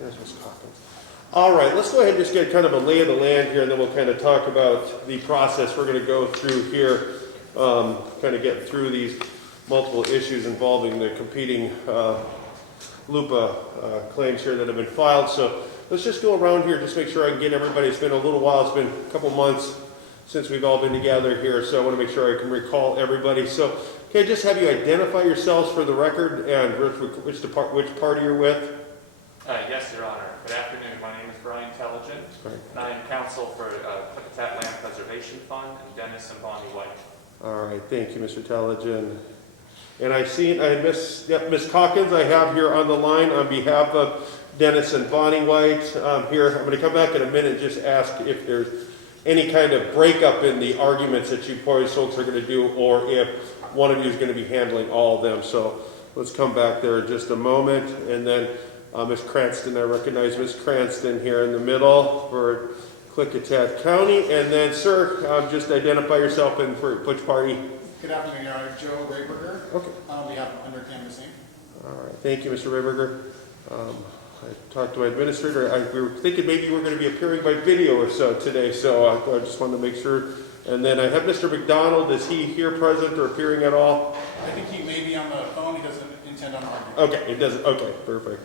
There's Ms. Coffins. All right, let's go ahead and just get kind of a lay of the land here, and then we'll kind of talk about the process we're going to go through here, kind of get through these multiple issues involving the competing LUPA claims here that have been filed. So let's just go around here, just make sure I can get everybody. It's been a little while. It's been a couple months since we've all been together here, so I want to make sure I can recall everybody. So can I just have you identify yourselves for the record and which party you're with? Yes, Your Honor. Good afternoon. My name is Brian Telligent, and I am counsel for Klickitat Land Preservation Fund and Dennis and Bonnie White. All right, thank you, Mr. Telligent. And I Miss Calkins I have here on the line on behalf of Dennis and Bonnie White. Here, I'm going to come back in a minute and just ask if there's any kind of breakup in the arguments that you folks are going to do, or if one of you is going to be handling all of them. So let's come back there in just a moment. And then Ms. Cranston, I recognize Ms. Cranston here in the middle for Klickitat County. And then, sir, just identify yourself and for which party. Good afternoon, Your Honor. Joe Rayberger. Okay. On behalf of Under Canvassing. All right. Thank you, Mr. Rayberger. I talked to my administrator. We were thinking maybe you were going to be appearing by video or so today, so I just wanted to make sure. And then I have Mr. McDonald. Is he here present or appearing at all? I think he may be on the phone. He doesn't intend on arguing. Okay, it doesn't. Okay, perfect.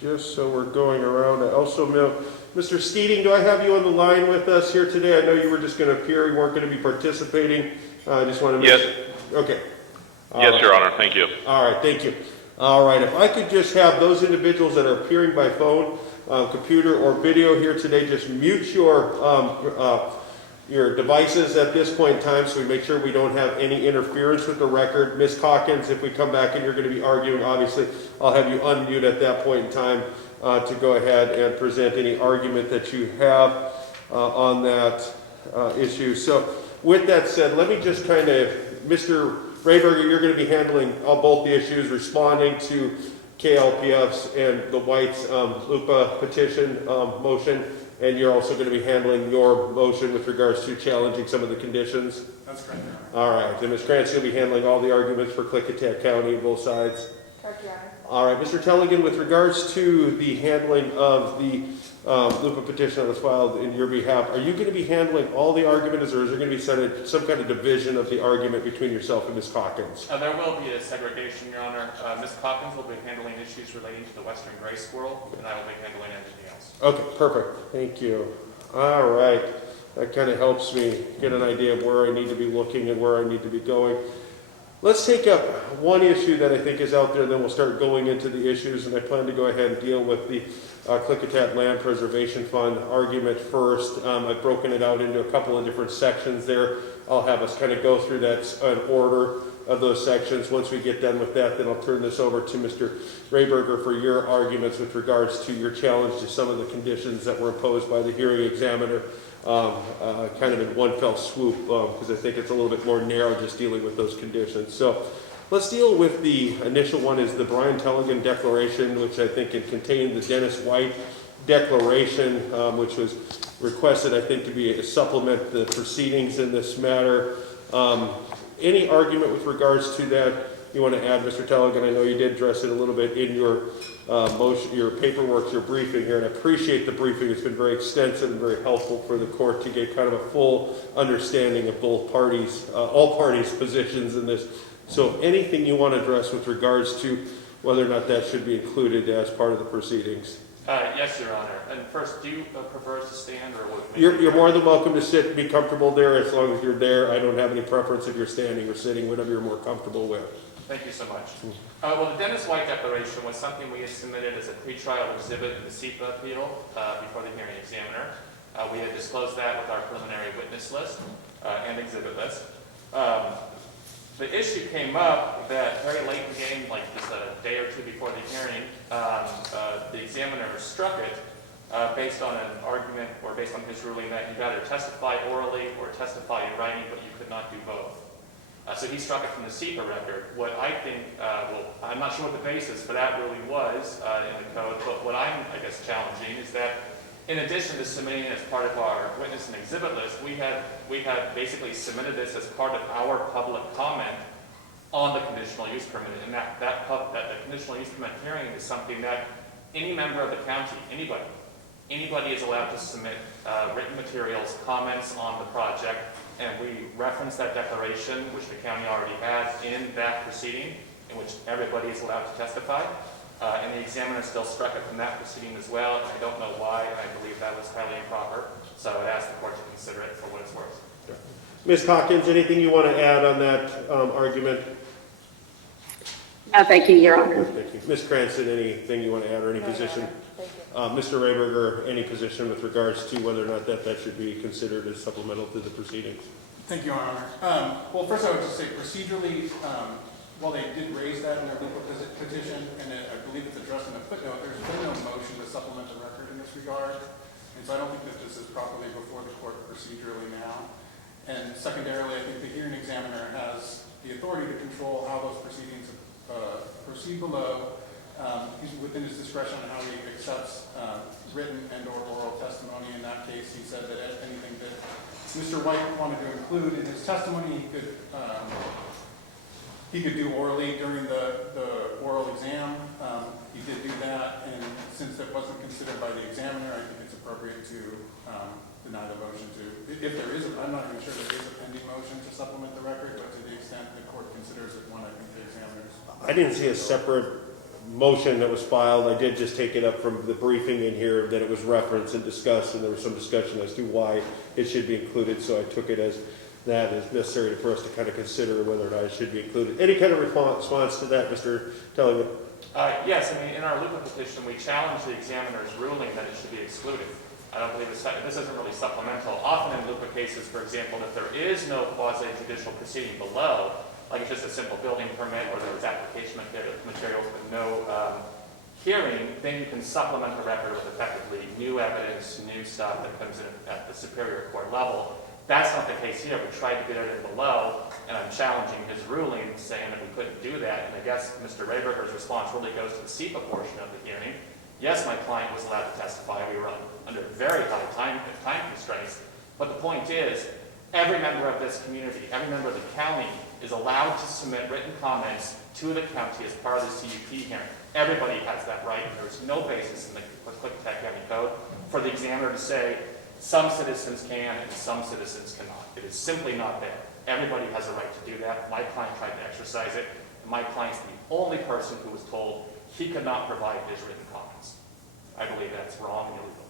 Just so we're going around, I also know, Mr. Steeding, do I have you on the line with us here today? I know you were just going to appear, you weren't going to be participating. I just want to make Yes. sure. Okay. Yes, Your Honor. Thank you. All right, thank you. All right, if I could just have those individuals that are appearing by phone, computer, or video here today, just mute your devices at this point in time so we make sure we don't have any interference with the record. Ms. Calkins, if we come back and you're going to be arguing, obviously, I'll have you unmute at that point in time to go ahead and present any argument that you have on that issue. So with that said, let me just kind of, Mr. Rayberger, you're going to be handling both the issues, responding to KLPF's and the White's LUPA petition motion. And you're also going to be handling your motion with regards to challenging some of the conditions? That's correct, Your Honor. All right. And Ms. Cranston will be handling all the arguments for Klickitat County, both sides? Correct, Your Honor. All right. Mr. Telligent, with regards to the handling of the LUPA petition that was filed in your behalf, are you going to be handling all the arguments, or is there going to be some kind of division of the argument between yourself and Ms. Calkins? There will be a segregation, Your Honor. Ms. Coffins will be handling issues relating to the western gray squirrel, and I will be handling everything else. Okay, perfect. Thank you. All right. That kind of helps me get an idea of where I need to be looking and where I need to be going. Let's take up one issue that I think is out there, and then we'll start going into the issues, and I plan to go ahead and deal with the Klickitat Land Preservation Fund argument first. I've broken it out into a couple of different sections there. I'll have us kind of go through that in order of those sections. Once we get done with that, then I'll turn this over to Mr. Rayberger for your arguments with regards to your challenge to some of the conditions that were imposed by the hearing examiner, kind of in one fell swoop, because I think it's a little bit more narrow just dealing with those conditions. So let's deal with the initial one, is the Brian Telligent Declaration, which I think it contained the Dennis White Declaration, which was requested, I think, to be a supplement the proceedings in this matter. Any argument with regards to that you want to add, Mr. Telligent? I know you did address it a little bit in your motion, your paperwork, your briefing here, and I appreciate the briefing. It's been very extensive and very helpful for the court to get kind of a full understanding of both parties, all parties' positions in this. So anything you want to address with regards to whether or not that should be included as part of the proceedings? Yes, Your Honor. And first, do you prefer us to stand, or would You're more than welcome to sit and be comfortable there as long as you're there. I don't have any preference if you're standing or sitting, whatever you're more comfortable with. Thank you so much. Well, the Dennis White Declaration was something we had submitted as a pretrial exhibit in the SEPA appeal before the hearing examiner. We had disclosed that with our preliminary witness list and exhibit list. The issue came up that very late in the game, like just a day or two before the hearing, the examiner struck it based on an argument, or based on his ruling that you could either testify orally or testify in writing, but you could not do both. So he struck it from the SEPA record. What I think, well, I'm not sure what the basis for that really was in the code, but what I'm, I guess, challenging is that In addition to submitting as part of our witness and exhibit list, we have basically submitted this as part of our public comment on the conditional use permit. And that the conditional use permit hearing is something that any member of the county, anybody is allowed to submit written materials, comments on the project, and we reference that declaration, which the county already has, in that proceeding, in which everybody is allowed to testify. And the examiner still struck it from that proceeding as well, and I don't know why, and I believe that was highly improper. So I would ask the court to consider it for what it's worth. Ms. Hawkins, anything you want to add on that argument? No, thank you, Your Honor. Thank you. Ms. Cranston, anything you want to add or any position? Mr. Rayberger, any position with regards to whether or not that should be considered as supplemental to the proceedings? Thank you, Your Honor. Well, first I would just say procedurally, while they did raise that in their legal petition, and I believe it's addressed in a footnote, there's been no motion to supplement the record in this regard. And so I don't think that this is properly before the court procedurally now. And secondarily, I think the hearing examiner has the authority to control how those proceedings proceed below. He's within his discretion on how he accepts written and or oral testimony. In that case, he said that anything that Mr. White wanted to include in his testimony, he could do orally during the oral exam. He did do that, and since that wasn't considered by the examiner, I think it's appropriate to deny the motion to, if there is, I'm not even sure there is a pending motion to supplement the record, but to the extent the court considers it one, I think the examiner's. I didn't see a separate motion that was filed. I did just take it up from the briefing in here that it was referenced and discussed, and there was some discussion as to why it should be included, so I took it as that is necessary for us to kind of consider whether or not it should be included. Any kind of response to that, Mr. Telligan? Yes, I mean, in our legal petition, we challenge the examiner's ruling that it should be excluded. I don't believe this isn't really supplemental. Often in LUPA cases, for example, if there is no quasi-judicial proceeding below, like it's just a simple building permit or there was application materials with no hearing, then you can supplement the record with effectively new evidence, new stuff that comes in at the superior court level. That's not the case here. We tried to get it in below, and I'm challenging his ruling, saying that we couldn't do that. And I guess Mr. Rayberger's response really goes to the SEPA portion of the hearing. Yes, my client was allowed to testify. We were under very high time constraints. But the point is, every member of this community, every member of the county is allowed to submit written comments to the county as part of the CUP hearing. Everybody has that right, and there's no basis in the Klickitat County Code for the examiner to say some citizens can and some citizens cannot. It is simply not there. Everybody has a right to do that. My client tried to exercise it, and my client's the only person who was told he could not provide his written comments. I believe that's wrong and illegal.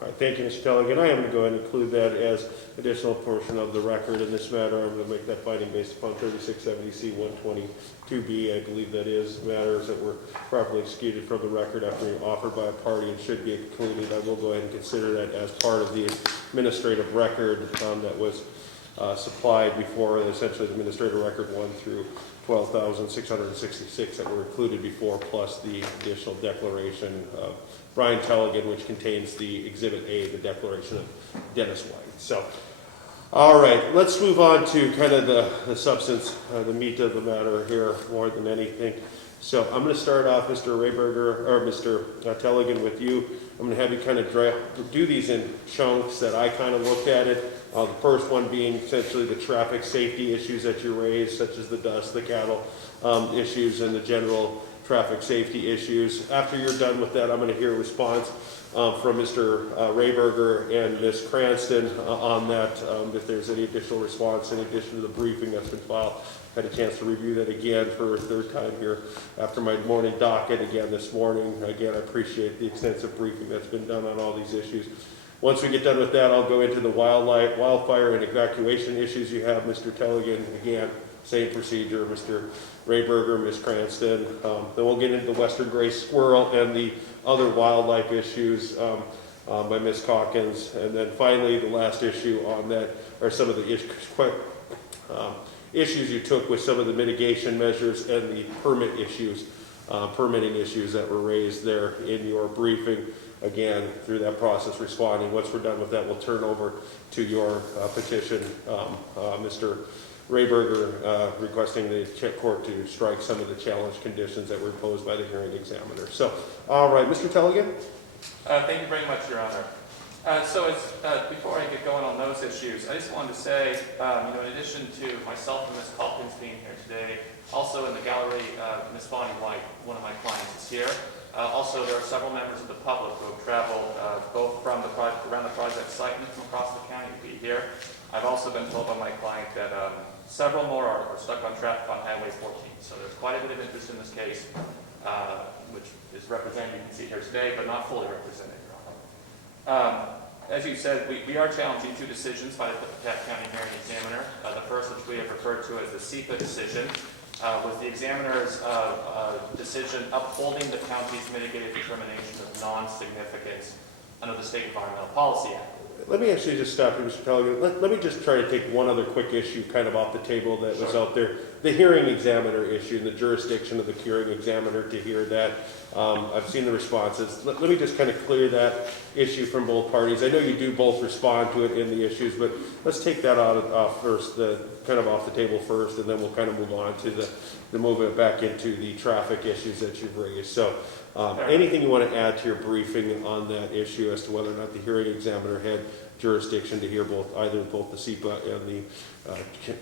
All right, thank you, Mr. Telligan. I am going to go ahead and include that as additional portion of the record in this matter. I'm going to make that finding based upon 3670C 122B. I believe that is matters that were properly excluded from the record after being offered by a party and should be included. I will go ahead and consider that as part of the administrative record that was supplied before, essentially the administrative record 1 through 12,666 that were included before, plus the additional declaration of Brian Telligan, which contains the Exhibit A, the declaration of Dennis White. So, all right, let's move on to kind of the substance, the meat of the matter here more than anything. So I'm going to start off, Mr. Rayberger, or Mr. Telligan, with you. I'm going to have you kind of do these in chunks that I kind of looked at it. The first one being essentially the traffic safety issues that you raised, such as the dust, the cattle issues, and the general traffic safety issues. After you're done with that, I'm going to hear a response from Mr. Rayberger and Ms. Cranston on that, if there's any additional response in addition to the briefing that's been filed. Had a chance to review that again for a third time here after my morning docket again this morning. Again, I appreciate the extensive briefing that's been done on all these issues. Once we get done with that, I'll go into the wildfire and evacuation issues you have, Mr. Telligan. Again, same procedure, Mr. Rayberger, Ms. Cranston. Then we'll get into the western gray squirrel and the other wildlife issues by Ms. Hawkins. And then finally, the last issue on that are some of the issues you took with some of the mitigation measures and the permitting issues that were raised there in your briefing. Again, through that process responding. Once we're done with that, we'll turn over to your petition, Mr. Rayberger, requesting the court to strike some of the challenge conditions that were imposed by the hearing examiner. So, all right, Mr. Telligan? Thank you very much, Your Honor. Before I get going on those issues, I just wanted to say, in addition to myself and Ms. Calkins being here today, also in the gallery, Ms. Bonnie White, one of my clients, is here. Also, there are several members of the public who have traveled both from the project, around the project site and from across the county to be here. I've also been told by my client that several more are stuck on traffic on Highway 14. So there's quite a bit of interest in this case, which is represented, you can see here today, but not fully represented. As you said, we are challenging two decisions by the Klickitat County Hearing Examiner. The first, which we have referred to as the SEPA decision, was the examiner's decision upholding the county's mitigated determination of non-significance under the State Environmental Policy Act. Let me actually just stop you, Mr. Pelican. Let me just try to take one other quick issue kind of off the table that was out there. The hearing examiner issue and the jurisdiction of the hearing examiner to hear that. I've seen the responses. Let me just kind of clear that issue from both parties. I know you do both respond to it in the issues, but let's take that off first, kind of off the table first, and then we'll kind of move on to the movement back into the traffic issues that you've raised. So anything you want to add to your briefing on that issue as to whether or not the hearing examiner had jurisdiction to hear both the SEPA and the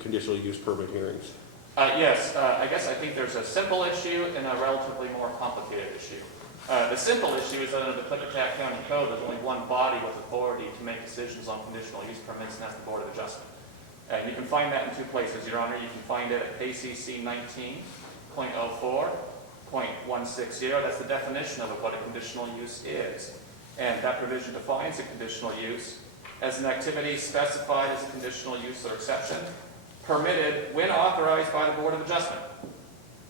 conditional use permit hearings? Yes, I think there's a simple issue and a relatively more complicated issue. The simple issue is that under the Klickitat County Code, there's only one body with authority to make decisions on conditional use permits, and that's the Board of Adjustment. And you can find that in two places, Your Honor. You can find it at KCC 19.04.160. That's the definition of what a conditional use is. And that provision defines a conditional use as an activity specified as a conditional use or exception, permitted when authorized by the Board of Adjustment.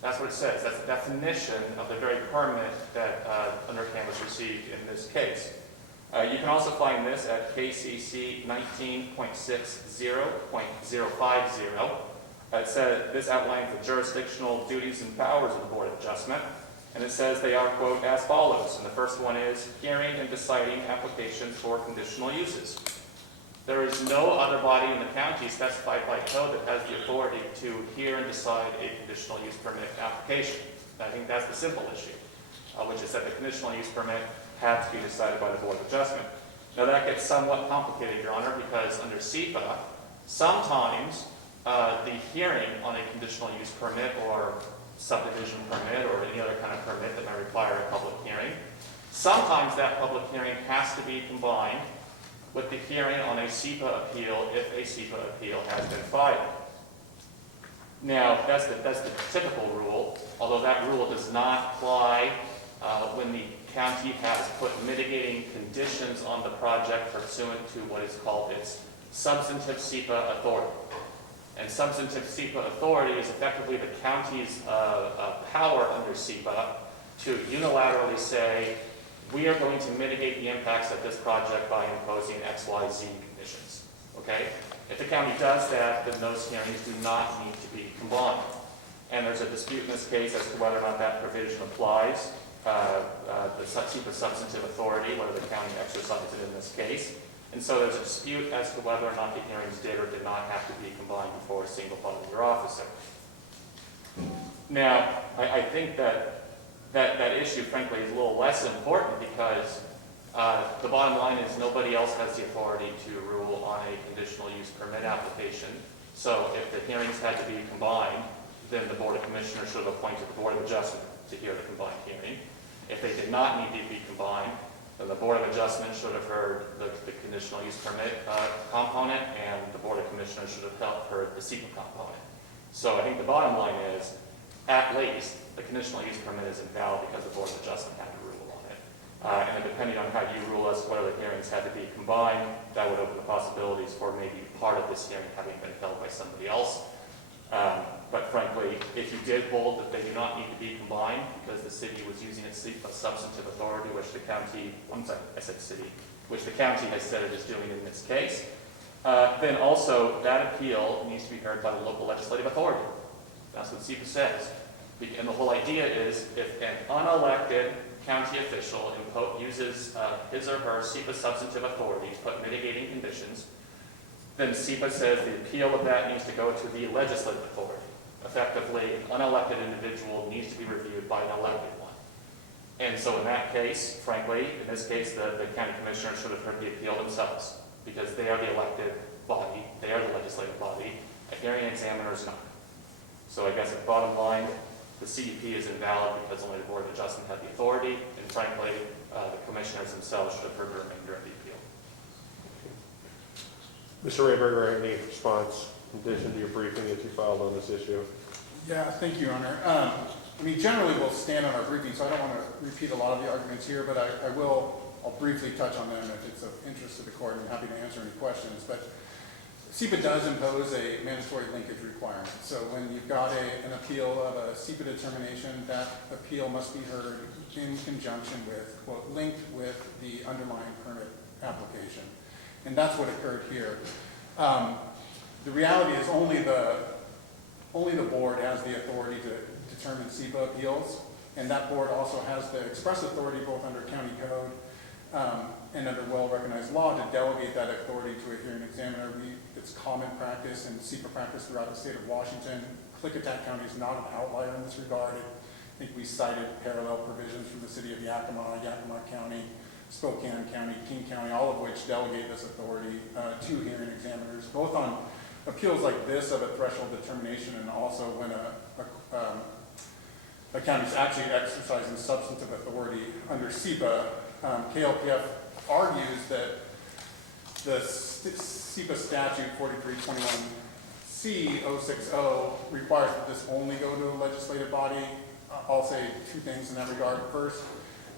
That's what it says. That's the definition of the very permit that Undercam received in this case. You can also find this at KCC 19.60.050. It says this outlines the jurisdictional duties and powers of the Board of Adjustment, and it says they are, quote, as follows. And the first one is hearing and deciding applications for conditional uses. There is no other body in the county specified by code that has the authority to hear and decide a conditional use permit application. And I think that's the simple issue, which is that the conditional use permit had to be decided by the Board of Adjustment. Now that gets somewhat complicated, Your Honor, because under SEPA, sometimes the hearing on a conditional use permit or subdivision permit or any other kind of permit that might require a public hearing, sometimes that public hearing has to be combined with the hearing on a SEPA appeal if a SEPA appeal has been filed. Now, that's the typical rule, although that rule does not apply when the county has put mitigating conditions on the project pursuant to what is called its substantive SEPA authority. And substantive SEPA authority is effectively the county's power under SEPA to unilaterally say, we are going to mitigate the impacts of this project by imposing X, Y, Z conditions. Okay? If the county does that, then those hearings do not need to be combined. And there's a dispute in this case as to whether or not that provision applies, the SEPA substantive authority, whether the county exercised it in this case. And so there's a dispute as to whether or not the hearings did or did not have to be combined before a single public officer. Now, I think that issue, frankly, is a little less important because the bottom line is nobody else has the authority to rule on a conditional use permit application. So if the hearings had to be combined, then the Board of Commissioners should have appointed the Board of Adjustment to hear the combined hearing. If they did not need to be combined, then the Board of Adjustment should have heard the conditional use permit component, and the Board of Commissioners should have heard the SEPA component. So I think the bottom line is, at least, the conditional use permit is invalid because the Board of Adjustment had to rule on it. And depending on how you rule as to whether the hearings had to be combined, that would open the possibilities for maybe part of this hearing having been held by somebody else. But frankly, if you did hold that they do not need to be combined because the city was using its substantive authority, which the county, which the county has said it is doing in this case, then also that appeal needs to be heard by the local legislative authority. That's what SEPA says. And the whole idea is if an unelected county official uses his or her SEPA substantive authority to put mitigating conditions, then SEPA says the appeal of that needs to go to the legislative authority. Effectively, an unelected individual needs to be reviewed by an elected one. And so in that case, frankly, in this case, the county commissioners should have heard the appeal themselves, because they are the elected body, they are the legislative body, a hearing examiner is not. So I guess at bottom line, the CUP is invalid because only the Board of Adjustment had the authority, and frankly, the commissioners themselves should have heard the remainder of the appeal. Mr. Rayberger, any response in addition to your briefing that you filed on this issue? Yeah, thank you, Your Honor. I mean, generally we'll stand on our briefing, so I don't want to repeat a lot of the arguments here, but I'll briefly touch on them if it's of interest to the court, and I'm happy to answer any questions. But SEPA does impose a mandatory linkage requirement. So when you've got an appeal of a SEPA determination, that appeal must be heard in conjunction with, quote, linked with the underlying permit application. And that's what occurred here. The reality is only the board has the authority to determine SEPA appeals, and that board also has the express authority both under county code and under well-recognized law to delegate that authority to a hearing examiner. It's common practice and SEPA practice throughout the state of Washington. Klickitat County is not an outlier in this regard. I think we cited parallel provisions from the city of Yakima County, Spokane County, King County, all of which delegate this authority to hearing examiners, both on appeals like this of a threshold determination and also when a county is actually exercising substantive authority under SEPA. KLPF argues that the SEPA statute 4321C 060 requires that this only go to a legislative body. I'll say two things in that regard. First,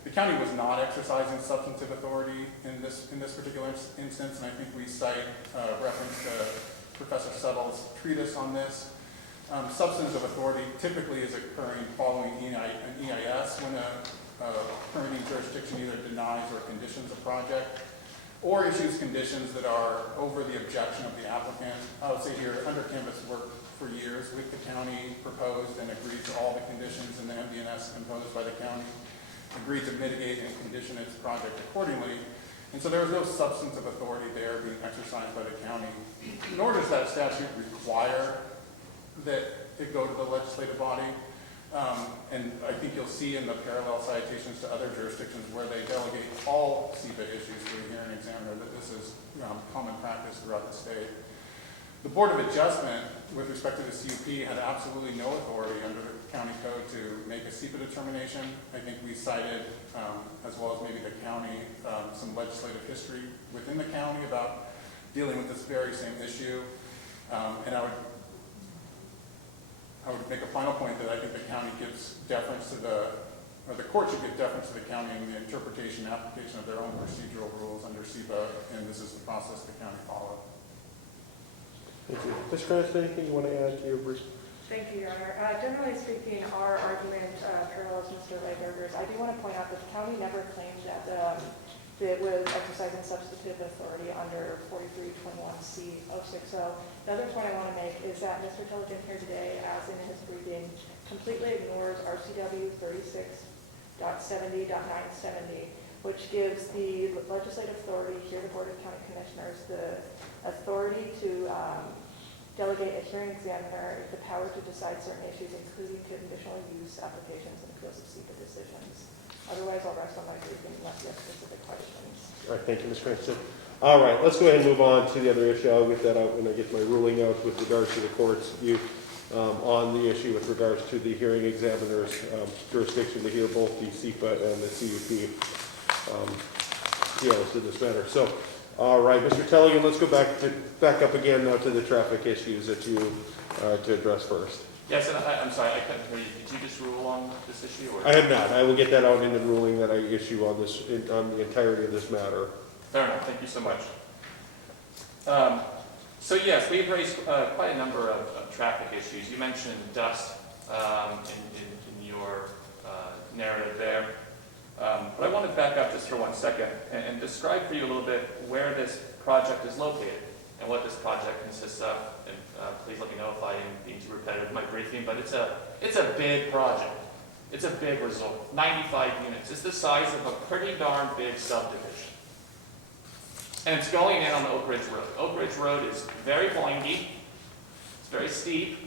the county was not exercising substantive authority in this particular instance, and I think we cite reference to Professor Settle's treatise on this. Substantive authority typically is occurring following an EIS when a permitting jurisdiction either denies or conditions a project or issues conditions that are over the objection of the applicant. I would say here, under canvas worked for years with the county, proposed and agreed to all the conditions in the MDNS imposed by the county, agreed to mitigate and condition its project accordingly. And so there was no substantive authority there being exercised by the county, nor does that statute require that it go to the legislative body. And I think you'll see in the parallel citations to other jurisdictions where they delegate all SEPA issues to the hearing examiner that this is common practice throughout the state. The Board of Adjustment, with respect to the CUP, had absolutely no authority under the county code to make a SEPA determination. I think we cited, as well as maybe the county, some legislative history within the county about dealing with this very same issue. And I would make a final point that I think the county gives deference to or the court should give deference to the county in the interpretation and application of their own procedural rules under SEPA, and this is the process the county followed. Thank you. Ms. Cranston, anything you want to add to your brief? Thank you, Your Honor. Generally speaking, our argument parallels Mr. Rayberger's. I do want to point out that the county never claimed that it was exercising substantive authority under 4321C 060. The other point I want to make is that Mr. Tilligan here today, as in his briefing, completely ignores RCW 36.70.970, which gives the legislative authority here, the Board of County Commissioners, the authority to delegate a hearing examiner the power to decide certain issues, including conditional use applications and appeals of SEPA decisions. Otherwise, I'll rest on my briefing unless you have specific questions. All right, thank you, Ms. Cranston. All right, let's go ahead and move on to the other issue. I'll get that out when I get my ruling out with regards to the court's view on the issue with regards to the hearing examiner's jurisdiction to hear both the SEPA and the CUP appeals in this matter. So, all right, Mr. Telligan, let's go back up again now to the traffic issues that you to address first. Yes, and I'm sorry, I couldn't hear you. Did you just rule on this issue? Or? I have not. I will get that out in the ruling that I issue on this on the entirety of this matter. Fair enough. Thank you so much. So yes, we've raised quite a number of traffic issues. You mentioned dust in your narrative there. But I want to back up just for 1 second and describe for you a little bit where this project is located and what this project consists of. And please let me know if I am being too repetitive in my briefing, but it's a big project. It's a big resort, 95 units. It's the size of a pretty darn big subdivision. And it's going in on Oak Ridge Road. Oak Ridge Road is very windy, it's very steep,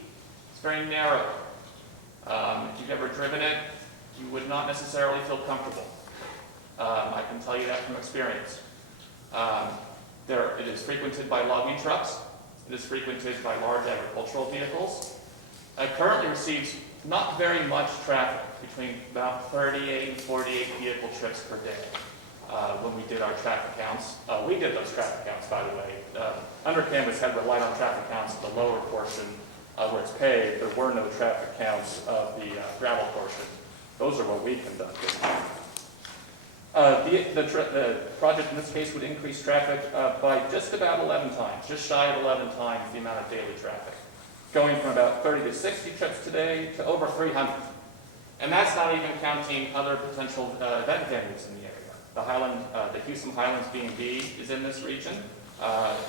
it's very narrow. If you've ever driven it, you would not necessarily feel comfortable. I can tell you that from experience. It is frequented by logging trucks. It is frequented by large agricultural vehicles. It currently receives not very much traffic, between about 38 and 48 vehicle trips per day. When we did our traffic counts, we did those traffic counts, by the way. Under Canvas had relied on traffic counts at the lower portion where it's paved. There were no traffic counts of the gravel portion. Those are what we conducted. The project in this case would increase traffic by just about 11 times, just shy of 11 times the amount of daily traffic, going from about 30 to 60 trips today to over 300. And that's not even counting other potential event venues in the area. The Houston Highlands B&B is in this region.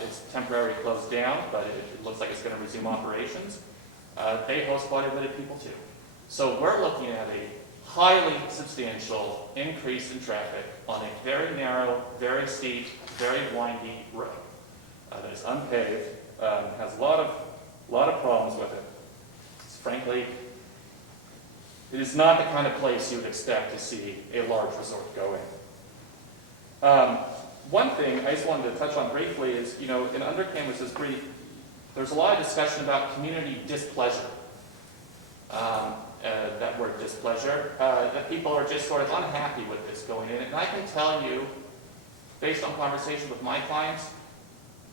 It's temporarily closed down, but it looks like it's going to resume operations. They host quite a bit of people too. So we're looking at a highly substantial increase in traffic on a very narrow, very steep, very windy road that is unpaved, has a lot of problems with it. Frankly, it is not the kind of place you would expect to see a large resort go in. One thing I just wanted to touch on briefly is, in Under Canvas's brief, there's a lot of discussion about community displeasure. That word displeasure, that people are just sort of unhappy with this going in. And I can tell you, based on conversations with my clients,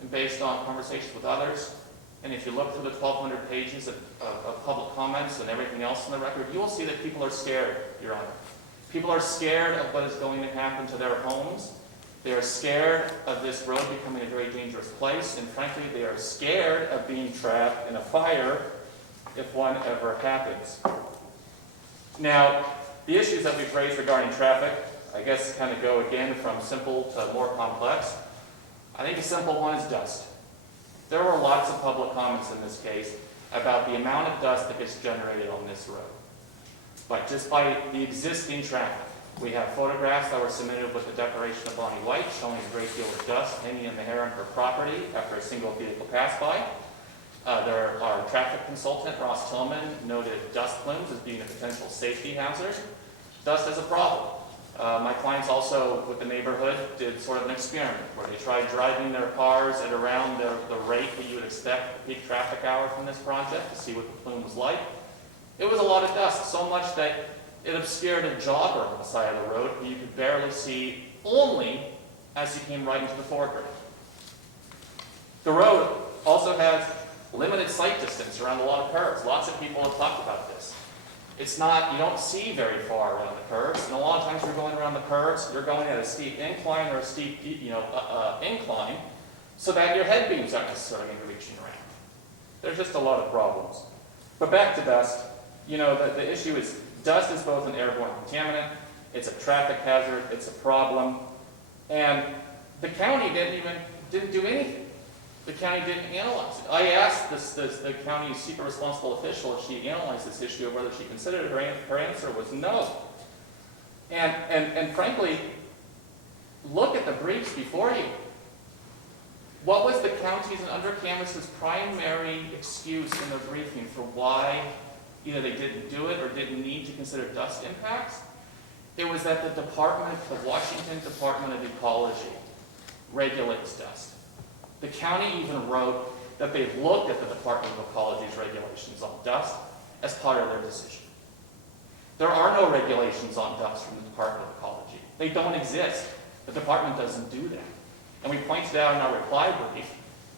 and based on conversations with others, and if you look through the 1,200 pages of public comments and everything else in the record, you will see that people are scared, Your Honor. People are scared of what is going to happen to their homes. They are scared of this road becoming a very dangerous place, and frankly, they are scared of being trapped in a fire if one ever happens. Now, the issues that we've raised regarding traffic, I guess, kind of go again from simple to more complex. I think a simple one is dust. There were lots of public comments in this case about the amount of dust that gets generated on this road. But just by the existing traffic, we have photographs that were submitted with the declaration of Bonnie White showing a great deal of dust hanging in the air on her property after a single vehicle passed by. Our traffic consultant, Ross Tillman, noted dust plumes as being a potential safety hazard. Dust is a problem. My clients also, with the neighborhood, did sort of an experiment where they tried driving their cars at around the rate that you would expect at the peak traffic hour from this project to see what the plume was like. It was a lot of dust, so much that it obscured a jogger on the side of the road who you could barely see only as you came right into the foreground. The road also has limited sight distance around a lot of curves. Lots of people have talked about this. It's not, you don't see very far around the curves, and a lot of times you're going around the curves, you're going at a steep incline or a steep, incline, so that your head beams aren't necessarily going to be reaching around. There's just a lot of problems. But back to dust, the issue is dust is both an airborne contaminant, it's a traffic hazard, it's a problem, and the county didn't do anything. The county didn't analyze it. I asked the county's secret responsible official if she analyzed this issue or whether she considered it. Her answer was no. And frankly, look at the briefs before you. What was the county's and Under Canvas's primary excuse in their briefing for why either they didn't do it or didn't need to consider dust impacts? It was that the Washington Department of Ecology regulates dust. The county even wrote that they've looked at the Department of Ecology's regulations on dust as part of their decision. There are no regulations on dust from the Department of Ecology. They don't exist. The department doesn't do that. And we pointed out in our reply brief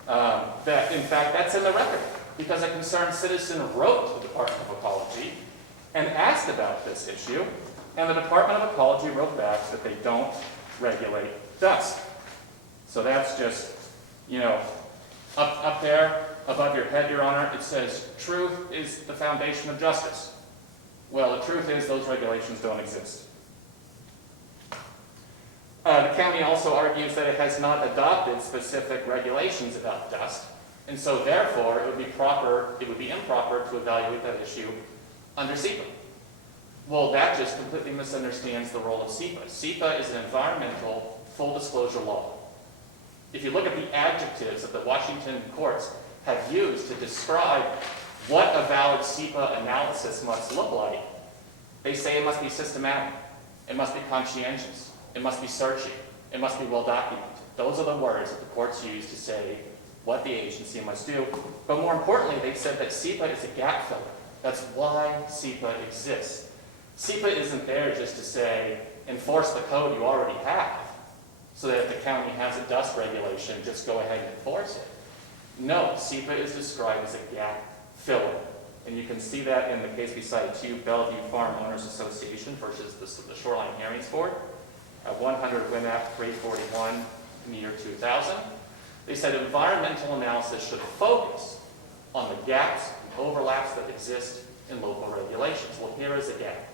that, in fact, that's in the record because a concerned citizen wrote to the Department of Ecology and asked about this issue, and the Department of Ecology wrote back that they don't regulate dust. So that's just, up there above your head, Your Honor, it says, truth is the foundation of justice. Well, the truth is those regulations don't exist. The county also argues that it has not adopted specific regulations about dust, and so therefore it would be improper to evaluate that issue under SEPA. Well, that just completely misunderstands the role of SEPA. SEPA is an environmental full disclosure law. If you look at the adjectives that the Washington courts have used to describe what a valid SEPA analysis must look like, They say it must be systematic, it must be conscientious, it must be searching, it must be well documented. Those are the words that the courts use to say what the agency must do. But more importantly, they've said that SEPA is a gap filler. That's why SEPA exists. SEPA isn't there just to say, enforce the code you already have, so that if the county has a dust regulation, just go ahead and enforce it. No, SEPA is described as a gap filler. And you can see that in the case we cited to you, Bellevue Farm Owners Association versus the Shoreline Hearings Board, at 100 WINAP 341 in the year 2000. They said environmental analysis should focus on the gaps and overlaps that exist in local regulations. Well, here is a gap.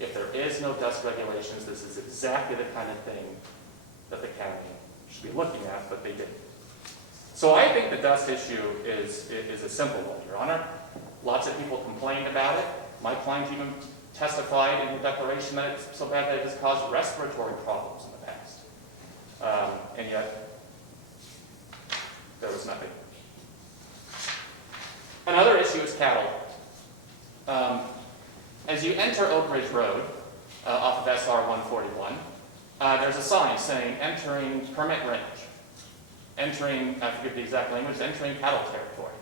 If there is no dust regulations, this is exactly the kind of thing that the county should be looking at, but they didn't. So I think the dust issue is a simple one, Your Honor. Lots of people complained about it. My client even testified in the declaration that it's so bad that it has caused respiratory problems in the past. And yet, there was nothing. Another issue is cattle. As you enter Oak Ridge Road off of SR 141, there's a sign saying entering permit range. Entering, I forget the exact language, entering cattle territory.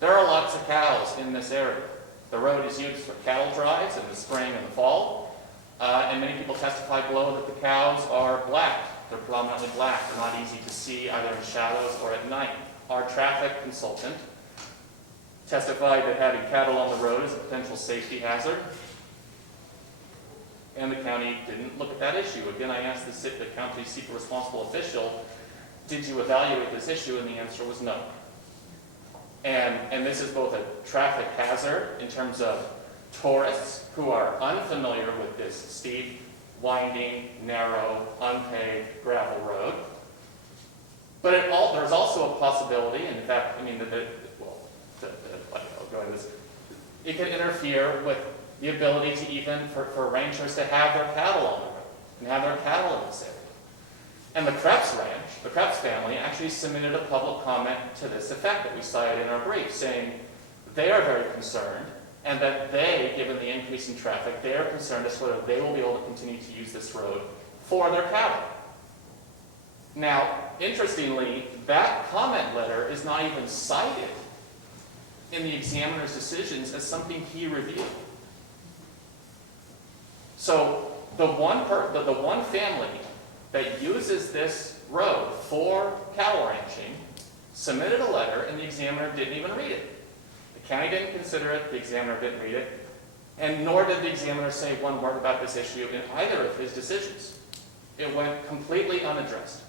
There are lots of cows in this area. The road is used for cattle drives in the spring and the fall, and many people testified below that the cows are black. They're predominantly black. They're not easy to see either in shadows or at night. Our traffic consultant testified that having cattle on the road is a potential safety hazard, and the county didn't look at that issue. Again, I asked the county SEPA responsible official, did you evaluate this issue? And the answer was no. And this is both a traffic hazard in terms of tourists who are unfamiliar with this steep, winding, narrow, unpaved gravel road. But there's also a possibility, and in fact, I mean, I'll go into this. It can interfere with the ability to even for ranchers to have their cattle on the road and have their cattle in this area. And the Krebs Ranch, the Krebs family, actually submitted a public comment to this effect that we cited in our brief, saying they are very concerned, and that they, given the increase in traffic, they are concerned as to whether they will be able to continue to use this road for their cattle. Now, interestingly, that comment letter is not even cited in the examiner's decisions as something he reviewed. So the one family that uses this road for cattle ranching submitted a letter, and the examiner didn't even read it. The county didn't consider it, the examiner didn't read it, and nor did the examiner say one word about this issue in either of his decisions. It went completely unaddressed.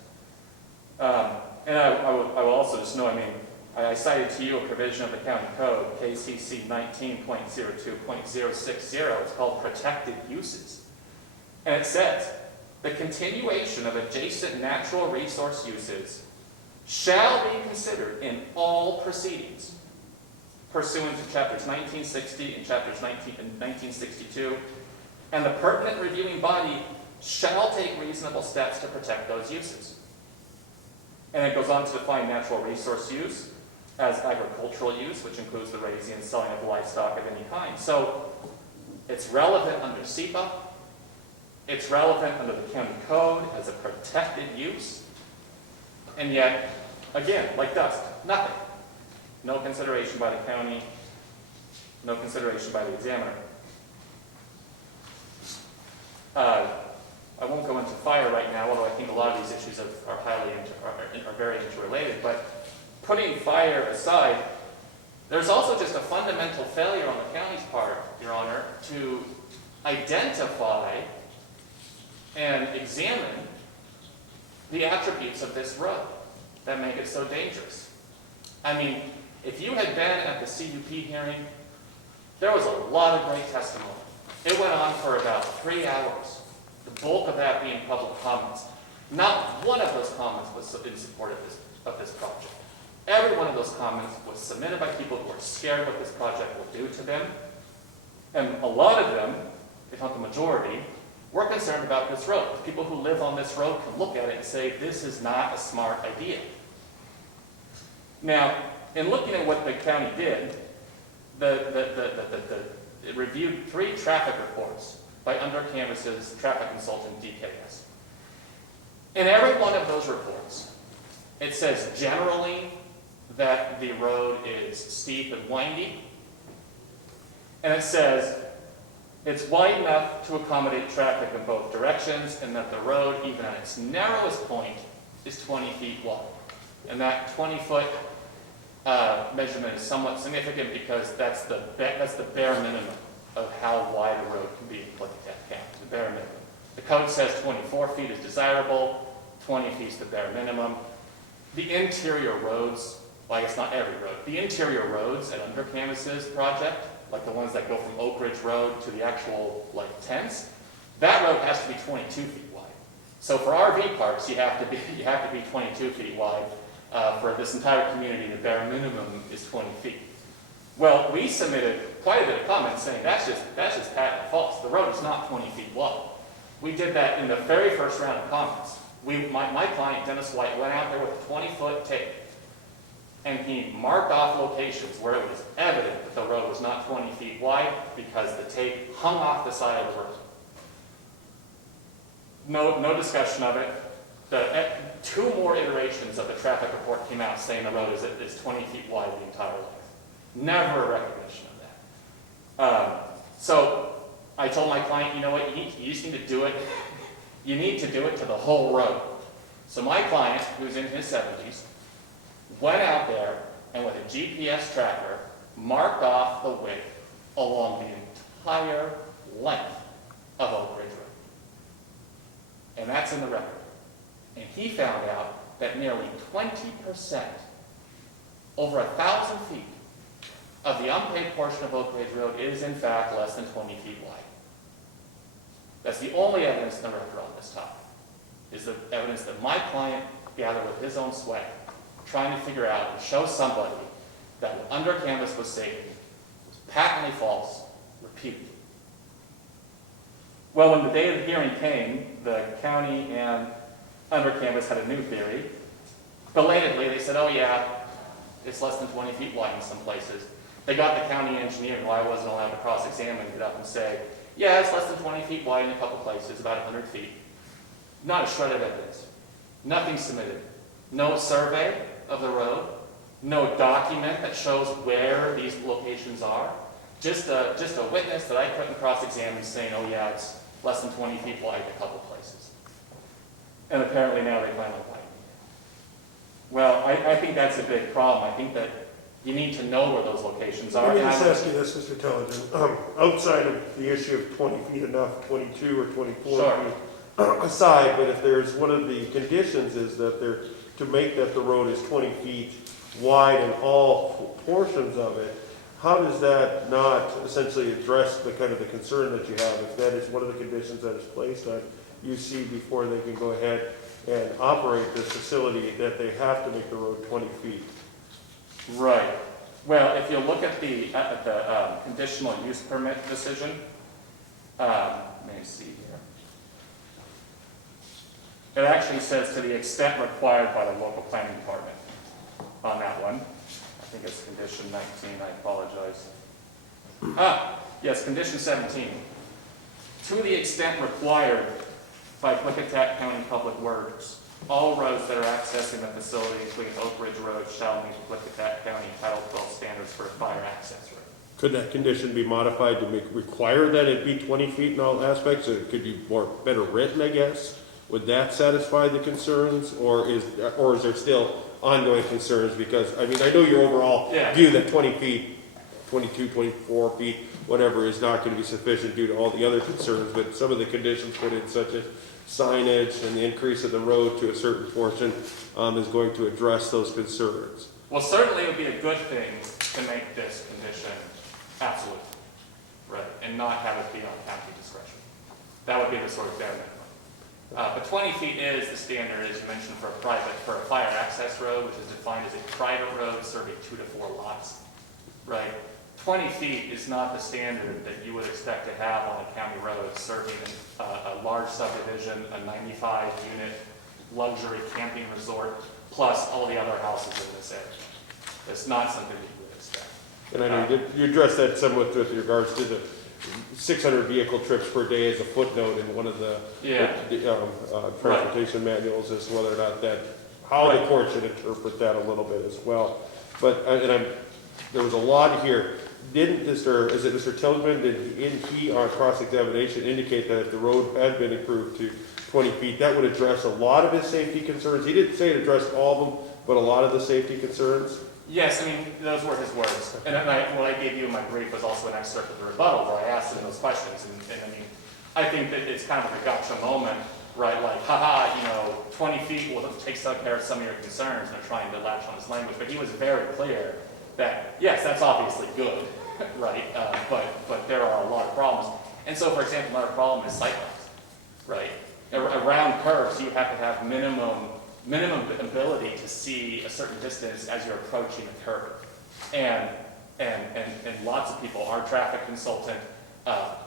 And I will also just know, I mean, I cited to you a provision of the county code, KCC 19.02.060. It's called protected uses. And it says, the continuation of adjacent natural resource uses shall be considered in all proceedings pursuant to chapters 1960 and chapters 1962, and the pertinent reviewing body shall take reasonable steps to protect those uses. And it goes on to define natural resource use as agricultural use, which includes the raising and selling of livestock of any kind. So it's relevant under SEPA. It's relevant under the county code as a protected use. And yet, again, like dust, nothing. No consideration by the county, no consideration by the examiner. I won't go into fire right now, although I think a lot of these issues are very interrelated. But putting fire aside, there's also just a fundamental failure on the county's part, Your Honor, to identify and examine the attributes of this road that make it so dangerous. I mean, if you had been at the CUP hearing, there was a lot of great testimony. It went on for about 3 hours, the bulk of that being public comments. Not one of those comments was in support of this project. Every one of those comments was submitted by people who are scared what this project will do to them. And a lot of them, if not the majority, were concerned about this road. People who live on this road can look at it and say, this is not a smart idea. Now, in looking at what the county did, it reviewed 3 traffic reports by Under Canvas's traffic consultant, DKS. In every one of those reports, it says generally that the road is steep and windy, and it says it's wide enough to accommodate traffic in both directions, and that the road, even at its narrowest point, is 20 feet wide. And that 20-foot measurement is somewhat significant because that's the bare minimum of how wide a road can be in Klickitat County, the bare minimum. The code says 24 feet is desirable, 20 feet is the bare minimum. The interior roads, well, I guess not every road, the interior roads at Under Canvas's project, like the ones that go from Oak Ridge Road to the actual tents, that road has to be 22 feet wide. So for RV parks, you have to be 22 feet wide. For this entire community, the bare minimum is 20 feet. Well, we submitted quite a bit of comments saying that's just patently false. The road is not 20 feet wide. We did that in the very first round of comments. My client, Dennis White, went out there with a 20-foot tape, and he marked off locations where it was evident that the road was not 20 feet wide because the tape hung off the side of the road. No discussion of it. 2 more iterations of the traffic report came out saying the road is 20 feet wide the entire length. Never a recognition of that. So I told my client, you know what, you just need to do it. You need to do it to the whole road. So my client, who's in his 70s, went out there and with a GPS tracker marked off the width along the entire length of Oak Ridge Road. And that's in the record. And he found out that nearly 20%, over 1,000 feet, of the unpaved portion of Oak Ridge Road is in fact less than 20 feet wide. That's the only evidence in the record on this topic, is the evidence that my client gathered with his own sweat, trying to figure out and show somebody that what Under Canvas was saying was patently false, repeatedly. Well, when the day of the hearing came, the county and Under Canvas had a new theory. Belatedly, they said, oh yeah, it's less than 20 feet wide in some places. They got the county engineer, who I wasn't allowed to cross-examine, get up and say, yeah, it's less than 20 feet wide in a couple places, about 100 feet. Not a shred of evidence. Nothing submitted. No survey of the road. No document that shows where these locations are. Just a witness that I couldn't cross-examine saying, oh yeah, it's less than 20 feet wide in a couple places. And apparently now they plan on fighting it. Well, I think that's a big problem. I think that you need to know where those locations are. Let me just ask you this, Mr. Tellegen. Outside of the issue of 20 feet enough, 22 or 24 Sure. feet aside, but if there's one of the conditions is that they're to make that the road is 20 feet wide in all portions of it, how does that not essentially address the kind of the concern that you have? If that is one of the conditions that is placed on UC before they can go ahead and operate this facility, that they have to make the road 20 feet. Right. Well, if you look at the conditional use permit decision, let me see here. It actually says to the extent required by the local planning department on that one. I think it's condition 19, I apologize. Yes, condition 17. To the extent required by Klickitat County Public Works, all roads that are accessing the facility, including Oak Ridge Road, shall meet Klickitat County Title 12 standards for a fire access road. Could that condition be modified to require that it be 20 feet in all aspects? Or it could be better written, I guess? Would that satisfy the concerns? Or is there still ongoing concerns? Because, I mean, I know your overall view that 20 feet, 22, 24 feet, whatever, is not going to be sufficient due to all the other concerns, but some of the conditions put in, such as signage and the increase of the road to a certain portion, is going to address those concerns. Well, certainly it would be a good thing to make this condition absolute, right, and not have it be on county discretion. That would be the sort of bare minimum. But 20 feet is the standard, as you mentioned, for a fire access road, which is defined as a private road serving 2 to 4 lots, right? 20 feet is not the standard that you would expect to have on a county road serving a large subdivision, a 95-unit luxury camping resort, plus all the other houses in this area. It's not something that you would expect. And I know you addressed that somewhat with regards to the 600 vehicle trips per day as a footnote in one of the transportation manuals as to whether or not that, how the court should interpret that a little bit as well. But, there was a lot here. Didn't Mr. Tillman, didn't he on cross-examination indicate that if the road had been improved to 20 feet, that would address a lot of his safety concerns? He didn't say it addressed all of them, but a lot of the safety concerns? Yes, I mean, those were his words. And what I gave you in my brief was also an excerpt of the rebuttal where I asked him those questions. And I mean, I think that it's kind of a gotcha moment, right? Like, haha, 20 feet will take care of some of your concerns, and they're trying to latch on his language. But he was very clear that, yes, that's obviously good, right? But there are a lot of problems. And so, for example, another problem is sightlines, right? Around curves, you have to have minimum ability to see a certain distance as you're approaching a curve. And lots of people, our traffic consultant,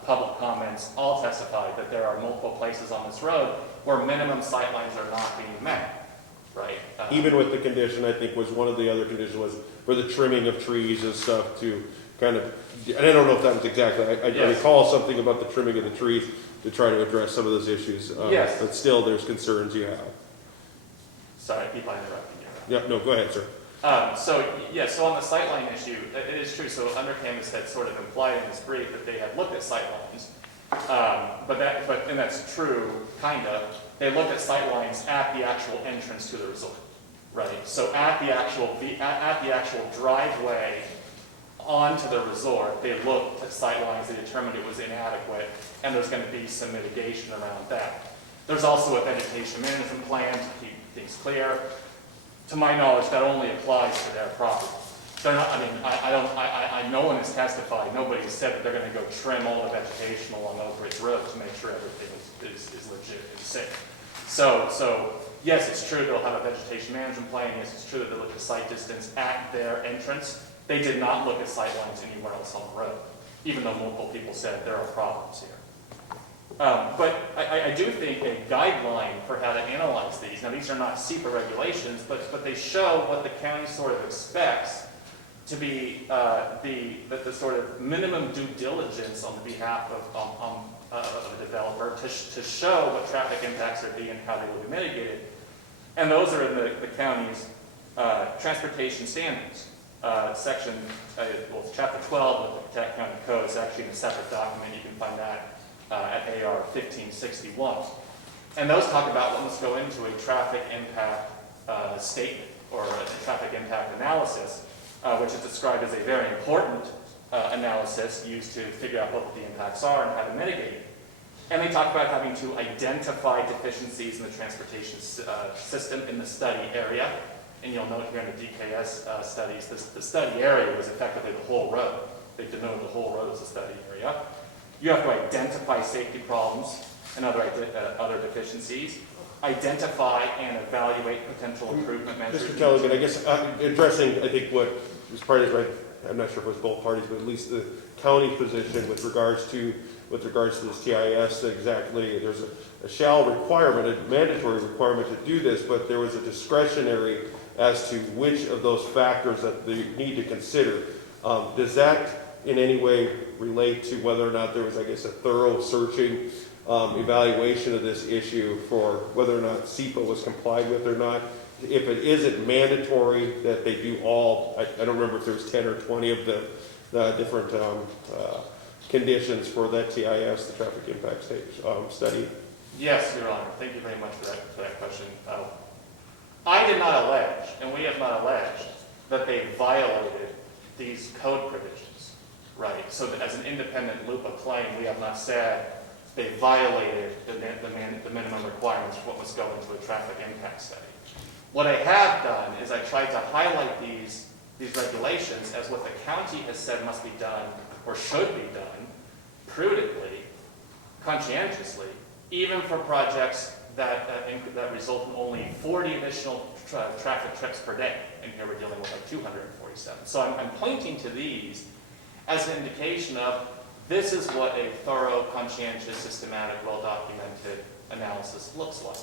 public comments, all testified that there are multiple places on this road where minimum sight lines are not being met, right? Even with the condition, I think was one of the other conditions was for the trimming of trees and stuff to kind of, and I don't know if that was exactly, I recall something about the trimming of the trees to try to address some of those issues. Yes. But still, there's concerns you have. Sorry, I keep on interrupting you. Yeah, no, go ahead, sir. So on the sightline issue, it is true. So Undercanvas had sort of implied in his brief that they had looked at sightlines, and that's true, kind of. They looked at sightlines at the actual entrance to the resort, right? So at the actual driveway onto the resort, they looked at sightlines. They determined it was inadequate, and there's going to be some mitigation around that. There's also a vegetation management plan to keep things clear. To my knowledge, that only applies to their property. They're not, no one has testified, nobody has said that they're going to go trim all the vegetation along Oak Ridge Road to make sure everything is legit and safe. So yes, it's true they'll have a vegetation management plan. Yes, it's true that they'll look at sight distance at their entrance. They did not look at sight lines anywhere else on the road, even though multiple people said there are problems here. But I do think a guideline for how to analyze these, now these are not SEPA regulations, but they show what the county sort of expects to be the sort of minimum due diligence on the behalf of a developer to show what traffic impacts are being and how they will be mitigated. And those are in the county's transportation standards. Section, chapter 12 of the Klickitat County Code is actually in a separate document. You can find that at AR 1561. And those talk about what must go into a traffic impact statement or a traffic impact analysis, which is described as a very important analysis used to figure out what the impacts are and how to mitigate it. And they talk about having to identify deficiencies in the transportation system in the study area. And you'll note here in the DKS studies, the study area was effectively the whole road. They denoted the whole road as a study area. You have to identify safety problems and other deficiencies, identify and evaluate potential improvement measures. Mr. Kelligan, I guess addressing, I think what was part of, I'm not sure if it was both parties, but at least the county position with regards to this TIS, exactly, there's a shall requirement, a mandatory requirement to do this, but there was a discretionary as to which of those factors that they need to consider. Does that in any way relate to whether or not there was, I guess, a thorough searching evaluation of this issue for whether or not SEPA was complied with or not? If it isn't mandatory that they do all, I don't remember if there was 10 or 20 of the different conditions for that TIS, the traffic impact study. Yes, Your Honor. Thank you very much for that question. I did not allege, and we have not alleged, that they violated these code provisions, right? So that as an independent loop of claim, we have not said they violated the minimum requirements for what must go into a traffic impact study. What I have done is I tried to highlight these regulations as what the county has said must be done or should be done prudently, conscientiously, even for projects that result in only 40 additional traffic trips per day. And here we're dealing with like 247. So I'm pointing to these as an indication of this is what a thorough, conscientious, systematic, well-documented analysis looks like,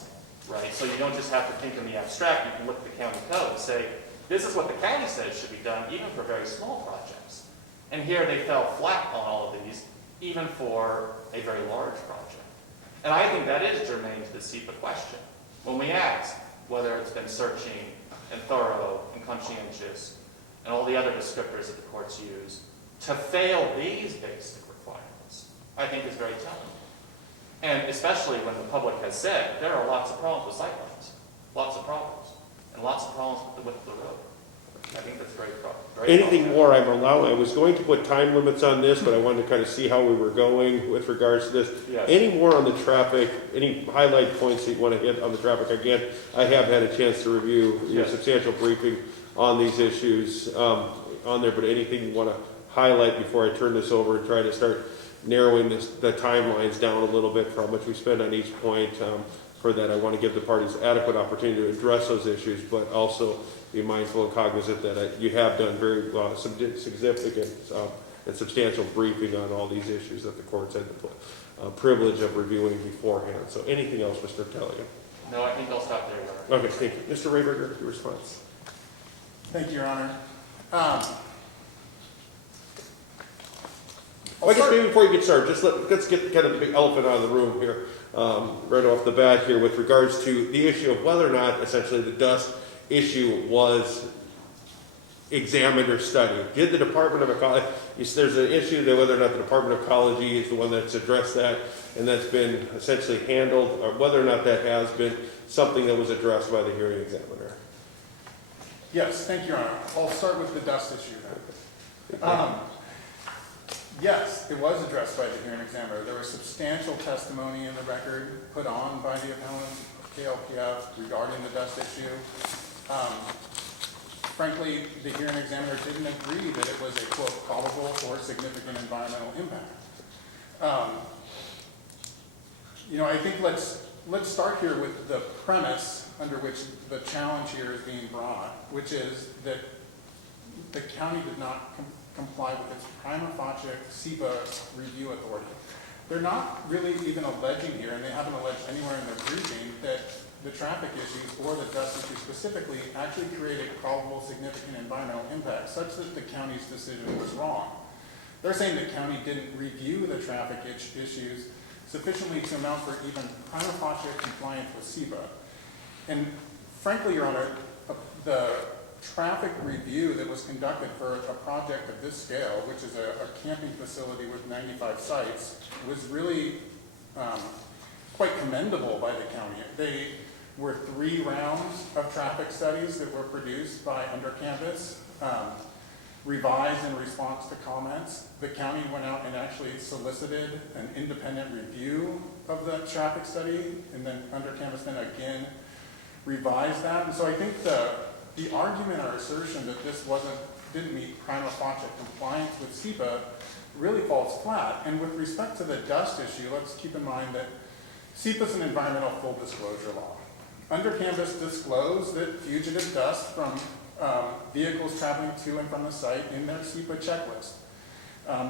right? So you don't just have to think in the abstract. You can look at the county code and say, this is what the county says should be done, even for very small projects. And here they fell flat on all of these, even for a very large project. And I think that is germane to the SEPA question. When we ask whether it's been searching and thorough and conscientious and all the other descriptors that the courts use to fail these basic requirements, I think is very telling. And especially when the public has said there are lots of problems with site plans, lots of problems, and lots of problems with the width of the road. I think that's very Anything more I'm allowing, I was going to put time limits on this, but I wanted to kind of see how we were going with regards to this. Yes. Any more on the traffic, any highlight points that you want to hit on the traffic? Again, I have had a chance to review your Yes. substantial briefing on these issues on there, but anything you want to highlight before I turn this over and try to start narrowing the timelines down a little bit for how much we spend on each point. For that, I want to give the parties adequate opportunity to address those issues, but also be mindful and cognizant that you have done very significant and substantial briefing on all these issues that the courts had the privilege of reviewing beforehand. So anything else, Mr. Talia? No, I think I'll stop there, Your Honor. Okay, thank you. Mr. Rayberger, your response. Thank you, Your Honor. Well, I guess maybe before you get started, just let's get kind of the big elephant out of the room here, right off the bat here with regards to the issue of whether or not essentially the dust issue was examined or studied. Did the Department of Ecology, there's an issue that whether or not the Department of Ecology is the one that's addressed that and that's been essentially handled, or whether or not that has been something that was addressed by the hearing examiner. Yes, thank you, Your Honor. I'll start with the dust issue then. Yes, it was addressed by the hearing examiner. There was substantial testimony in the record put on by the appellant, KLPF, regarding the dust issue. Frankly, the hearing examiner didn't agree that it was a, quote, probable or significant environmental impact. I think let's start here with the premise under which the challenge here is being brought, which is that the county did not comply with its prima facie SEPA review authority. They're not really even alleging here, and they haven't alleged anywhere in their briefing, that the traffic issues or the dust issue specifically actually created probable significant environmental impact such that the county's decision was wrong. They're saying the county didn't review the traffic issues sufficiently to amount for even prima facie compliance with SEPA. And frankly, Your Honor, the traffic review that was conducted for a project of this scale, which is a camping facility with 95 sites, was really quite commendable by the county. They were 3 rounds of traffic studies that were produced by Undercampus, revised in response to comments. The county went out and actually solicited an independent review of the traffic study, and then Undercampus then again revised that. And so I think the argument or assertion that this didn't meet prima facie compliance with SEPA really falls flat. And with respect to the dust issue, let's keep in mind that SEPA is an environmental full disclosure law. Undercampus disclosed that fugitive dust from vehicles traveling to and from the site in their SEPA checklist.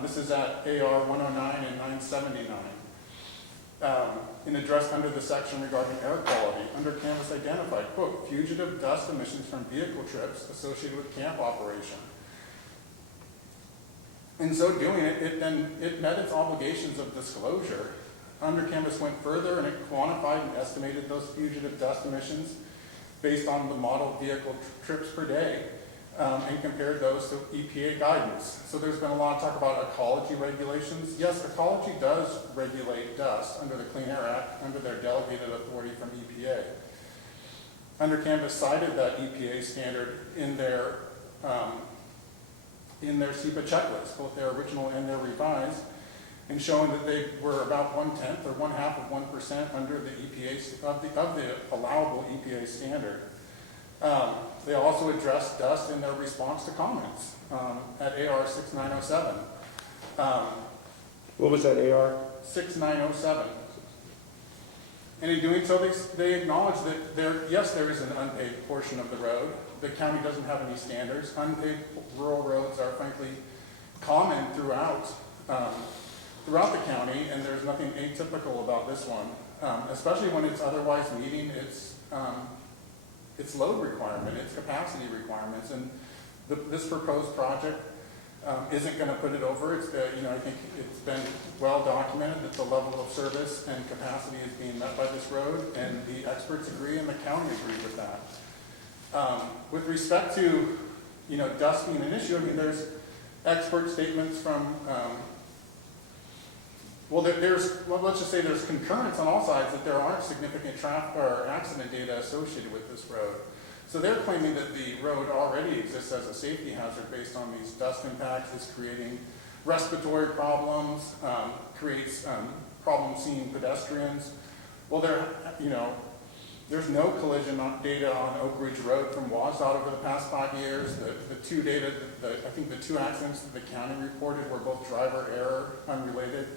This is at AR 109 and 979. In addressed under the section regarding air quality, Undercampus identified, quote, fugitive dust emissions from vehicle trips associated with camp operation. In so doing, it met its obligations of disclosure. Undercampus went further and it quantified and estimated those fugitive dust emissions based on the model vehicle trips per day and compared those to EPA guidance. So there's been a lot of talk about ecology regulations. Yes, ecology does regulate dust under the Clean Air Act, under their delegated authority from EPA. Undercampus cited that EPA standard in their SEPA checklist, both their original and their revised, and showing that they were about 1/10 or 1/2 of 1% under the EPA of the allowable EPA standard. They also addressed dust in their response to comments at AR 6907. What was that, AR? 6907. And in doing so, they acknowledge that there is an unpaved portion of the road. The county doesn't have any standards. Unpaved rural roads are frankly common throughout the county, and there's nothing atypical about this one, especially when it's otherwise meeting its load requirement, its capacity requirements. And this proposed project isn't going to put it over. It's, I think it's been well documented that the level of service and capacity is being met by this road, and the experts agree and the county agree with that. With respect to, dust being an issue, I mean, there's expert statements from, let's just say there's concurrence on all sides that there aren't significant traffic or accident data associated with this road. So they're claiming that the road already exists as a safety hazard based on these dust impacts. It's creating respiratory problems, creates problems seeing pedestrians. Well, there's no collision data on Oak Ridge Road from WASDOT over the past 5 years. I think the two accidents that the county reported were both driver error, unrelated.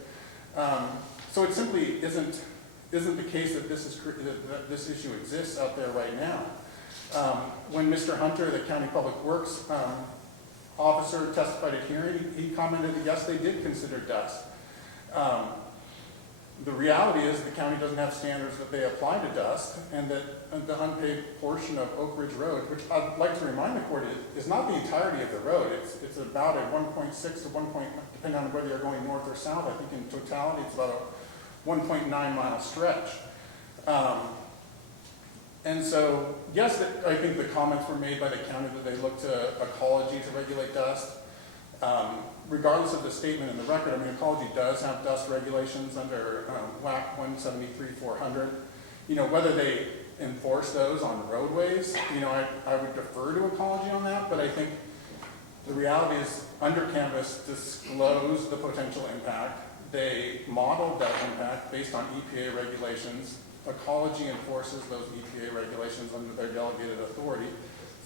So it simply isn't the case that that this issue exists out there right now. When Mr. Hunter, the County Public Works officer, testified at hearing, he commented that yes, they did consider dust. The reality is the county doesn't have standards that they apply to dust, and that the unpaved portion of Oak Ridge Road, which I'd like to remind the court is not the entirety of the road. It's about a 1.6 to 1. Depending on whether you're going north or south. I think in totality it's about a 1.9 mile stretch. And so, yes, I think the comments were made by the county that they looked to ecology to regulate dust. Regardless of the statement in the record, I mean, ecology does have dust regulations under WAC 173-400. Whether they enforce those on roadways, I would defer to ecology on that, but I think the reality is under canvas disclosed the potential impact. They modeled that impact based on EPA regulations. Ecology enforces those EPA regulations under their delegated authority.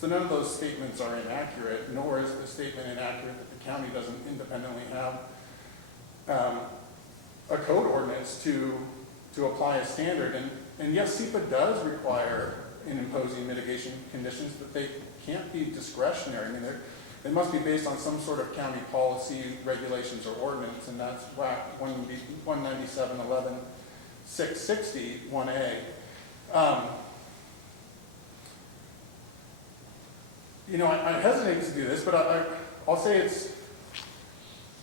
So none of those statements are inaccurate, nor is the statement inaccurate that the county doesn't independently have a code ordinance to apply a standard. And yes, SEPA does require in imposing mitigation conditions, but they can't be discretionary. I mean, they must be based on some sort of county policy, regulations, or ordinance, and that's WAC 197.11.660 1A. I hesitate to do this, but I'll say it's,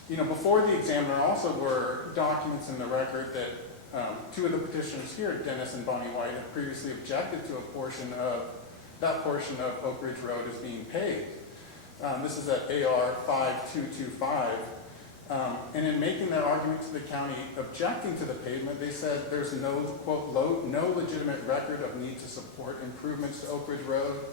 before the examiner also were documents in the record that two of the petitioners here, Dennis and Bonnie White, have previously objected to that portion of Oak Ridge Road as being paved. This is at AR 5225. And in making that argument to the county objecting to the pavement, they said there's no, quote, no legitimate record of need to support improvements to Oak Ridge Road.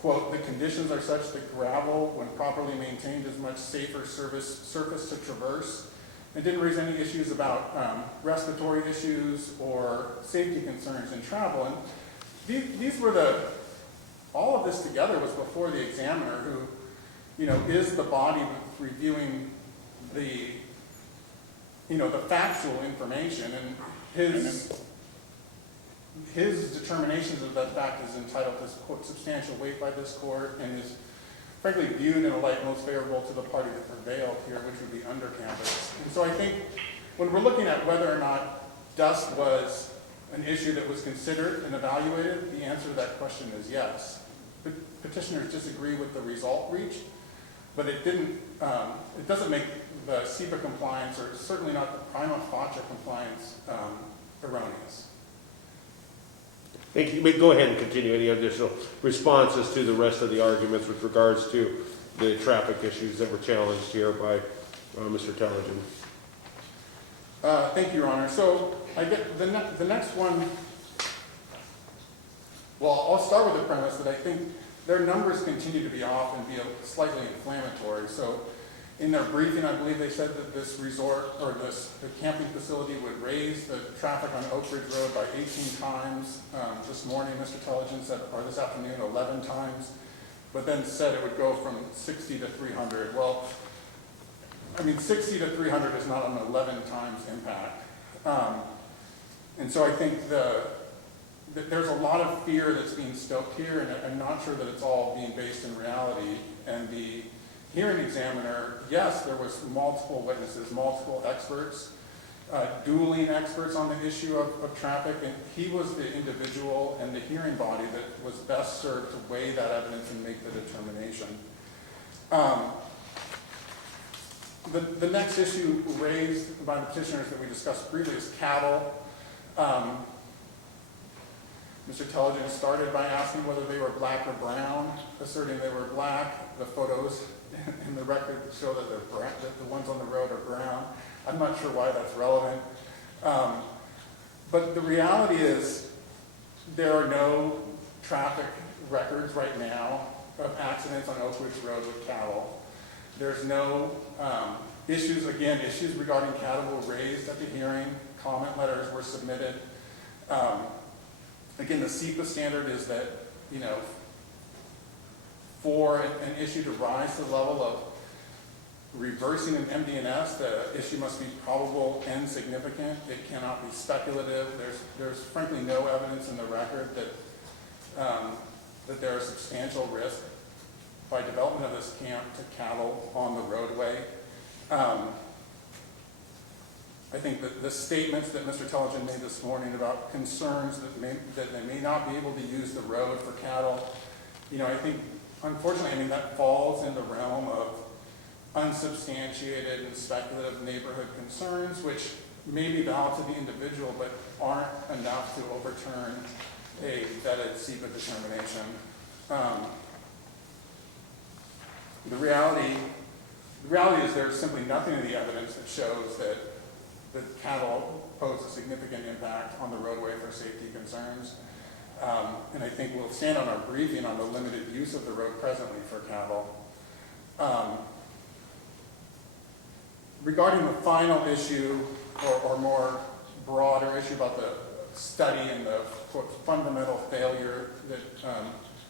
Quote, the conditions are such that gravel, when properly maintained, is much safer surface to traverse, and didn't raise any issues about respiratory issues or safety concerns in travel. And these were all of this together was before the examiner, who, is the body reviewing the factual information, and his determinations of that fact is entitled to quote, substantial weight by this court, and is frankly viewed in a light most favorable to the party that prevailed here, which would be under canvas. And so I think when we're looking at whether or not dust was an issue that was considered and evaluated, the answer to that question is yes. Petitioners disagree with the result reached, but it doesn't make the SEPA compliance, or certainly not the prima facie compliance, erroneous. Thank you. Go ahead and continue any additional responses to the rest of the arguments with regards to the traffic issues that were challenged here by Mr. Telligent. Thank you, Your Honor. So I get the next one. Well, I'll start with the premise that I think their numbers continue to be off and be slightly inflammatory. So in their briefing, I believe they said that this resort, or the camping facility, would raise the traffic on Oak Ridge Road by 18 times. This morning, Mr. Telligent said, or this afternoon, 11 times, but then said it would go from 60 to 300. Well, I mean, 60 to 300 is not an 11 times impact. And so I think there's a lot of fear that's being stoked here, and I'm not sure that it's all being based in reality. And the hearing examiner, yes, there was multiple witnesses, multiple experts, dueling experts on the issue of traffic, and he was the individual and the hearing body that was best served to weigh that evidence and make the determination. The next issue raised by the petitioners that we discussed briefly is cattle. Mr. Telligent started by asking whether they were black or brown, asserting they were black. The photos in the record show that they're brown, that the ones on the road are brown. I'm not sure why that's relevant. But the reality is there are no traffic records right now of accidents on Oak Ridge Road with cattle. There's no issues regarding cattle were raised at the hearing. Comment letters were submitted. Again, the SEPA standard is that, you know, for an issue to rise to the level of reversing an MD&S, the issue must be probable and significant. It cannot be speculative. There's frankly no evidence in the record that there is substantial risk by development of this camp to cattle on the roadway. I think that the statements that Mr. Telligent made this morning about concerns that they may not be able to use the road for cattle, you know, I think, unfortunately, I mean, that falls in the realm of unsubstantiated and speculative neighborhood concerns, which may be valid to the individual, but aren't enough to overturn a vetted SEPA determination. The reality is there's simply nothing in the evidence that shows that the cattle pose a significant impact on the roadway for safety concerns. And I think we'll stand on our briefing on the limited use of the road presently for cattle. Regarding the final issue, or more broader issue about the study and the quote, fundamental failure that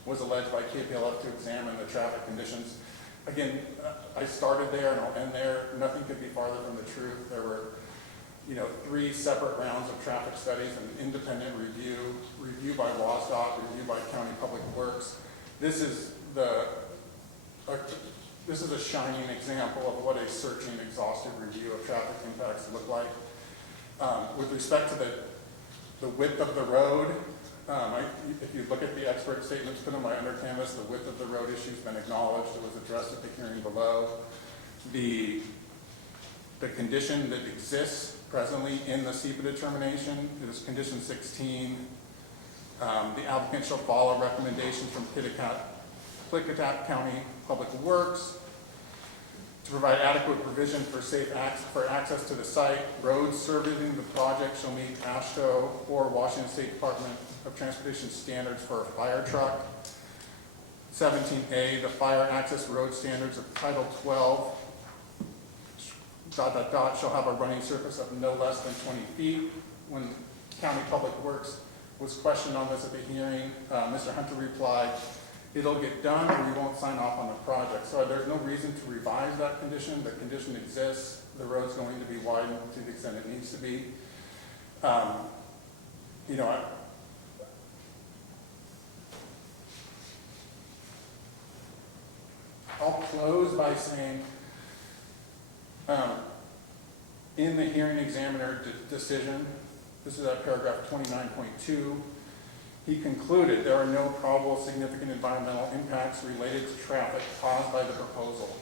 was alleged by KPLF to examine the traffic conditions. Again, I started there and I'll end there. Nothing could be farther from the truth. There were, you know, 3 separate rounds of traffic studies, an independent review by WASDOT, review by County Public Works. This is a shining example of what a searching, exhaustive review of traffic impacts look like. With respect to the width of the road, if you look at the expert statements put on by under canvas, the width of the road issue has been acknowledged. It was addressed at the hearing below. The condition that exists presently in the SEPA determination is condition 16. The applicant shall follow recommendations from Klickitat County Public Works to provide adequate provision for for access to the site. Roads serving the project shall meet AASHTO or Washington State Department of Transportation standards for a fire truck. 17A, the fire access road standards of Title 12 ... shall have a running surface of no less than 20 feet. When County Public Works was questioned on this at the hearing, Mr. Hunter replied, "It'll get done or we won't sign off on the project." So there's no reason to revise that condition. The condition exists. The road's going to be widened to the extent it needs to be. You know, I'll close by saying, in the hearing examiner decision, this is at paragraph 29.2, he concluded there are no probable significant environmental impacts related to traffic caused by the proposal.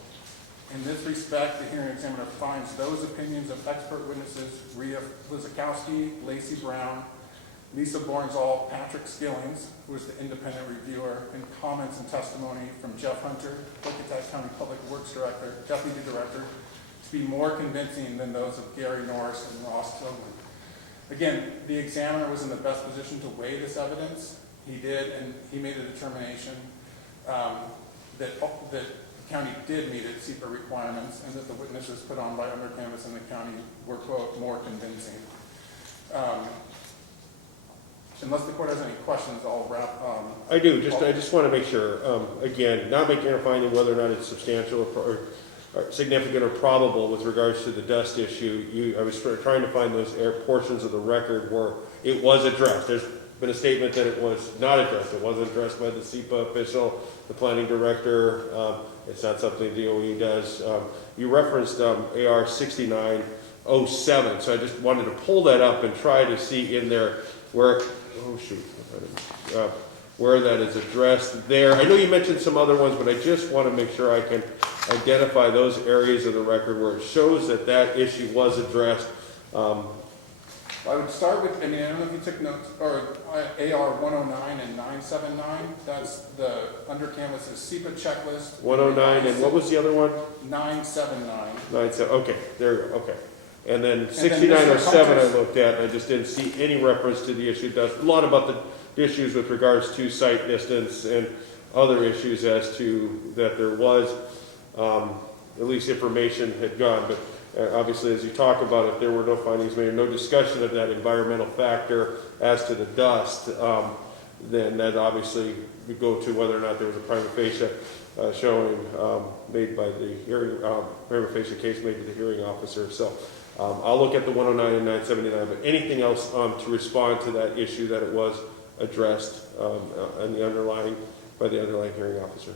In this respect, the hearing examiner finds those opinions of expert witnesses, Rhea Lizakowski, Lacey Brown, Lisa Bornzall, Patrick Skillings, who is the independent reviewer, and comments and testimony from Jeff Hunter, Klickitat County Public Works Director, Deputy Director, to be more convincing than those of Gary Norris and Ross Tillman. Again, the examiner was in the best position to weigh this evidence. He did, and he made a determination that the county did meet its SEPA requirements and that the witnesses put on by under canvas in the county were, quote, more convincing. Unless the court has any questions, I'll wrap. I do. I just want to make sure. Again, not making a finding whether or not it's substantial or significant or probable with regards to the dust issue. I was trying to find those portions of the record where it was addressed. There's been a statement that it was not addressed. It wasn't addressed by the SEPA official, the planning director. It's not something DOE does. You referenced AR 6907, so I just wanted to pull that up and try to see in there where, where that is addressed there. I know you mentioned some other ones, but I just want to make sure I can identify those areas of the record where it shows that that issue was addressed. I would start with, I don't know if you took notes, or AR 109 and 979, that's the under canvas is SEPA checklist. 109, and what was the other one? 979. 97, okay, there you go, okay. And then then 6907 I Mr. looked at, and I just didn't see any reference to the issue. Does a lot about the issues with regards to site distance and other issues as to that there was, at least information had gone, but obviously, as you talk about it, there were no findings made, no discussion of that environmental factor as to the dust. Then that obviously would go to whether or not there was a prima facie showing made by the hearing, prima facie case made to the hearing officer. So I'll look at the 109 and 979, but anything else to respond to that issue that it was addressed and the underlying by the underlying hearing officer.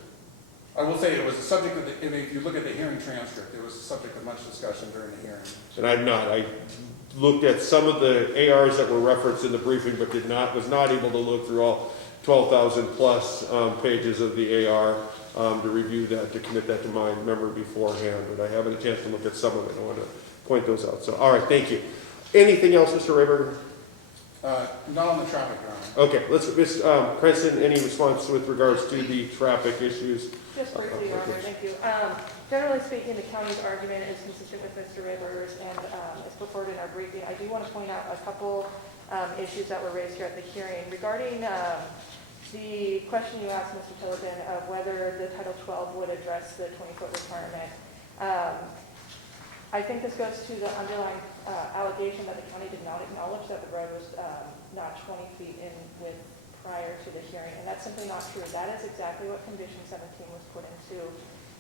I will say it was a subject of the, if you look at the hearing transcript, it was a subject of much discussion during the hearing. And I've not. I looked at some of the ARs that were referenced in the briefing, but was not able to look through all 12,000 plus pages of the AR to review that, to commit that to my memory beforehand. But I haven't had a chance to look at some of it. I want to point those out. So, all right, thank you. Anything else, Mr. Rayberger? Not on the traffic, Your Honor. Okay, let's, Ms. Cranston, any response with regards to the traffic issues? Just briefly, Your Honor, thank you. Generally speaking, the county's argument is consistent with Mr. Rayberger's and is put forward in our briefing. I do want to point out a couple issues that were raised here at the hearing. Regarding the question you asked, Mr. Tillotson, of whether the Title 12 would address the 20-foot requirement, I think this goes to the underlying allegation that the county did not acknowledge that the road was not 20 feet in width prior to the hearing, and that's simply not true. That is exactly what Condition 17 was put into,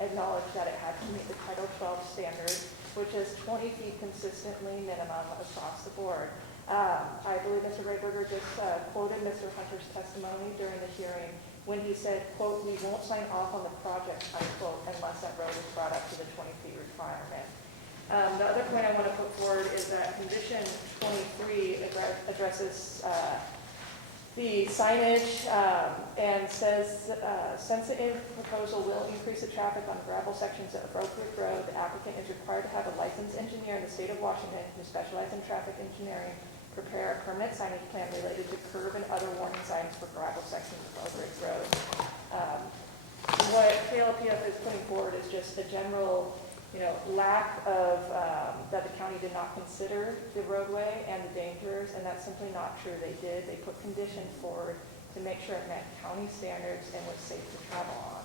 acknowledge that it had to meet the Title 12 standard, which is 20 feet consistently minimum across the board. I believe Mr. Rayberger just quoted Mr. Hunter's testimony during the hearing when he said, quote, "We won't sign off on the project," unquote, unless that road is brought up to the 20 feet requirement. The other point I want to put forward is that Condition 23 addresses the signage and says, since the proposal will increase the traffic on gravel sections of Oak Ridge Road, the applicant is required to have a licensed engineer in the state of Washington who specializes in traffic engineering prepare a permanent signage plan related to curb and other warning signs for gravel sections of Oak Ridge Road. What KLPF is putting forward is just a general lack of, that the county did not consider the roadway and the dangers, and that's simply not true. They did. They put conditions forward to make sure it met county standards and was safe to travel on.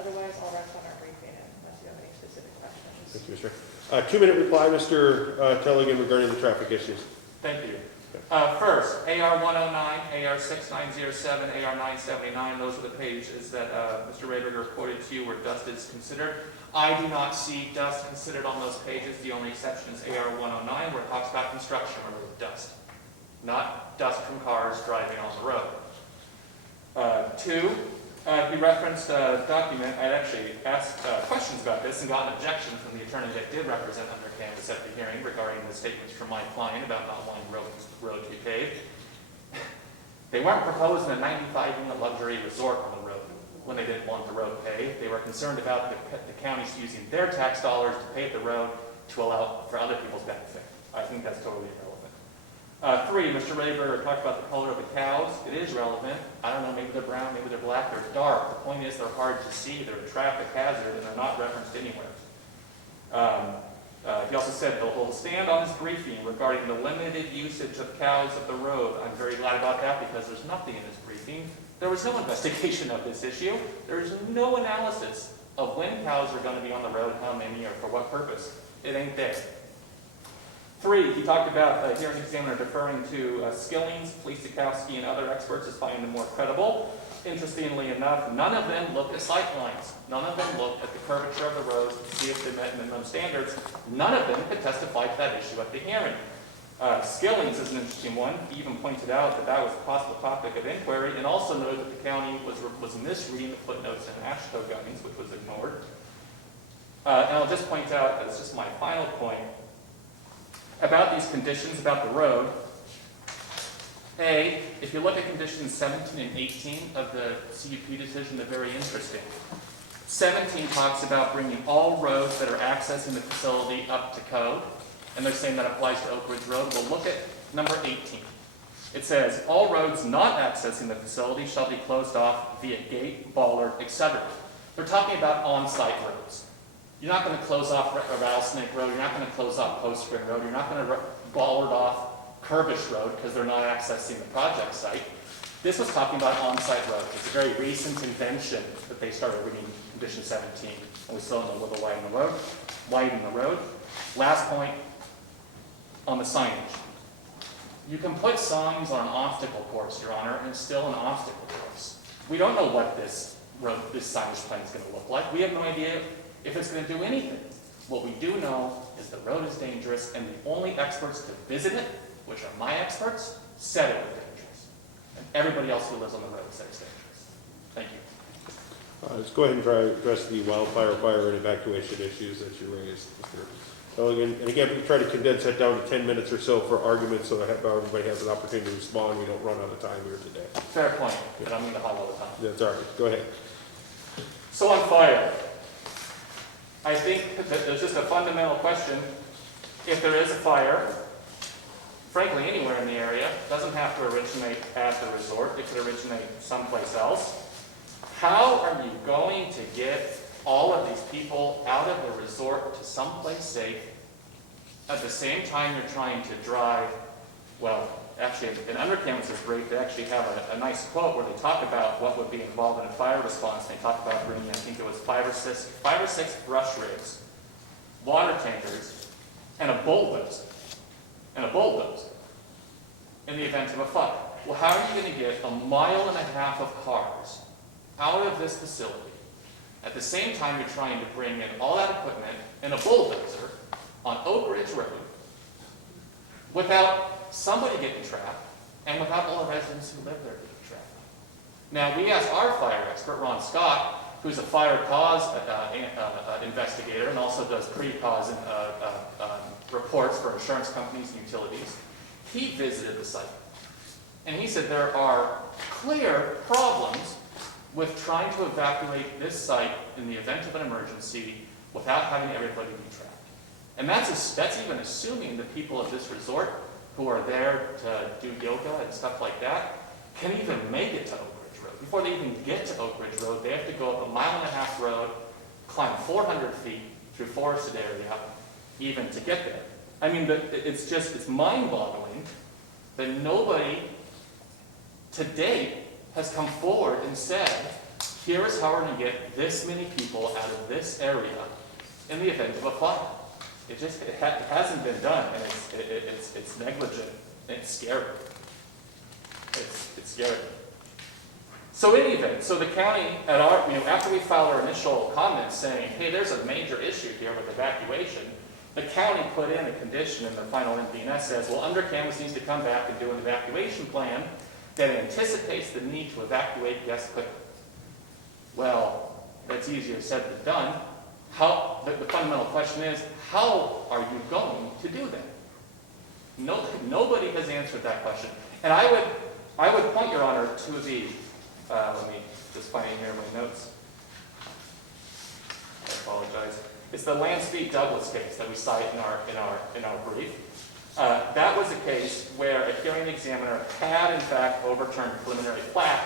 Otherwise, I'll rest on our briefing unless you have any specific questions. Thank you, Mr. 2-minute reply, Mr. Telligan, regarding the traffic issues. Thank you. First, AR 109, AR 6907, AR 979, those are the pages that Mr. Rayberger quoted to you where dust is considered. I do not see dust considered on those pages. The only exception is AR 109 where it talks about construction-related dust, not dust from cars driving on the road. Two, he referenced a document. I actually asked questions about this and got an objection from the attorney that did represent under canvas at the hearing regarding the statements from my client about not wanting the road to be paved. They weren't proposing a 95-unit luxury resort on the road when they didn't want the road paved. They were concerned about the counties using their tax dollars to pave the road to allow for other people's benefit. I think that's totally irrelevant. Three, Mr. Rayberger talked about the color of the cows. It is relevant. I don't know, maybe they're brown, maybe they're black, they're dark. The point is they're hard to see, they're a traffic hazard, and they're not referenced anywhere. He also said he'll stand on his briefing regarding the limited usage of cows of the road. I'm very glad about that because there's nothing in his briefing. There was no investigation of this issue. There's no analysis of when cows are going to be on the road, how many, or for what purpose. It ain't there. Three, he talked about the hearing examiner deferring to Skillings, Fleesikowski, and other experts as finding them more credible. Interestingly enough, none of them looked at sight lines. None of them looked at the curvature of the roads to see if they met minimum standards. None of them could testify to that issue at the hearing. Skillings is an interesting one. He even pointed out that that was a possible topic of inquiry and also noted that the county was misreading the footnotes in AASHTO guidance, which was ignored. And I'll just point out, as just my final point, about these conditions about the road. A, if you look at conditions 17 and 18 of the CUP decision, they're very interesting. 17 talks about bringing all roads that are accessing the facility up to code, and they're saying that applies to Oak Ridge Road. We'll look at number 18. It says, all roads not accessing the facility shall be closed off via gate, bollard, etc. They're talking about on-site roads. You're not going to close off Rattlesnake Road, you're not going to close off Post Spring Road, you're not going to bollard off Kirbish Road because they're not accessing the project site. This was talking about on-site roads. It's a very recent invention that they started reading condition 17, and we still don't know whether widen the road. Last point on the signage. You can put signs on an obstacle course, Your Honor, and it's still an obstacle course. We don't know what this signage plan is going to look like. We have no idea if it's going to do anything. What we do know is the road is dangerous, and the only experts to visit it, which are my experts, said it was dangerous. And everybody else who lives on the road said it's dangerous. Thank you. Let's go ahead and try to address the wildfire, fire, and evacuation issues that you raised, Mr. Elegant. And again, we try to condense that down to 10 minutes or so for arguments so that everybody has an opportunity to respond. We don't run out of time here today. Fair point, but I'm going to hog all the time. That's all right. Go ahead. So on fire, I think that there's just a fundamental question. If there is a fire, frankly, anywhere in the area, it doesn't have to originate at the resort. It could originate someplace else. How are you going to get all of these people out of the resort to someplace safe at the same time you're trying to drive? Well, actually, in undercounts is great. They actually have a nice quote where they talk about what would be involved in a fire response. They talk about bringing, I think it was five or six brush rigs, water tankers, and a bulldozer. In the event of a fire. Well, how are you going to get 1.5 miles of cars out of this facility at the same time you're trying to bring in all that equipment and a bulldozer on Oak Ridge Road without somebody getting trapped and without all the residents who live there getting trapped? Now, we asked our fire expert, Ron Scott, who's a fire cause investigator and also does pre-cause reports for insurance companies and utilities. He visited the site, and he said there are clear problems with trying to evacuate this site in the event of an emergency without having everybody be trapped. And that's even assuming the people of this resort who are there to do yoga and stuff like that can even make it to Oak Ridge Road. Before they even get to Oak Ridge Road, they have to go up 1.5 miles road, climb 400 feet through forested area, even to get there. I mean, it's mind-boggling that nobody to date has come forward and said, here is how we're going to get this many people out of this area in the event of a fire. It hasn't been done, and it's negligent, and it's scary. It's scary. So in any event, so the county, after we filed our initial comments saying, hey, there's a major issue here with evacuation, the county put in a condition in the final NPNS says, well, Undercanvas needs to come back and do an evacuation plan that anticipates the need to evacuate guests quickly. Well, that's easier said than done. The fundamental question is, how are you going to do that? Nobody has answered that question. And I would point, Your Honor, to the, let me just find it here in my notes. I apologize. It's the Lanspeed Douglas case that we cite in our brief. That was a case where a hearing examiner had, in fact, overturned a preliminary plat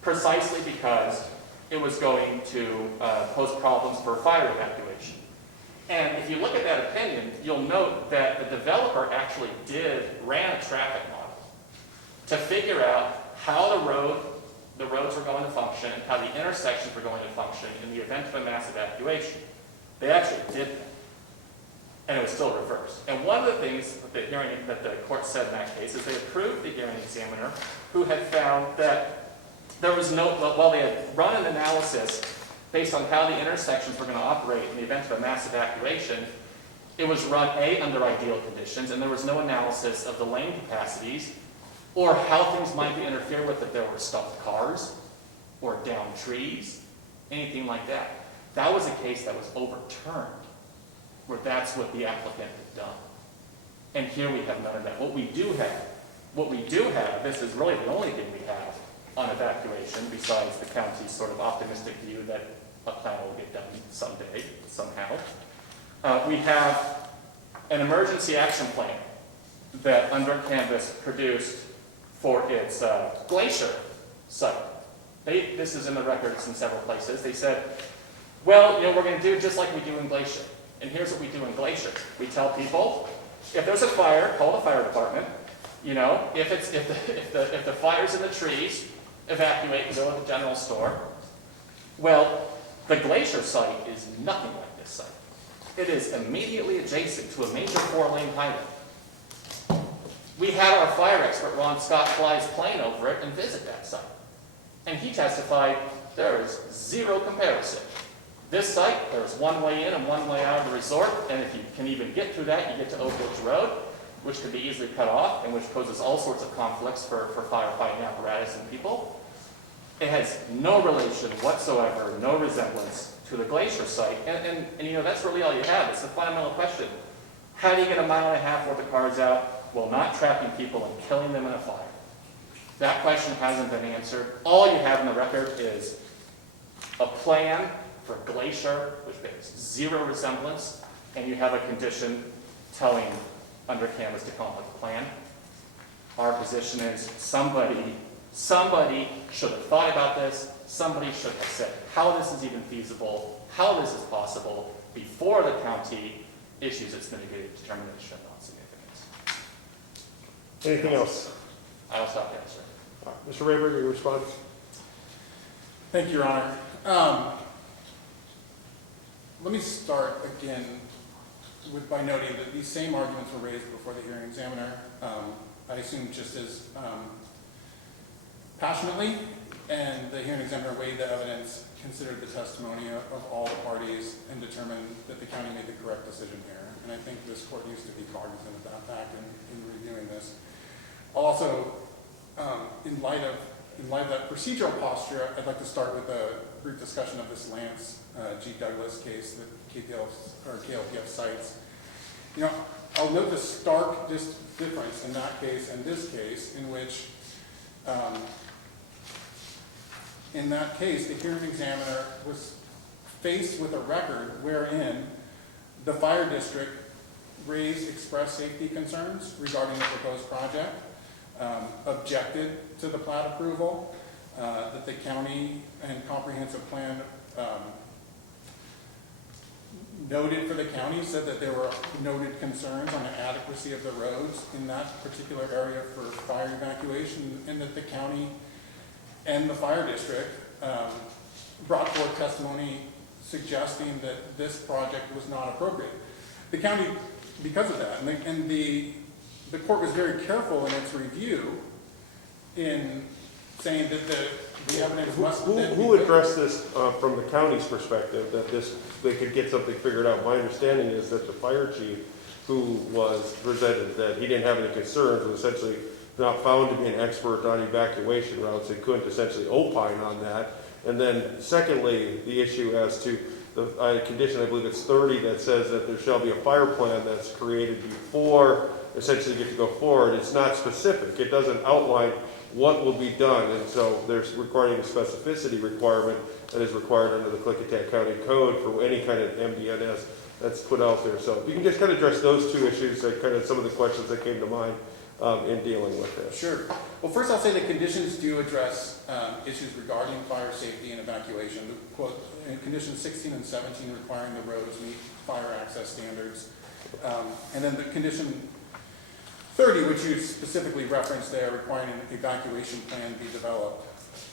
precisely because it was going to pose problems for fire evacuation. And if you look at that opinion, you'll note that the developer actually ran a traffic model to figure out how the roads were going to function and how the intersections were going to function in the event of a mass evacuation. They actually did that. And it was still reversed. And one of the things that the court said in that case is they approved the hearing examiner who had found that there was while they had run an analysis based on how the intersections were going to operate in the event of a mass evacuation, it was run under ideal conditions, and there was no analysis of the lane capacities or how things might interfere with if there were stuck cars or downed trees, anything like that. That was a case that was overturned, where that's what the applicant had done. And here we have none of that. What we do have, this is really the only thing we have, on evacuation, besides the county's sort of optimistic view that a plan will get done someday, somehow. We have an emergency action plan that Under Canvas produced for its glacier site. This is in the records in several places. They said, well, we're going to do just like we do in Glacier. And here's what we do in Glacier. We tell people, if there's a fire, call the fire department. If the fire's in the trees, evacuate and go to the general store. Well, the Glacier site is nothing like this site. It is immediately adjacent to a major 4-lane highway. We had our fire expert, Ron Scott, fly his plane over it and visit that site. And he testified there is zero comparison. This site, there's one way in and one way out of the resort, and if you can even get through that, you get to Oak Ridge Road, which can be easily cut off and which poses all sorts of conflicts for firefighting apparatus and people. It has no relation whatsoever, no resemblance to the Glacier site. And that's really all you have. It's the fundamental question. How do you get 1.5 miles worth of cars out while not trapping people and killing them in a fire? That question hasn't been answered. All you have in the record is a plan for Glacier, which bears zero resemblance, and you have a condition telling Under Canvas to come up with a plan. Our position is somebody should have thought about this. Somebody should have said how this is even feasible, how this is possible, before the county issues its mitigated determination on significance. Anything else? I'll stop there, sir. Mr. Rayburn, your response? Thank you, Your Honor. Let me start again by noting that these same arguments were raised before the hearing examiner. I assume just as passionately, and the hearing examiner weighed the evidence, considered the testimony of all the parties, and determined that the county made the correct decision here. And I think this court needs to be cognizant of that fact in reviewing this. Also, in light of that procedural posture, I'd like to start with a brief discussion of this Lance G. Douglas case that KLPF cites. I'll note the stark difference in that case and this case, in which, in that case, the hearing examiner was faced with a record wherein the fire district raised express safety concerns regarding the proposed project, objected to the plat approval, that the county and comprehensive plan noted for the county, said that there were noted concerns on the adequacy of the roads in that particular area for fire evacuation, and that the county and the fire district brought forth testimony suggesting that this project was not appropriate. The county, because of that, and the court was very careful in its review in saying that the evidence must then be... Who addressed this from the county's perspective, that they could get something figured out? My understanding is that the fire chief, who was presented that he didn't have any concerns, was essentially not found to be an expert on evacuation routes. He couldn't essentially opine on that. And then secondly, the issue as to the condition, I believe it's 30, that says that there shall be a fire plan that's created before essentially you get to go forward. It's not specific. It doesn't outline what will be done, and so there's requiring a specificity requirement that is required under the Klickitat County Code for any kind of MDNS that's put out there. So if you can just kind of address those two issues, kind of some of the questions that came to mind in dealing with this. Sure. Well, first I'll say the conditions do address issues regarding fire safety and evacuation. The quote, in conditions 16 and 17 requiring the roads meet fire access standards. And then the condition 30, which you specifically referenced there, requiring an evacuation plan be developed.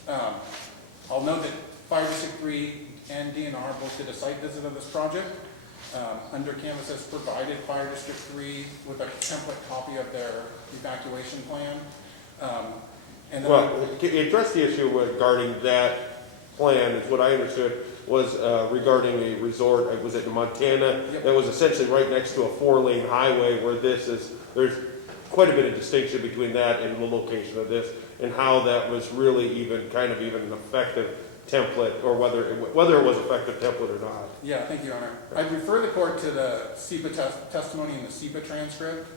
I'll note that Fire District 3 and DNR both did a site visit of this project. Under Canvas has provided Fire District 3 with a template copy of their evacuation plan. And then address the issue regarding that plan, is what I understood, was regarding a resort, was it in Montana? Yep. That was essentially right next to a 4-lane highway where this is, there's quite a bit of distinction between that and the location of this, and how that was really even an effective template, or whether it was effective template or not. Yeah, thank you, Your Honor. I'd refer the court to the SEPA testimony in the SEPA transcript,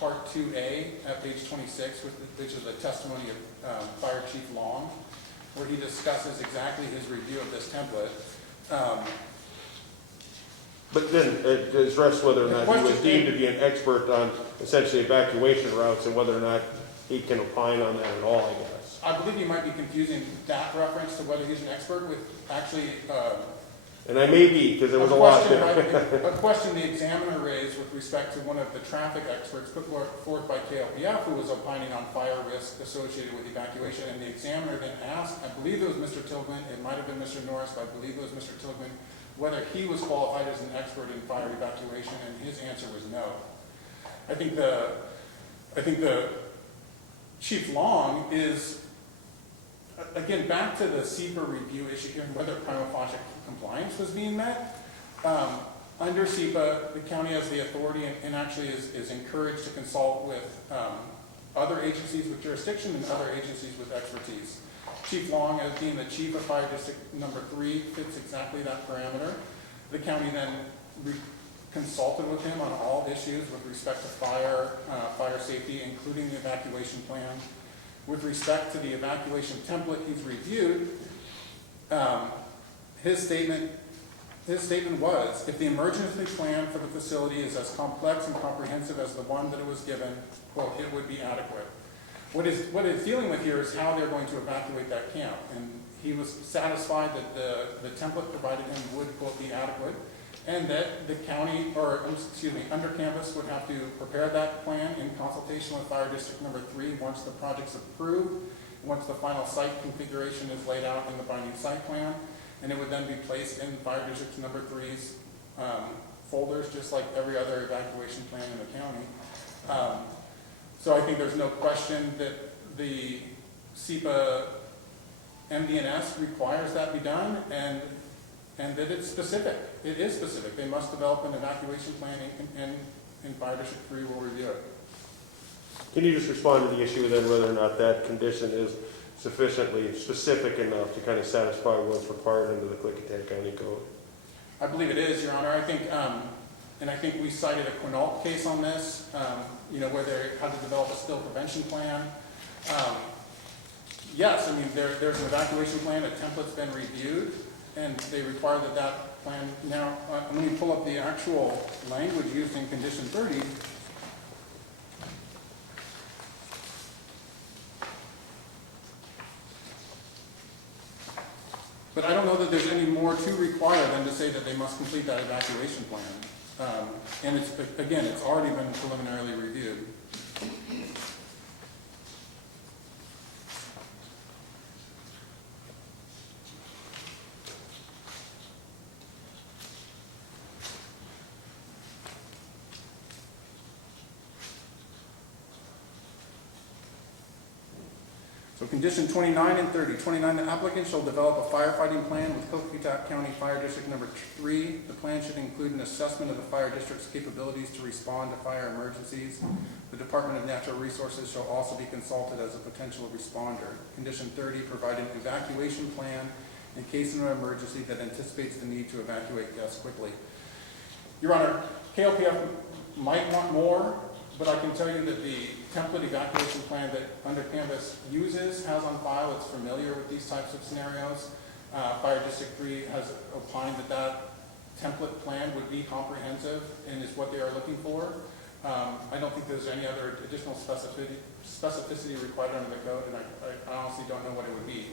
Part 2A at page 26, which is the testimony of Fire Chief Long, where he discusses exactly his review of this template. But then it addressed whether or not he was question- deemed to be an expert on essentially evacuation routes and whether or not he can opine on that at all, I guess. I believe you might be confusing that reference to whether he's an expert with actually And I may be, because there was a lot there. a question the examiner raised with respect to one of the traffic experts put forth by KLPF, who was opining on fire risk associated with evacuation, and the examiner then asked, I believe it was Mr. Tilgman, it might have been Mr. Norris, but I believe it was Mr. Tilgman, whether he was qualified as an expert in fire evacuation, and his answer was no. I think the Chief Long is, again, back to the SEPA review issue here, and whether prima facie compliance was being met. Under SEPA, the county has the authority and actually is encouraged to consult with other agencies with jurisdiction and other agencies with expertise. Chief Long, as being the chief of Fire District Number 3, fits exactly that parameter. The county then consulted with him on all issues with respect to fire safety, including the evacuation plan. With respect to the evacuation template he's reviewed, his statement was, if the emergency plan for the facility is as complex and comprehensive as the one that it was given, quote, it would be adequate. What it's dealing with here is how they're going to evacuate that camp. And he was satisfied that the template provided him would, quote, be adequate, and that the county, under campus would have to prepare that plan in consultation with Fire District Number 3 once the project's approved, once the final site configuration is laid out in the binding site plan, and it would then be placed in Fire District Number 3's folders, just like every other evacuation plan in the county. So I think there's no question that the SEPA MD&S requires that be done, and that it's specific. It is specific. They must develop an evacuation plan, and Fire District 3 will review it. Can you just respond to the issue then whether or not that condition is sufficiently specific enough to kind of satisfy what's required under the Klickitat County Code? I believe it is, Your Honor. I think, and I think we cited a Quinault case on this, where they had to develop a spill prevention plan. Yes, I mean, there's an evacuation plan, a template's been reviewed, and they require that plan. Now, I'm going to pull up the actual language used in Condition 30. But I don't know that there's any more to require than to say that they must complete that evacuation plan. And it's already been preliminarily reviewed. So condition 29 and 30. 29, the applicant shall develop a firefighting plan with Klickitat County Fire District Number 3. The plan should include an assessment of the fire district's capabilities to respond to fire emergencies. The Department of Natural Resources shall also be consulted as a potential responder. Condition 30, provide an evacuation plan in case of an emergency that anticipates the need to evacuate guests quickly. Your Honor, KLPF might want more, but I can tell you that the template evacuation plan that Under Canvas uses, has on file, it's familiar with these types of scenarios. Fire District 3 has opined that template plan would be comprehensive and is what they are looking for. I don't think there's any other additional specificity required under the code, and I honestly don't know what it would be.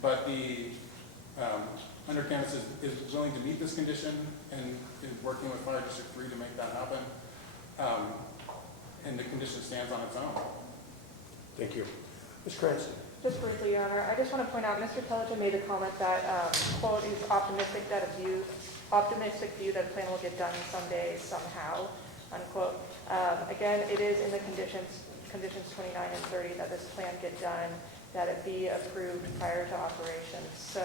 But the Under Canvas is willing to meet this condition and is working with Fire District 3 to make that happen. And the condition stands on its own. Thank you. Ms. Cranston. Just briefly, Your Honor, I just want to point out, Mr. Pelican made the comment that, quote, he's optimistic view that the plan will get done someday, somehow, unquote. Again, it is in the conditions 29 and 30 that this plan get done, that it be approved prior to operations. So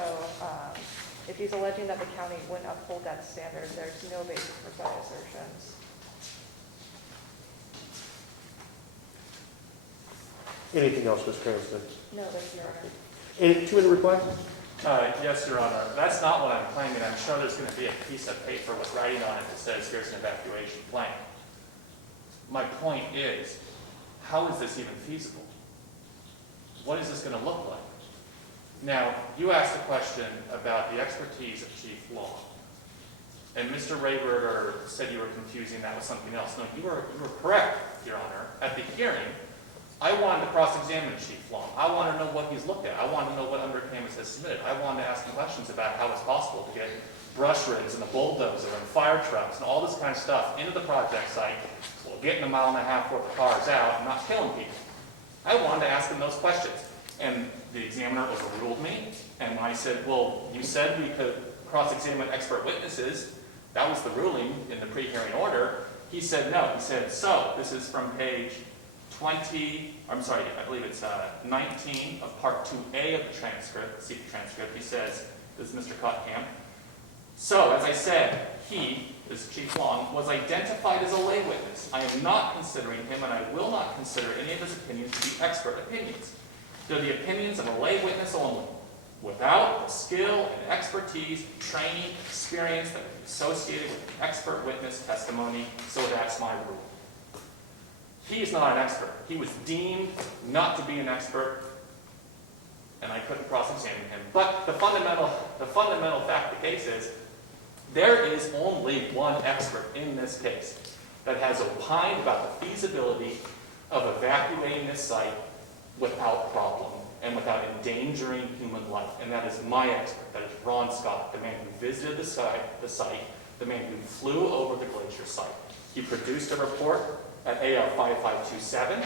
if he's alleging that the county wouldn't uphold that standard, there's no basis for such assertions. Anything else, Ms. Cranston? No, thank you, Your Honor. Any 2-minute reply? Yes, Your Honor. That's not what I'm claiming. I'm sure there's going to be a piece of paper with writing on it that says, here's an evacuation plan. My point is, how is this even feasible? What is this going to look like? Now, you asked a question about the expertise of Chief Long. And Mr. Rayberger said you were confusing that with something else. No, you were correct, Your Honor. At the hearing, I wanted to cross-examine Chief Long. I want to know what he's looked at. I want to know what underpayments has submitted. I wanted to ask him questions about how it's possible to get brush rigs and a bulldozer and fire trucks and all this kind of stuff into the project site, while getting a mile and a half worth of cars out and not killing people. I wanted to ask him those questions. And the examiner overruled me, and I said, well, you said we could cross-examine expert witnesses. That was the ruling in the pre-hearing order. He said no. He said, so, this is from page 20, I'm sorry, I believe it's 19 of part 2A of the transcript, see the transcript. He says, this is Mr. Cottenham. So, as I said, he, this Chief Long, was identified as a lay witness. I am not considering him, and I will not consider any of his opinions to be expert opinions. They're the opinions of a lay witness only, without the skill and expertise, training, experience that is associated with expert witness testimony, so that's my rule. He is not an expert. He was deemed not to be an expert, and I couldn't cross-examine him. But the fundamental fact of the case is, there is only one expert in this case that has opined about the feasibility of evacuating this site without problem and without endangering human life, and that is my expert. That is Ron Scott, the man who visited the site, the man who flew over the glacier site. He produced a report at AL 5527.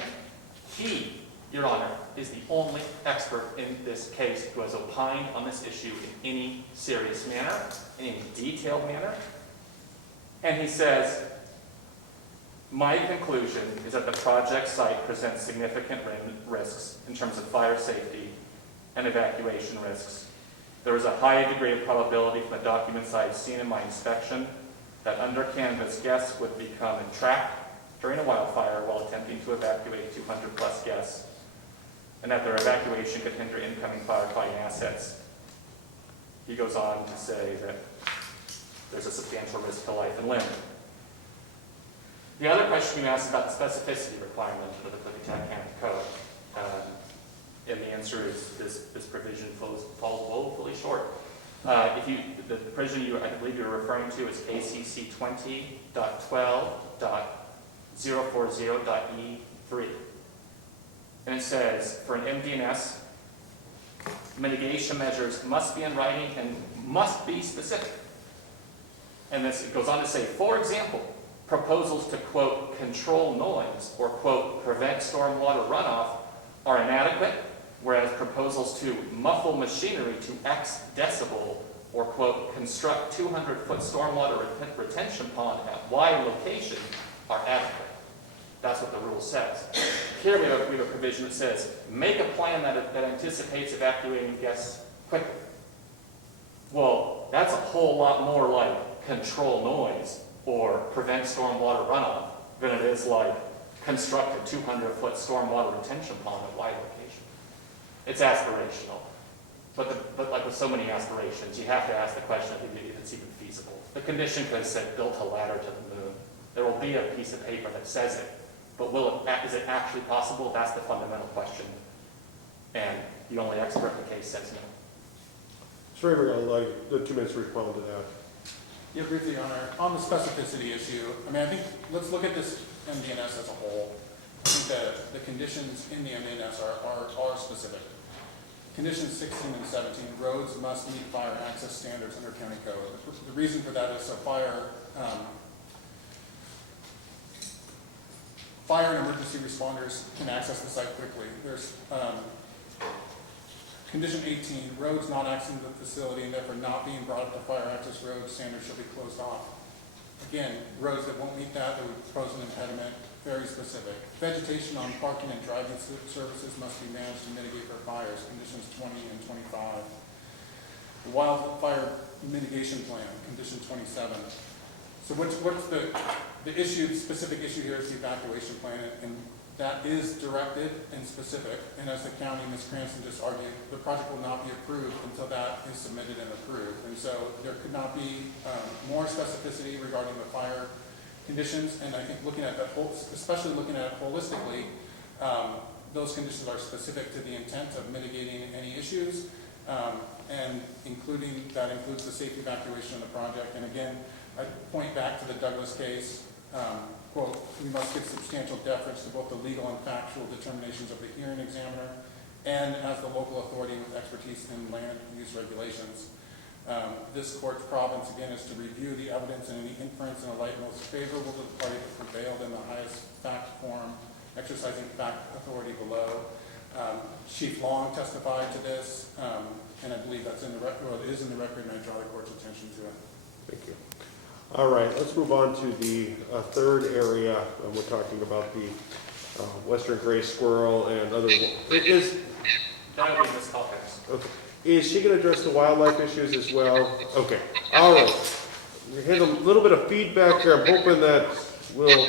He, Your Honor, is the only expert in this case who has opined on this issue in any serious manner, in any detailed manner. And he says, my conclusion is that the project site presents significant risks in terms of fire safety and evacuation risks. There is a high degree of probability from the documents I have seen in my inspection that under canvas guests would become entrapped during a wildfire while attempting to evacuate 200 plus guests, and that their evacuation could hinder incoming firefighting assets. He goes on to say that there's a substantial risk to life and limb. The other question you asked about the specificity requirement of the Klickitat County Code, and the answer is this provision falls woefully short. The provision I believe you're referring to is KCC 20.12.040.E3. And it says, for an MDNS, mitigation measures must be in writing and must be specific. And this, it goes on to say, for example, proposals to, quote, control noise or, quote, prevent stormwater runoff are inadequate, whereas proposals to muffle machinery to X decibel or, quote, construct 200-foot stormwater retention pond at Y location are adequate. That's what the rule says. Here we have a provision that says, make a plan that anticipates evacuating guests quickly. Well, that's a whole lot more like control noise or prevent stormwater runoff than it is like construct a 200-foot stormwater retention pond at Y location. It's aspirational. But like with so many aspirations, you have to ask the question if it's even feasible. The condition could have said built a ladder to the moon. There will be a piece of paper that says it. But is it actually possible? That's the fundamental question. And the only expert in the case says no. Mr. Raver, I'll allow you the 2 minutes to respond to that. Yeah, briefly, Your Honor. On the specificity issue, I think let's look at this MDNS as a whole. I think the conditions in the MDNS are specific. Conditions 16 and 17, roads must meet fire access standards under county code. The reason for that is so fire and emergency responders can access the site quickly. There's condition 18, roads not accessing the facility and therefore not being brought up to fire access road standards shall be closed off. Again, roads that won't meet that would pose an impediment, very specific. Vegetation on parking and driving services must be managed to mitigate for fires, conditions 20 and 25. The wildfire mitigation plan, condition 27. So what's the issue, the specific issue here is the evacuation plan, and that is directed and specific, and as the county, Ms. Cranston just argued, the project will not be approved until that is submitted and approved. And so there could not be more specificity regarding the fire conditions, and I think looking at that whole, especially looking at it holistically, those conditions are specific to the intent of mitigating any issues, and that includes the safe evacuation of the project. And again, I point back to the Douglas case, quote, "We must give substantial deference to both the legal and factual determinations of the hearing examiner and as the local authority with expertise in land use regulations. This court's province, again, is to review the evidence and any inference in a light most favorable to the party that prevailed in the highest fact form, exercising fact authority below." Chief Long testified to this, and I believe that's in the record, well, it is in the record, and I draw the court's attention to it. Thank you. All right, let's move on to the third area. We're talking about the western gray squirrel and other. That would be Ms. Calkins. Okay. Is she going to address the wildlife issues as well? Okay. All right. We had a little bit of feedback here. I'm hoping that we'll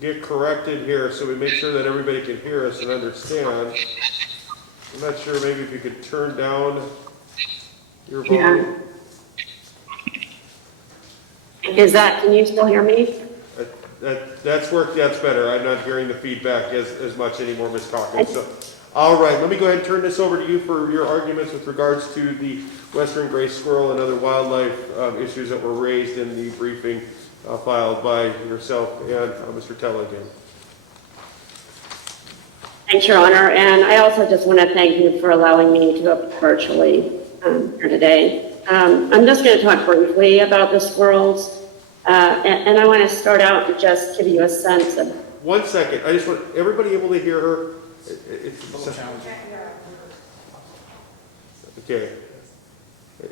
get corrected here so we make sure that everybody can hear us and understand. I'm not sure, maybe if you could turn down your volume. Can you still hear me? That's worked, that's better. I'm not hearing the feedback as much anymore, Ms. Calkins. So, all right, let me go ahead and turn this over to you for your arguments with regards to the western gray squirrel and other wildlife issues that were raised in the briefing filed by yourself and Mr. Telligan. Thanks, Your Honor. And I also just want to thank you for allowing me to go virtually here today. I'm just going to talk briefly about the squirrels. And I want to start out and just give you a sense of... 1 second. I just want everybody able to hear her. It's a little challenging. Okay.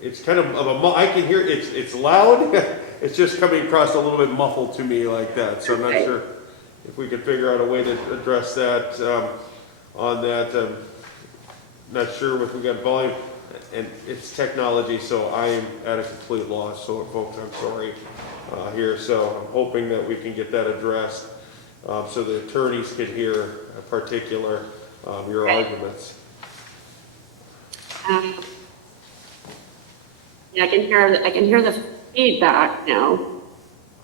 It's kind of I can hear it's loud. It's just coming across a little bit muffled to me like that. So I'm not sure if we could figure out a way to address that on that. Not sure if we got volume, and it's technology, so I am at a complete loss. So folks, I'm sorry here. So I'm hoping that we can get that addressed so the attorneys can hear in particular your arguments. Yeah, I can hear the feedback now.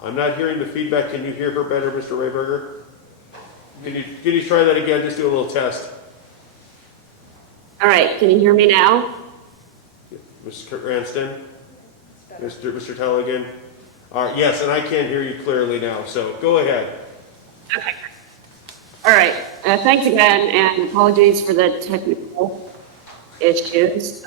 I'm not hearing the feedback. Can you hear her better, Mr. Rayberger? Can you try that again? Just do a little test. All right, can you hear me now? Mr. Cranston? Mr. Telligan? Yes, and I can hear you clearly now, so go ahead. Okay. All right, thanks again, and apologies for the technical issues.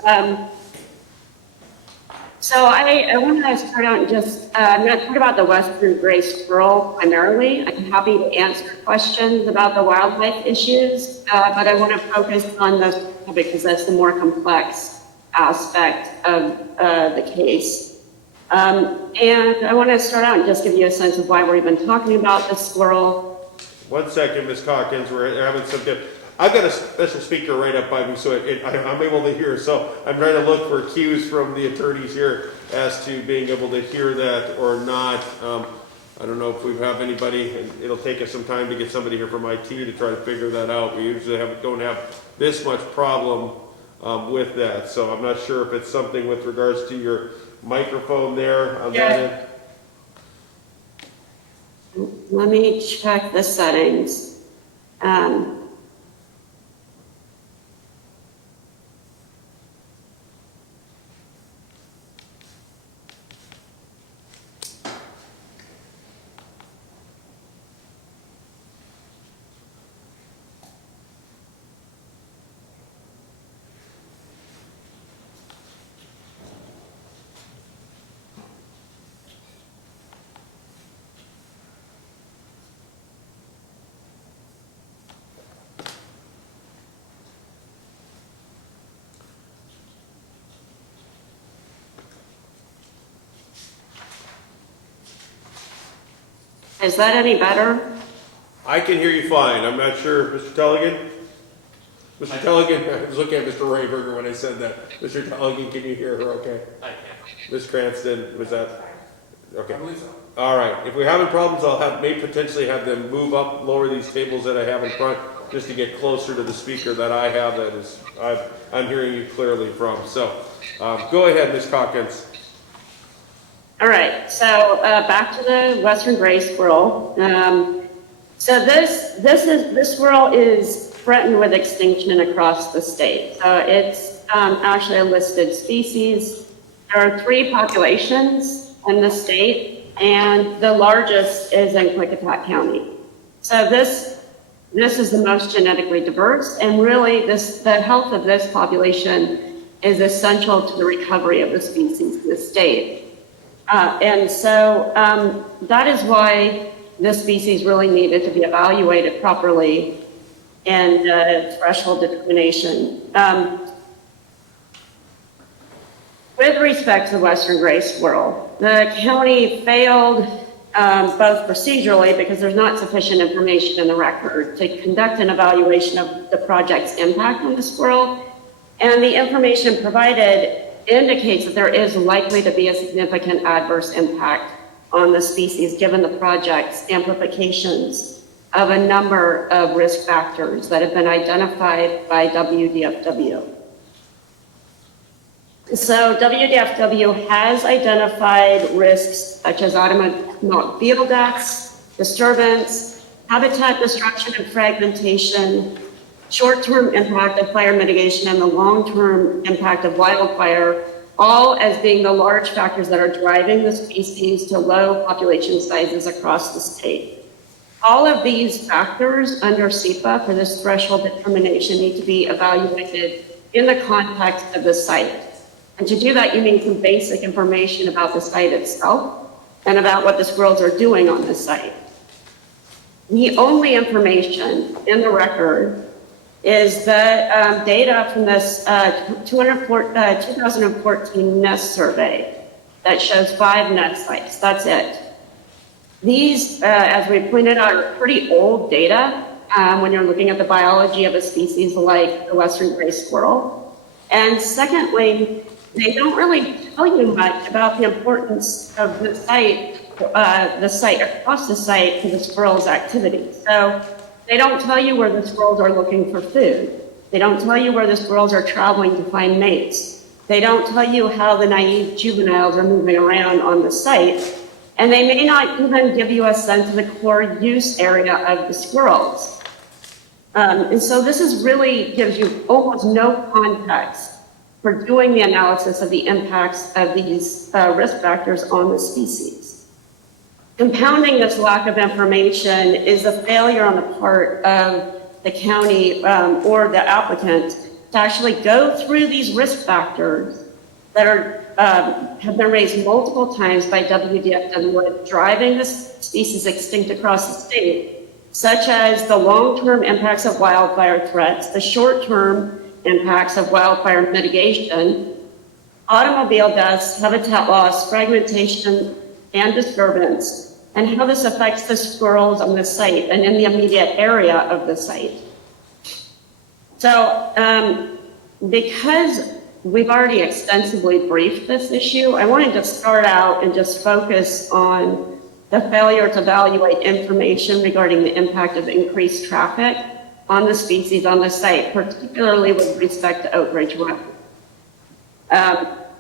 So I want to start out and I'm going to talk about the western gray squirrel primarily. I'm happy to answer questions about the wildlife issues, but I want to focus on this topic because that's the more complex aspect of the case. And I want to start out and just give you a sense of why we're even talking about the squirrel. 1 second, Ms. Calkins. We're having some I've got a special speaker right up by me, so I'm able to hear. So I'm trying to look for cues from the attorneys here as to being able to hear that or not. I don't know if we have anybody, and it'll take us some time to get somebody here from IT to try to figure that out. We usually don't have this much problem with that. So I'm not sure if it's something with regards to your microphone there on that end. Let me check the settings. Is that any better? I can hear you fine. I'm not sure. Mr. Telligan? Mr. Telligan, I was looking at Mr. Rayberger when I said that. Mr. Telligan, can you hear her okay? I can. Ms. Cranston, was that? Okay. I believe so. All right, if we're having problems, may potentially have them move up, lower these tables that I have in front, just to get closer to the speaker that I have that is, I'm hearing you clearly from. So, go ahead, Ms. Calkins. All right, so back to the western gray squirrel. So this squirrel is threatened with extinction across the state. So it's actually a listed species. There are 3 populations in the state, and the largest is in Klickitat County. So this is the most genetically diverse, and really the health of this population is essential to the recovery of the species in the state. And so that is why this species really needed to be evaluated properly and threshold determination. With respect to the western gray squirrel, the county failed both procedurally because there's not sufficient information in the record to conduct an evaluation of the project's impact on the squirrel, and the information provided indicates that there is likely to be a significant adverse impact on the species given the project's amplifications of a number of risk factors that have been identified by WDFW. So WDFW has identified risks such as automobile deaths, disturbance, habitat destruction and fragmentation, short-term impact of fire mitigation, and the long-term impact of wildfire, all as being the large factors that are driving the species to low population sizes across the state. All of these factors under SEPA for this threshold determination need to be evaluated in the context of the site. And to do that, you need some basic information about the site itself and about what the squirrels are doing on the site. The only information in the record is the data from this 2014 nest survey that shows 5 nest sites. That's it. These, as we pointed out, are pretty old data when you're looking at the biology of a species like the western gray squirrel. And secondly, they don't really tell you much about the importance of the site across the site to the squirrel's activity. So they don't tell you where the squirrels are looking for food. They don't tell you where the squirrels are traveling to find mates. They don't tell you how the naive juveniles are moving around on the site. And they may not even give you a sense of the core use area of the squirrels. And so this really gives you almost no context for doing the analysis of the impacts of these risk factors on the species. Compounding this lack of information is a failure on the part of the county or the applicant to actually go through these risk factors that have been raised multiple times by WDFW driving this species extinct across the state, such as the long-term impacts of wildfire threats, the short-term impacts of wildfire mitigation, automobile deaths, habitat loss, fragmentation, and disturbance, and how this affects the squirrels on the site and in the immediate area of the site. So, because we've already extensively briefed this issue, I wanted to start out and just focus on the failure to evaluate information regarding the impact of increased traffic on the species on the site, particularly with respect to Oak Ridge Road.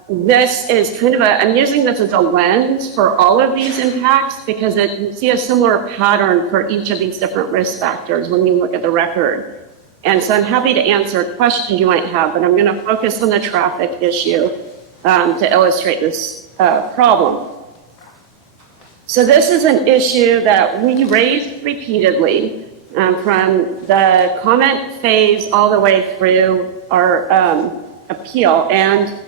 This is kind of I'm using this as a lens for all of these impacts because you see a similar pattern for each of these different risk factors when you look at the record. And so I'm happy to answer questions you might have, but I'm going to focus on the traffic issue to illustrate this problem. So this is an issue that we raised repeatedly from the comment phase all the way through our appeal. And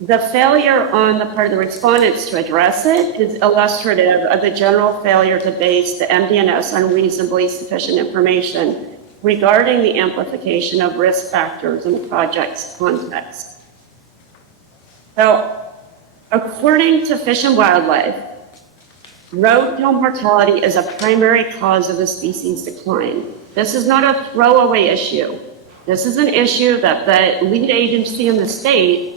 the failure on the part of the respondents to address it is illustrative of the general failure to base the MD&S on reasonably sufficient information regarding the amplification of risk factors in the project's context. So, according to Fish and Wildlife, roadkill mortality is a primary cause of the species decline. This is not a throwaway issue. This is an issue that the lead agency in the state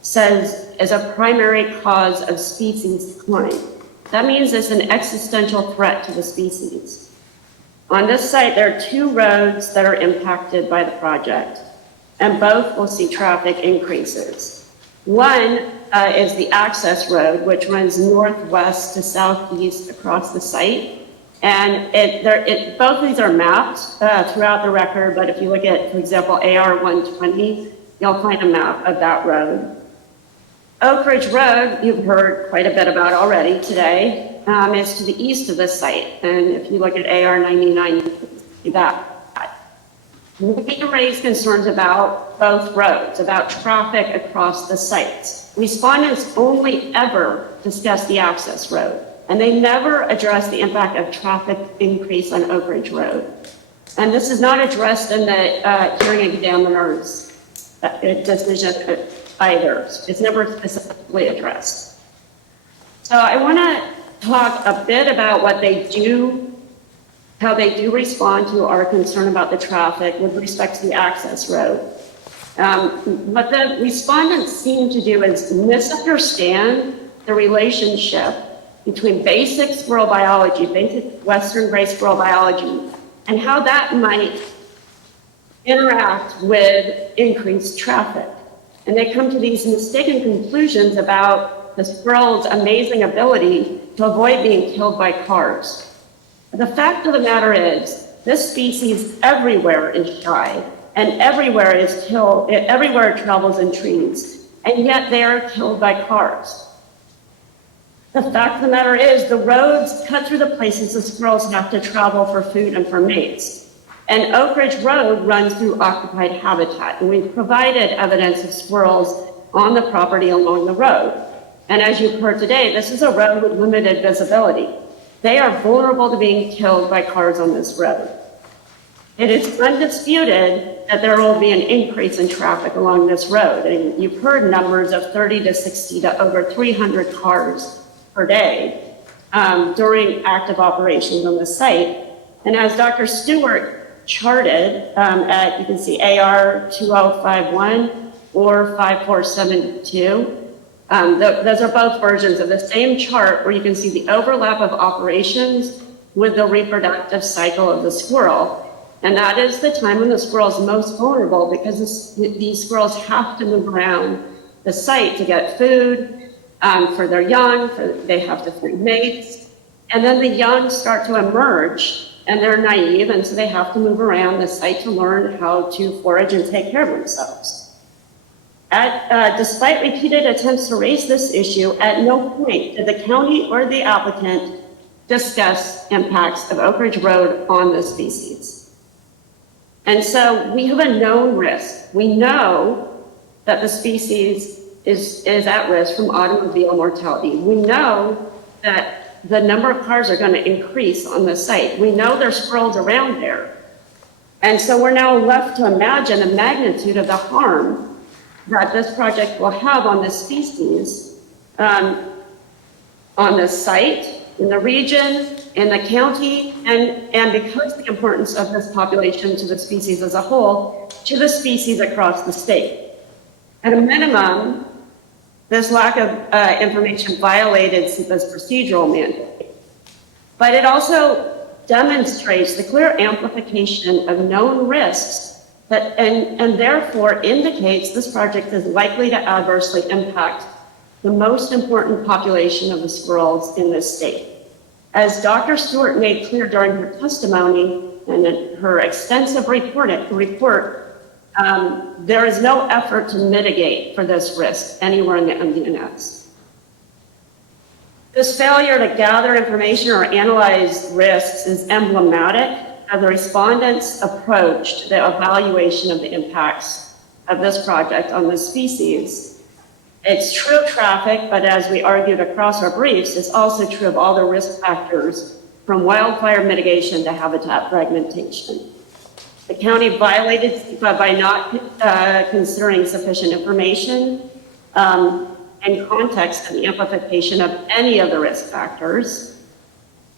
says is a primary cause of species decline. That means it's an existential threat to the species. On this site, there are 2 roads that are impacted by the project, and both will see traffic increases. One is the access road, which runs northwest to southeast across the site. And both of these are mapped throughout the record, but if you look at, for example, AR 120, you'll find a map of that road. Oak Ridge Road, you've heard quite a bit about already today, is to the east of this site. And if you look at AR 99, you can see that. We raised concerns about both roads, about traffic across the sites. Respondents only ever discussed the access road, and they never addressed the impact of traffic increase on Oak Ridge Road. And this is not addressed in the hearing examiner's decision either. It's never specifically addressed. So I want to talk a bit about what they do, how they do respond to our concern about the traffic with respect to the access road. What the respondents seem to do is misunderstand the relationship between basic squirrel biology, basic western gray squirrel biology, and how that might interact with increased traffic. And they come to these mistaken conclusions about the squirrel's amazing ability to avoid being killed by cars. The fact of the matter is, this species everywhere is shy, and everywhere it travels in trees, and yet they are killed by cars. The fact of the matter is, the roads cut through the places the squirrels have to travel for food and for mates. And Oak Ridge Road runs through occupied habitat, and we've provided evidence of squirrels on the property along the road. And as you've heard today, this is a road with limited visibility. They are vulnerable to being killed by cars on this road. It is undisputed that there will be an increase in traffic along this road. And you've heard numbers of 30 to 60 to over 300 cars per day during active operations on the site. And as Dr. Stewart charted you can see AR 2051 or 5472, those are both versions of the same chart where you can see the overlap of operations with the reproductive cycle of the squirrel. And that is the time when the squirrel is most vulnerable, because these squirrels have to move around the site to get food for their young, they have to find mates. And then the young start to emerge, and they're naive, and so they have to move around the site to learn how to forage and take care of themselves. Despite repeated attempts to raise this issue, at no point did the county or the applicant discuss impacts of Oak Ridge Road on the species. And so we have a known risk. We know that the species is at risk from automobile mortality. We know that the number of cars are going to increase on the site. We know there's squirrels around there. And so we're now left to imagine the magnitude of the harm that this project will have on this species, on the site, in the region, in the county, and because of the importance of this population to the species as a whole, to the species across the state. At a minimum, this lack of information violated SEPA's procedural mandate, but it also demonstrates the clear amplification of known risks that, and therefore indicates this project is likely to adversely impact the most important population of the squirrels in this state. As Dr. Stewart made clear during her testimony and in her extensive report, there is no effort to mitigate for this risk anywhere in the MDNS. This failure to gather information or analyze risks is emblematic of the respondents' approach to the evaluation of the impacts of this project on the species. It's true of traffic, but as we argued across our briefs, it's also true of all the risk factors from wildfire mitigation to habitat fragmentation. The county violated SEPA by not considering sufficient information and context of the amplification of any of the risk factors.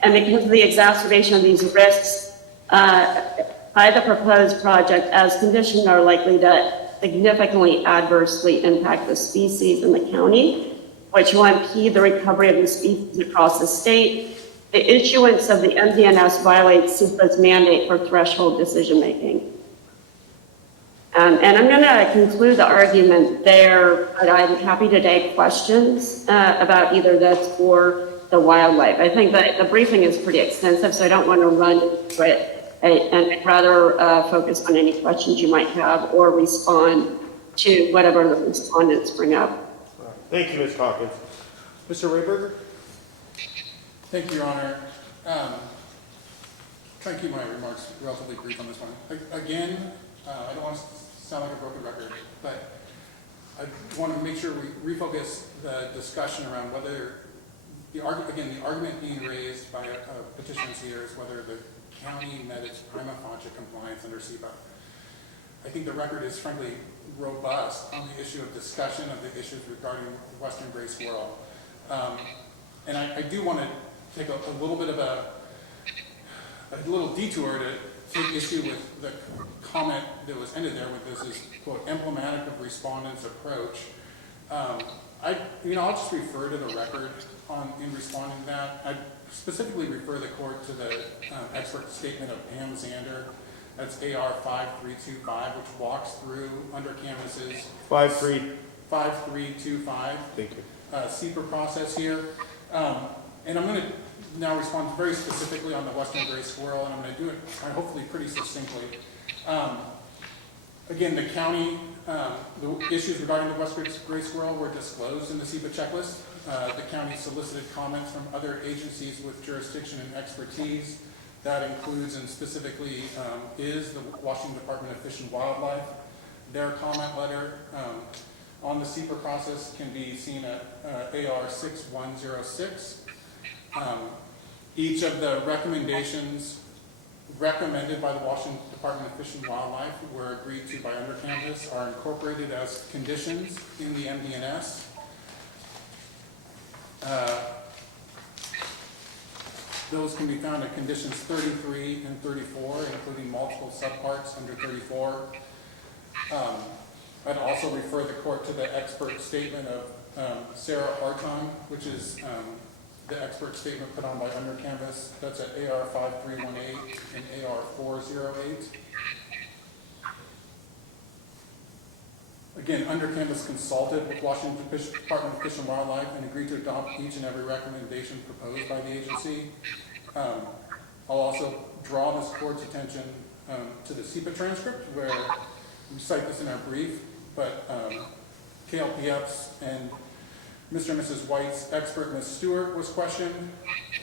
And because of the exacerbation of these risks by the proposed project as conditioned are likely to significantly adversely impact the species in the county, which will impede the recovery of the species across the state. The issuance of the MDNS violates SEPA's mandate for threshold decision-making. And I'm going to conclude the argument there, but I'm happy to take questions about either this or the wildlife. I think that the briefing is pretty extensive, so I don't want to run into it, and I'd rather focus on any questions you might have or respond to whatever the respondents bring up. Thank you, Ms. Hawkins. Mr. Rayberger? Thank you, Your Honor. Try and keep my remarks relatively brief on this one. Again, I don't want to sound like a broken record, but I want to make sure we refocus the discussion around whether the argument being raised by petitioners here is whether the county met its prima facie compliance under SEPA. I think the record is frankly robust on the issue of discussion of the issues regarding western gray squirrel. And I do want to take a little bit of a little detour to take issue with the comment that was ended there with this is, quote, emblematic of respondents' approach. I'll just refer to the record in responding to that. I specifically refer the court to the expert statement of Pam Zander. That's AR 5325, which walks through under canvases 5325. Thank you. SEPA process here. And I'm going to now respond very specifically on the western gray squirrel, and I'm going to do it hopefully pretty succinctly. Again, the county, the issues regarding the western gray squirrel were disclosed in the SEPA checklist. The county solicited comments from other agencies with jurisdiction and expertise. That includes and specifically is the Washington Department of Fish and Wildlife. Their comment letter on the SEPA process can be seen at AR 6106. Each of the recommendations recommended by the Washington Department of Fish and Wildlife were agreed to by undercanvas are incorporated as conditions in the MDNS. Those can be found in conditions 33 and 34, including multiple subparts under 34. I'd also refer the court to the expert statement of Sarah Harton, which is the expert statement put on by undercanvas. That's at AR 5318 and AR 408. Again, undercanvas consulted with Washington Department of Fish and Wildlife and agreed to adopt each and every recommendation proposed by the agency. I'll also draw this court's attention to the SEPA transcript, where we cite this in our brief, but KLPF's and Mr. and Mrs. White's expert, Ms. Stewart, was questioned,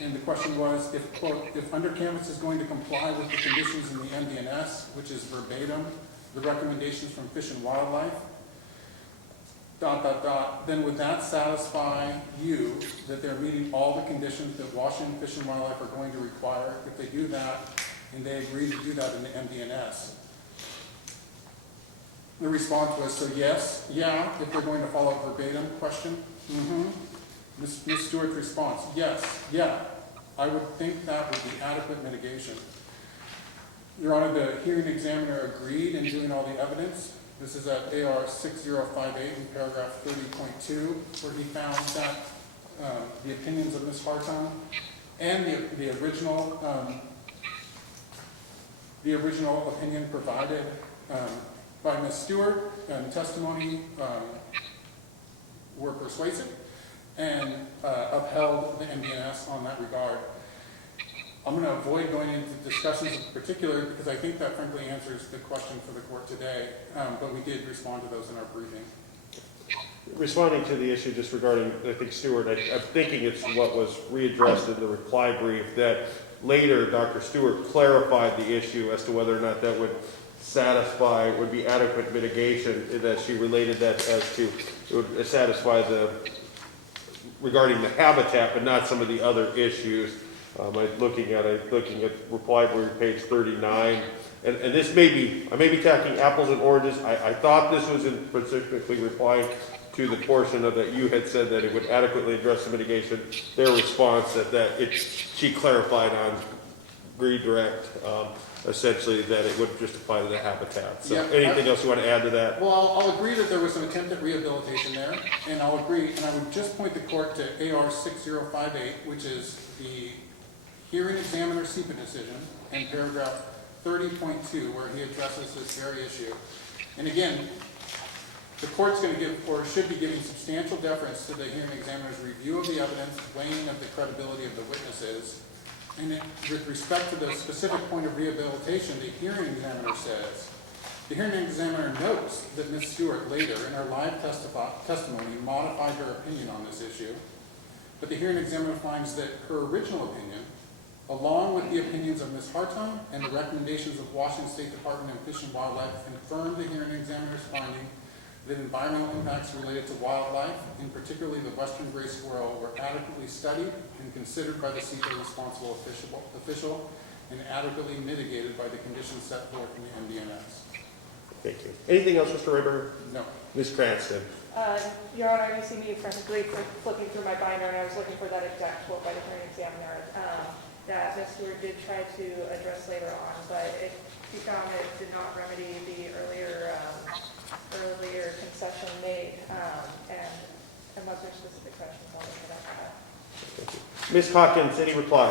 and the question was, if, quote, if undercanvas is going to comply with the conditions in the MDNS, which is verbatim, the recommendations from Fish and Wildlife, ... then would that satisfy you that they're meeting all the conditions that Washington Fish and Wildlife are going to require if they do that, and they agree to do that in the MDNS? The response was, so yes, yeah, if they're going to follow verbatim, question. Ms. Stewart's response, yes, yeah, I would think that would be adequate mitigation. Your Honor, the hearing examiner agreed in doing all the evidence. This is at AR 6058 in paragraph 30.2, where he found that the opinions of Ms. Harton and the original opinion provided by Ms. Stewart and testimony were persuasive and upheld the MDNS on that regard. I'm going to avoid going into discussions in particular because I think that frankly answers the question for the court today, but we did respond to those in our briefing. Responding to the issue just regarding, I think, Stewart, I'm thinking it's what was readdressed in the reply brief, that later Dr. Stewart clarified the issue as to whether or not that would satisfy, would be adequate mitigation, that she related that as to, it would satisfy regarding the habitat, but not some of the other issues. I'm looking at reply brief page 39, and this may be, I may be talking apples and oranges. I thought this was specifically replying to the portion of that you had said that it would adequately address the mitigation. Their response that she clarified on redirect, essentially that it would just apply to the habitat. So Yeah, anything else you want to add to that? Well, I'll agree that there was some attempt at rehabilitation there, and I'll agree, and I would just point the court to AR 6058, which is the hearing examiner SEPA decision, and paragraph 30.2, where he addresses this very issue. And again, the court's going to give, or should be giving, substantial deference to the hearing examiner's review of the evidence, weighing of the credibility of the witnesses. And with respect to the specific point of rehabilitation, the hearing examiner says, the hearing examiner notes that Ms. Stewart later, in her live testimony, modified her opinion on this issue. But the hearing examiner finds that her original opinion, along with the opinions of Ms. Hartung and the recommendations of Washington State Department of Fish and Wildlife, confirmed the hearing examiner's finding that environmental impacts related to wildlife, and particularly the western gray squirrel, were adequately studied and considered by the SEPA responsible official and adequately mitigated by the conditions set forth in the MDNS. Thank you. Anything else, Mr. Rayberger? No. Ms. Cranston? Your Honor, you see me frantically flipping through my binder, and I was looking for that exact quote by the hearing examiner that Ms. Stewart did try to address later on, but she found it did not remedy the earlier concession made, and unless there's specific questions, I'll look it up. Thank you. Ms. Hawkins, any reply?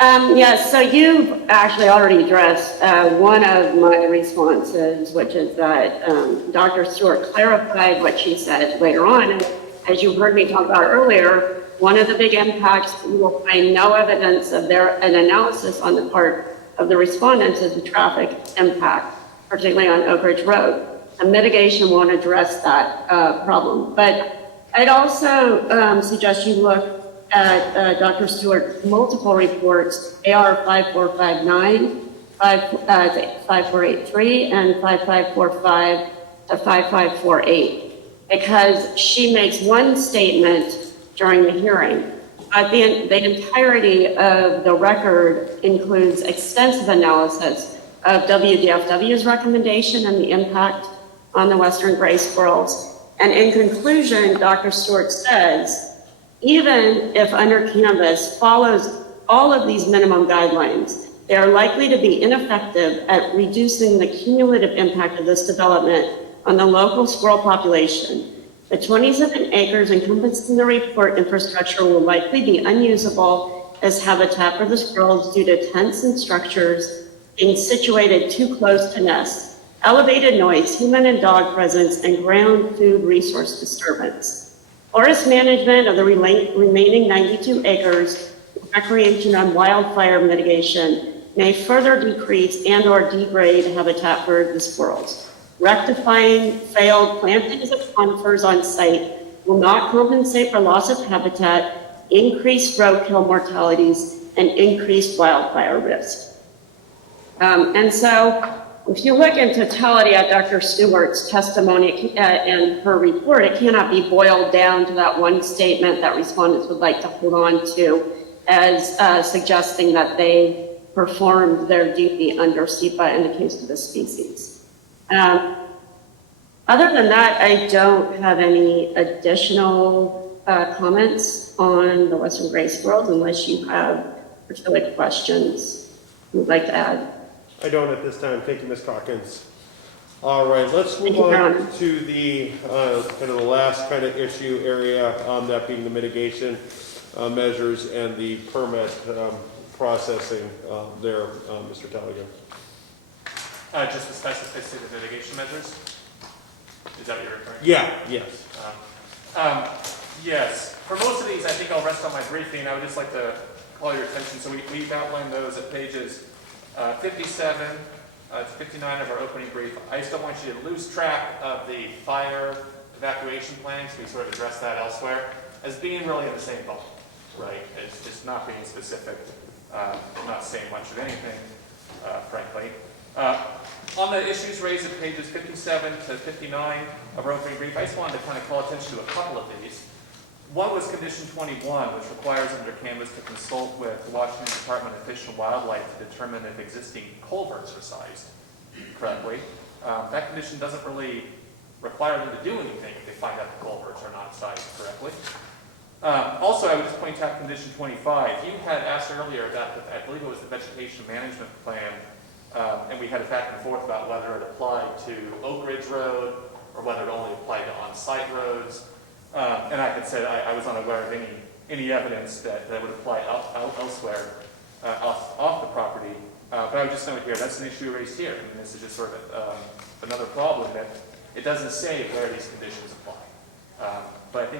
Yes, so you've actually already addressed one of my responses, which is that Dr. Stewart clarified what she said later on. And as you heard me talk about earlier, one of the big impacts, you will find no evidence of an analysis on the part of the respondents is the traffic impact, particularly on Oak Ridge Road. And mitigation won't address that problem. But I'd also suggest you look at Dr. Stewart's multiple reports, AR 5459, 5483, and 5545 to 5548, because she makes one statement during the hearing. The entirety of the record includes extensive analysis of WDFW's recommendation and the impact on the western gray squirrels. And in conclusion, Dr. Stewart says, even if under canvas follows all of these minimum guidelines, they are likely to be ineffective at reducing the cumulative impact of this development on the local squirrel population. The 27 acres encompassed in the report infrastructure will likely be unusable as habitat for the squirrels due to tents and structures being situated too close to nests, elevated noise, human and dog presence, and ground food resource disturbance. Forest management of the remaining 92 acres, recreation and wildfire mitigation may further decrease and or degrade habitat for the squirrels. Rectifying failed plantings of conifers on site will not compensate for loss of habitat, increased roadkill mortalities, and increased wildfire risk. And so, if you look in totality at Dr. Stewart's testimony and her report, it cannot be boiled down to that one statement that respondents would like to hold on to as suggesting that they performed their duty under SEPA in the case of the species. Other than that, I don't have any additional comments on the western gray squirrels unless you have particular questions you'd like to add. I don't at this time. Thank you, Ms. Hawkins. All right, let's move Thank you, Your on Honor. to the kind of the last kind of issue area, that being the mitigation measures and the permit processing there, Mr. Callaghan. Just the specificity of the mitigation measures? Is that what you're referring to? Yeah, yes. Yes. For most of these, I think I'll rest on my briefing. I would just like to call your attention. So we've outlined those at pages 57 to 59 of our opening brief. I just don't want you to lose track of the fire evacuation plans. We sort of addressed that elsewhere as being really in the same boat, right? It's just not being specific, not saying much of anything, frankly. On the issues raised at pages 57 to 59 of our opening brief, I just wanted to kind of call attention to a couple of these. One was condition 21, which requires under canvas to consult with the Washington Department of Fish and Wildlife to determine if existing culverts are sized correctly. That condition doesn't really require them to do anything if they find out the culverts are not sized correctly. Also, I would just point out condition 25. You had asked earlier about, I believe it was the vegetation management plan, and we had a back and forth about whether it applied to Oak Ridge Road or whether it only applied to on-site roads. And I had said I was unaware of any evidence that would apply elsewhere off the property. But I would just note here, that's an issue raised here. I mean, this is just sort of another problem that it doesn't say where these conditions apply. But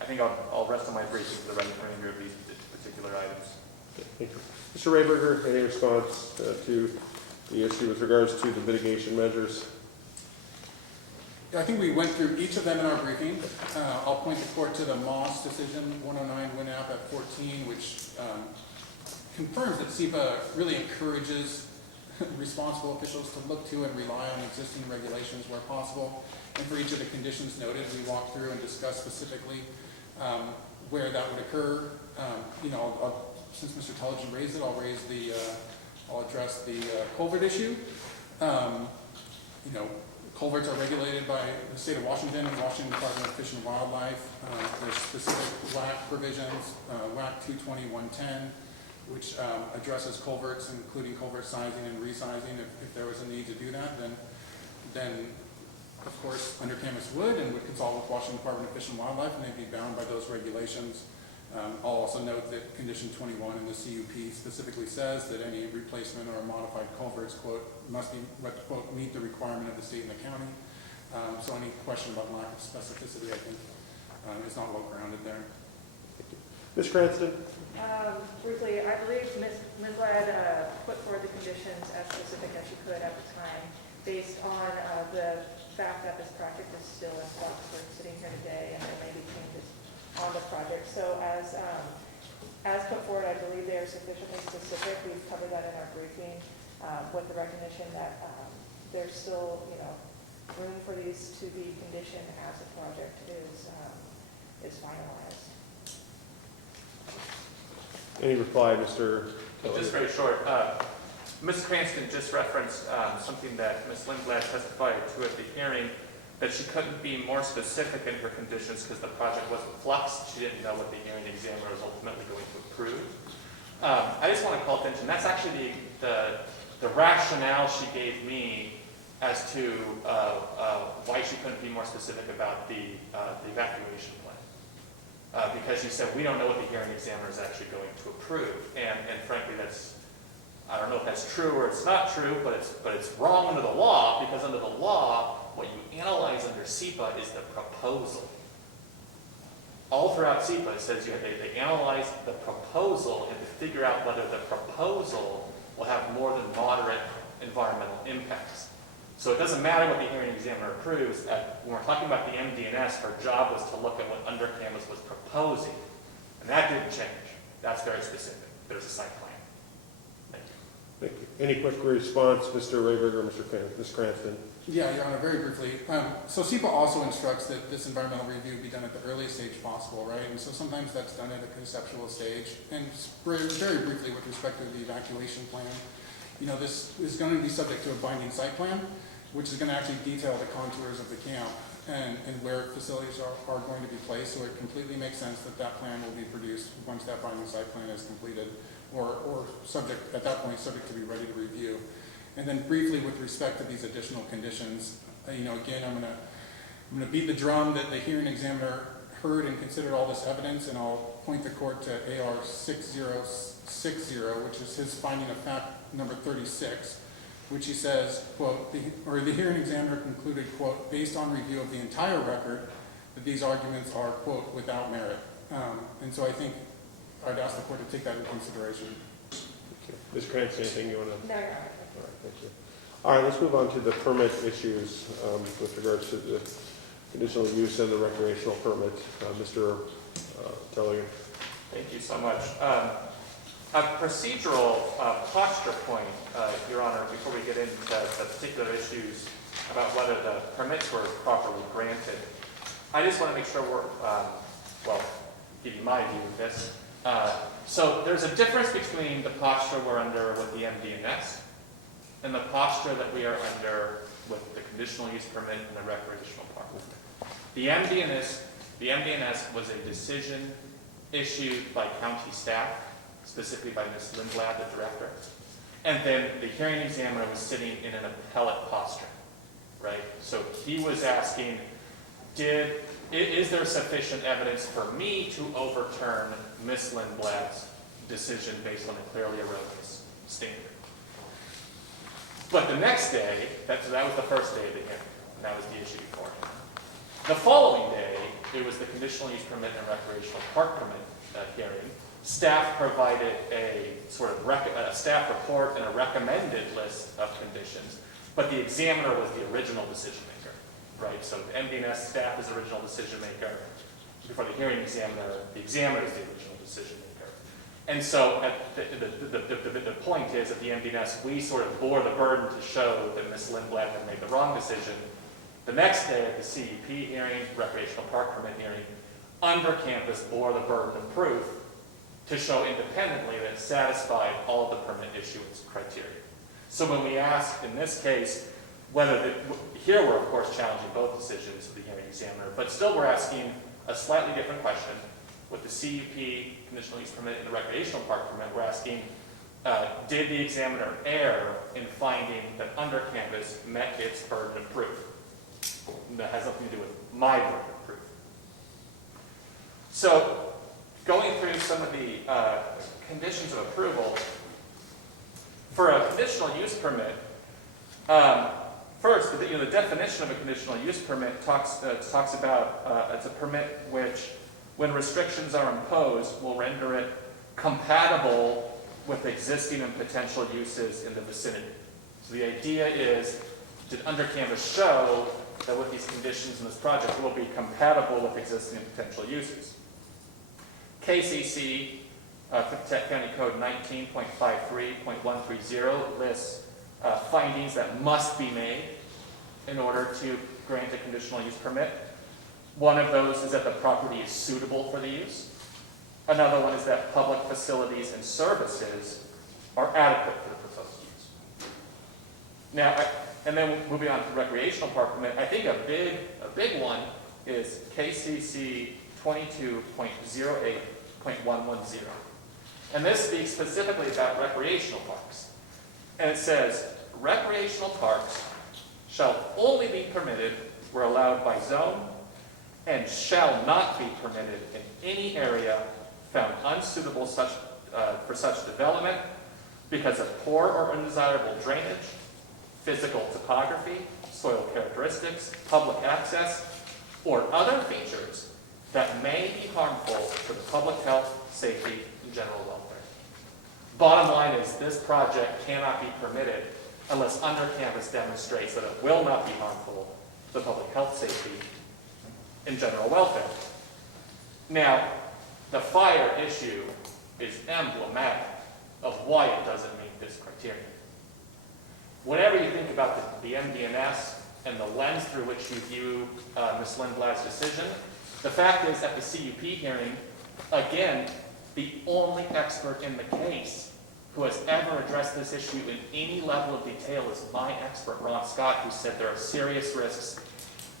I think I'll rest on my briefing for the remainder of these particular items. Thank you. Mr. Rayberger, any response to the issue with regards to the mitigation measures? I think we went through each of them in our briefing. I'll point the court to the Moss decision, 109 WINAP at 14, which confirms that SEPA really encourages responsible officials to look to and rely on existing regulations where possible. And for each of the conditions noted, we walked through and discussed specifically where that would occur. Since Mr. Telligent raised it, I'll address the culvert issue. Culverts are regulated by the state of Washington and Washington Department of Fish and Wildlife. There's specific WAC provisions, WAC 220-110, which addresses culverts, including culvert sizing and resizing. If there was a need to do that, then of course, Undercamus would and would consult with Washington Department of Fish and Wildlife, and they'd be bound by those regulations. I'll also note that condition 21 in the CUP specifically says that any replacement or modified culverts, quote, must be, quote, meet the requirement of the state and the county. So any question about lack of specificity, I think, is not well grounded there. Ms. Cranston? Briefly, I believe Ms. Ladd put forward the conditions as specific as she could at the time, based on the fact that this project is still in flux. We're sitting here today, and there may be changes on the project. So as put forward, I believe they are sufficiently specific. We've covered that in our briefing with the recognition that there's still, room for these to be conditioned as the project is finalized. Any reply, Mr. Just very short. Ms. Cranston just referenced something that Ms. Lindblad testified to at the hearing, that she couldn't be more specific in her conditions because the project wasn't flux. She didn't know what the hearing examiner was ultimately going to approve. I just want to call attention, that's actually the rationale she gave me as to why she couldn't be more specific about the evacuation plan. Because she said, we don't know what the hearing examiner is actually going to approve. And frankly, I don't know if that's true or it's not true, but it's wrong under the law, because under the law, what you analyze under SEPA is the proposal. All throughout SEPA, it says they analyze the proposal and to figure out whether the proposal will have more than moderate environmental impacts. So it doesn't matter what the hearing examiner approves. When we're talking about the MDNS, her job was to look at what Undercamus was proposing. And that didn't change. That's very specific. There's a site plan. Thank you. Thank you. Any quick response, Mr. Rayberger or Ms. Cranston? Yeah, Your Honor, very briefly. So SEPA also instructs that this environmental review be done at the earliest stage possible, right? And so sometimes that's done at a conceptual stage. And very briefly with respect to the evacuation plan, this is going to be subject to a binding site plan, which is going to actually detail the contours of the camp and where facilities are going to be placed. So it completely makes sense that plan will be produced once that binding site plan is completed, or subject, at that point, subject to be ready to review. And then briefly with respect to these additional conditions, again, I'm going to beat the drum that the hearing examiner heard and considered all this evidence, and I'll point the court to AR 6060, which is his finding of fact number 36, which he says, quote, the hearing examiner concluded, quote, based on review of the entire record, that these arguments are, quote, without merit. And so I think I'd ask the court to take that into consideration. Okay. Ms. Cranston, anything you want to? No, All right, thank you. All right, let's move on to the permit issues with regards to the conditional use and the recreational permit. Mr. Telligan. Thank you so much. A procedural posture point, Your Honor, before we get into the particular issues about whether the permits were properly granted. I just want to make sure we're, give you my view of this. So there's a difference between the posture we're under with the MDNS and the posture that we are under with the conditional use permit and the recreational part. The MDNS The MDNS was a decision issued by county staff, specifically by Ms. Lindblad, the director. And then the hearing examiner was sitting in an appellate posture, right? So he was asking, is there sufficient evidence for me to overturn Ms. Lindblad's decision based on a clearly erroneous standard? But the next day, that was the first day of the hearing, and that was the issue before him. The following day, it was the conditional use permit and recreational park permit hearing. Staff provided a sort of a staff report and a recommended list of conditions, but the examiner was the original decision maker, right? So the MDNS staff is the original decision maker. Before the hearing examiner, the examiner is the original decision maker. And so the point is, at the MDNS, we sort of bore the burden to show that Ms. Lindblad had made the wrong decision. The next day at the CUP hearing, recreational park permit hearing, under campus bore the burden of proof to show independently that it satisfied all of the permit issuance criteria. So when we ask, in this case, here we're of course challenging both decisions of the hearing examiner, but still we're asking a slightly different question. With the CUP conditional use permit and the recreational park permit, we're asking, did the examiner err in finding that under campus met its burden of proof? And that has nothing to do with my burden of proof. So, going through some of the conditions of approval, for a conditional use permit, first, the definition of a conditional use permit talks about it's a permit which, when restrictions are imposed, will render it compatible with existing and potential uses in the vicinity. So the idea is, did under campus show that with these conditions in this project will be compatible with existing and potential uses? KCC, Klickitat County Code 19.53.130 lists findings that must be made in order to grant a conditional use permit. One of those is that the property is suitable for the use. Another one is that public facilities and services are adequate for the proposed use. Now, and then moving on to the recreational park permit, I think a big one is KCC 22.08.110. And this speaks specifically about recreational parks. And it says, recreational parks shall only be permitted where allowed by zone and shall not be permitted in any area found unsuitable for such development because of poor or undesirable drainage, physical topography, soil characteristics, public access, or other features that may be harmful to the public health, safety, and general welfare. Bottom line is, this project cannot be permitted unless under campus demonstrates that it will not be harmful to public health, safety, and general welfare. Now, the fire issue is emblematic of why it doesn't meet this criteria. Whatever you think about the MDNS and the lens through which you view Ms. Lindblad's decision, the fact is, at the CUP hearing, again, the only expert in the case who has ever addressed this issue in any level of detail is my expert, Ron Scott, who said there are serious risks,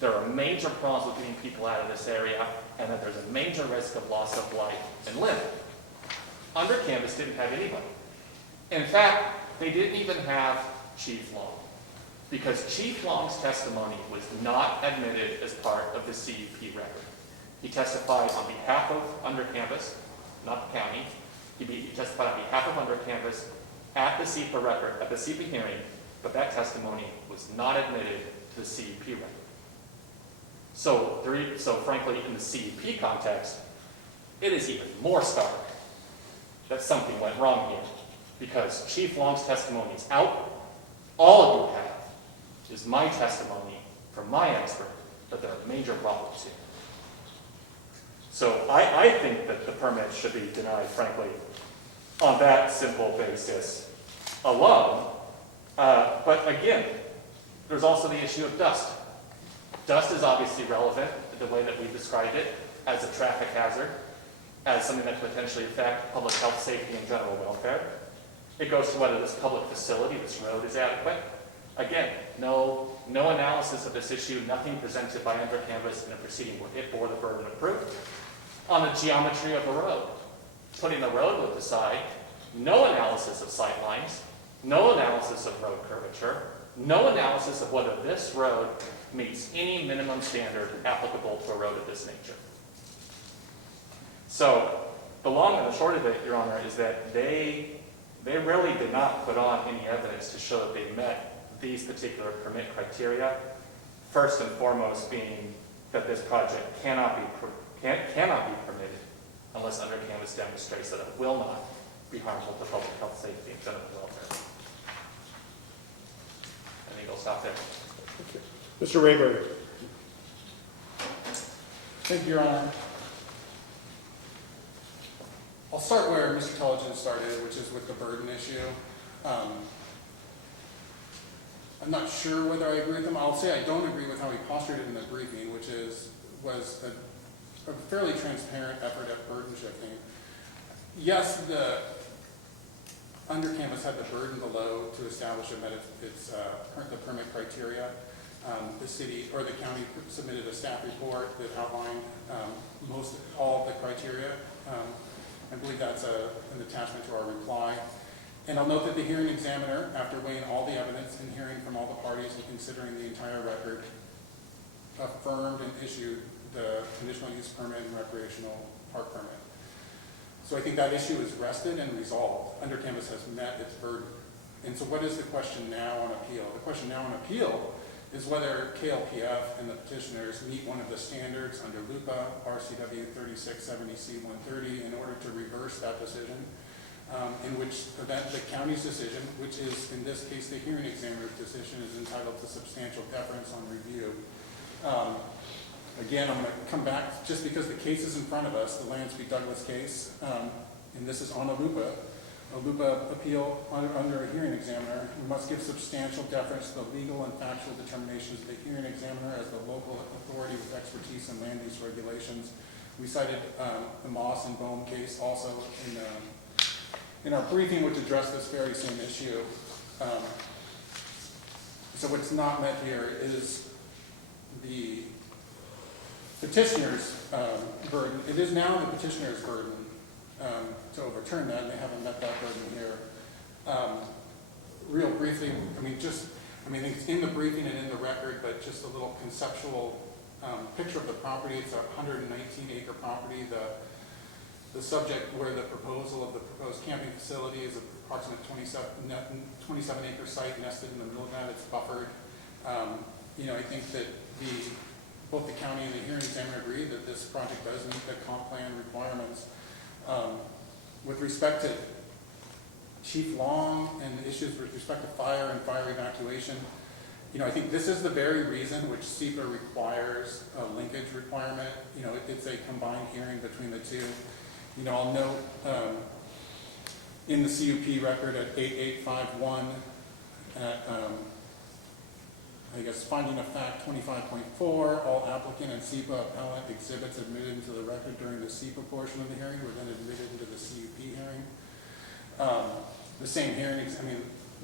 there are major problems with getting people out of this area, and that there's a major risk of loss of life and limb. Under campus didn't have anybody. In fact, they didn't even have Chief Long, because Chief Long's testimony was not admitted as part of the CUP record. He testified on behalf of under campus, not the county. He testified on behalf of under campus at the CEPA record, at the CEPA hearing, but that testimony was not admitted to the CUP record. So frankly, in the CUP context, it is even more stark that something went wrong here, because Chief Long's testimony is out. All of you have is my testimony from my expert that there are major problems here. So I think that the permit should be denied, frankly, on that simple basis alone. But again, there's also the issue of dust. Dust is obviously relevant in the way that we described it, as a traffic hazard, as something that could potentially affect public health, safety, and general welfare. It goes to whether this public facility, this road, is adequate. Again, no analysis of this issue, nothing presented by Undercanvas in a proceeding where it bore the burden of proof. On the geometry of the road, putting the road width aside, no analysis of sight lines, no analysis of road curvature, no analysis of whether this road meets any minimum standard applicable to a road of this nature. So the long and the short of it, Your Honor, is that they really did not put on any evidence to show that they met these particular permit criteria. First and foremost being that this project cannot be permitted unless Undercanvas demonstrates that it will not be harmful to public health, safety, and general welfare. I think I'll stop there. Mr. Rayburn. Thank you, Your Honor. I'll start where Mr. Tulligen started, which is with the burden issue. I'm not sure whether I agree with him. I'll say I don't agree with how he postured it in the briefing, which was a fairly transparent effort at burden shifting. Yes, the Undercanvas had the burden below to establish the permit criteria. The city or the county submitted a staff report that outlined all of the criteria. I believe that's an attachment to our reply. And I'll note that the hearing examiner, after weighing all the evidence and hearing from all the parties and considering the entire record, affirmed and issued the conditional use permit and recreational park permit. So I think that issue is rested and resolved. Undercanvas has met its burden. And so what is the question now on appeal? The question now on appeal is whether KLPF and the petitioners meet one of the standards under LUPA, RCW 3670C130 in order to reverse that decision, in which the county's decision, which is in this case the hearing examiner's decision, is entitled to substantial deference on review. Again, I'm going to come back, just because the case is in front of us, the Lance v. Douglas case, and this is on a LUPA appeal under a hearing examiner. We must give substantial deference to the legal and factual determinations of the hearing examiner as the local authority with expertise in land use regulations. We cited the Moss and Bohm case also in our briefing, which addressed this very same issue. So what's not met here is the petitioner's burden. It is now the petitioner's burden to overturn that, and they haven't met that burden here. Real briefly, it's in the briefing and in the record, but just a little conceptual picture of the property. It's a 119-acre property. The subject where the proposal of the proposed camping facility is approximately 27-acre site nested in the middle of that. It's buffered. I think that both the county and the hearing examiner agree that this project does meet the comp plan requirements. With respect to Chief Long and issues with respect to fire and fire evacuation, I think this is the very reason which SEPA requires a linkage requirement. It's a combined hearing between the two. I'll note in the CUP record at 8851 at finding of fact 25.4, all applicant and SEPA appellant exhibits admitted into the record during the SEPA portion of the hearing were then admitted into the CUP hearing. The same hearings,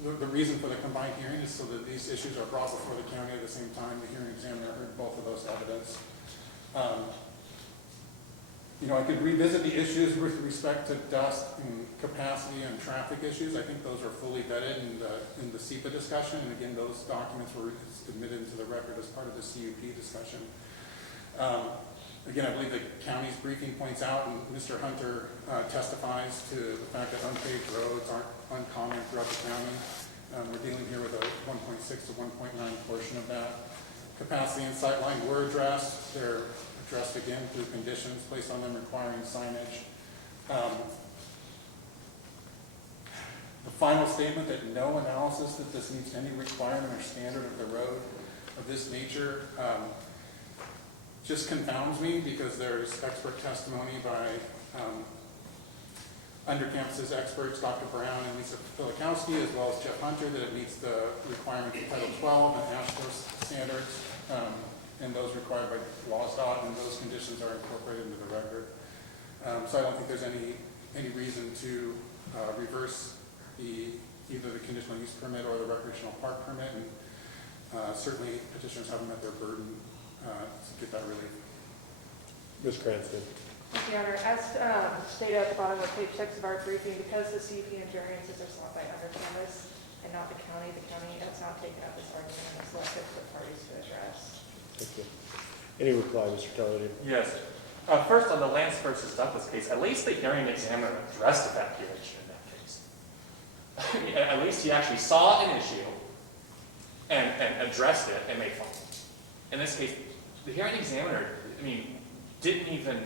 the reason for the combined hearing is so that these issues are brought before the county at the same time. The hearing examiner heard both of those evidence. I could revisit the issues with respect to dust and capacity and traffic issues. I think those are fully vetted in the SEPA discussion. And again, those documents were admitted into the record as part of the CUP discussion. Again, I believe the county's briefing points out, and Mr. Hunter testifies to the fact that unpaved roads aren't uncommon throughout the county. We're dealing here with a 1.6 to 1.9 portion of that. Capacity and sightline were addressed. They're addressed again through conditions placed on them requiring signage. The final statement that no analysis that this meets any requirement or standard of the road of this nature just confounds me, because there's expert testimony by Undercampus's experts, Dr. Brown and Lisa Filikowski, as well as Jeff Hunter, that it meets the requirements of Title 12 and AASHTO standards, and those required by WSDOT, and those conditions are incorporated into the record. So I don't think there's any reason to reverse the either the conditional use permit or the recreational park permit, and certainly petitioners haven't met their burden to get that relief. Ms. Cranston. Thank you, Your Honor. As stated at the bottom of page 6 of our briefing, because the CUP and variances are sought by under canvas and not the county has not taken up this argument and has left it for the parties to address. Thank you. Any reply, Mr. Tellady? Yes. First, on the Lance versus Douglas case, at least the hearing examiner addressed evacuation in that case. At least he actually saw an issue and addressed it and made findings. In this case, the hearing examiner, didn't even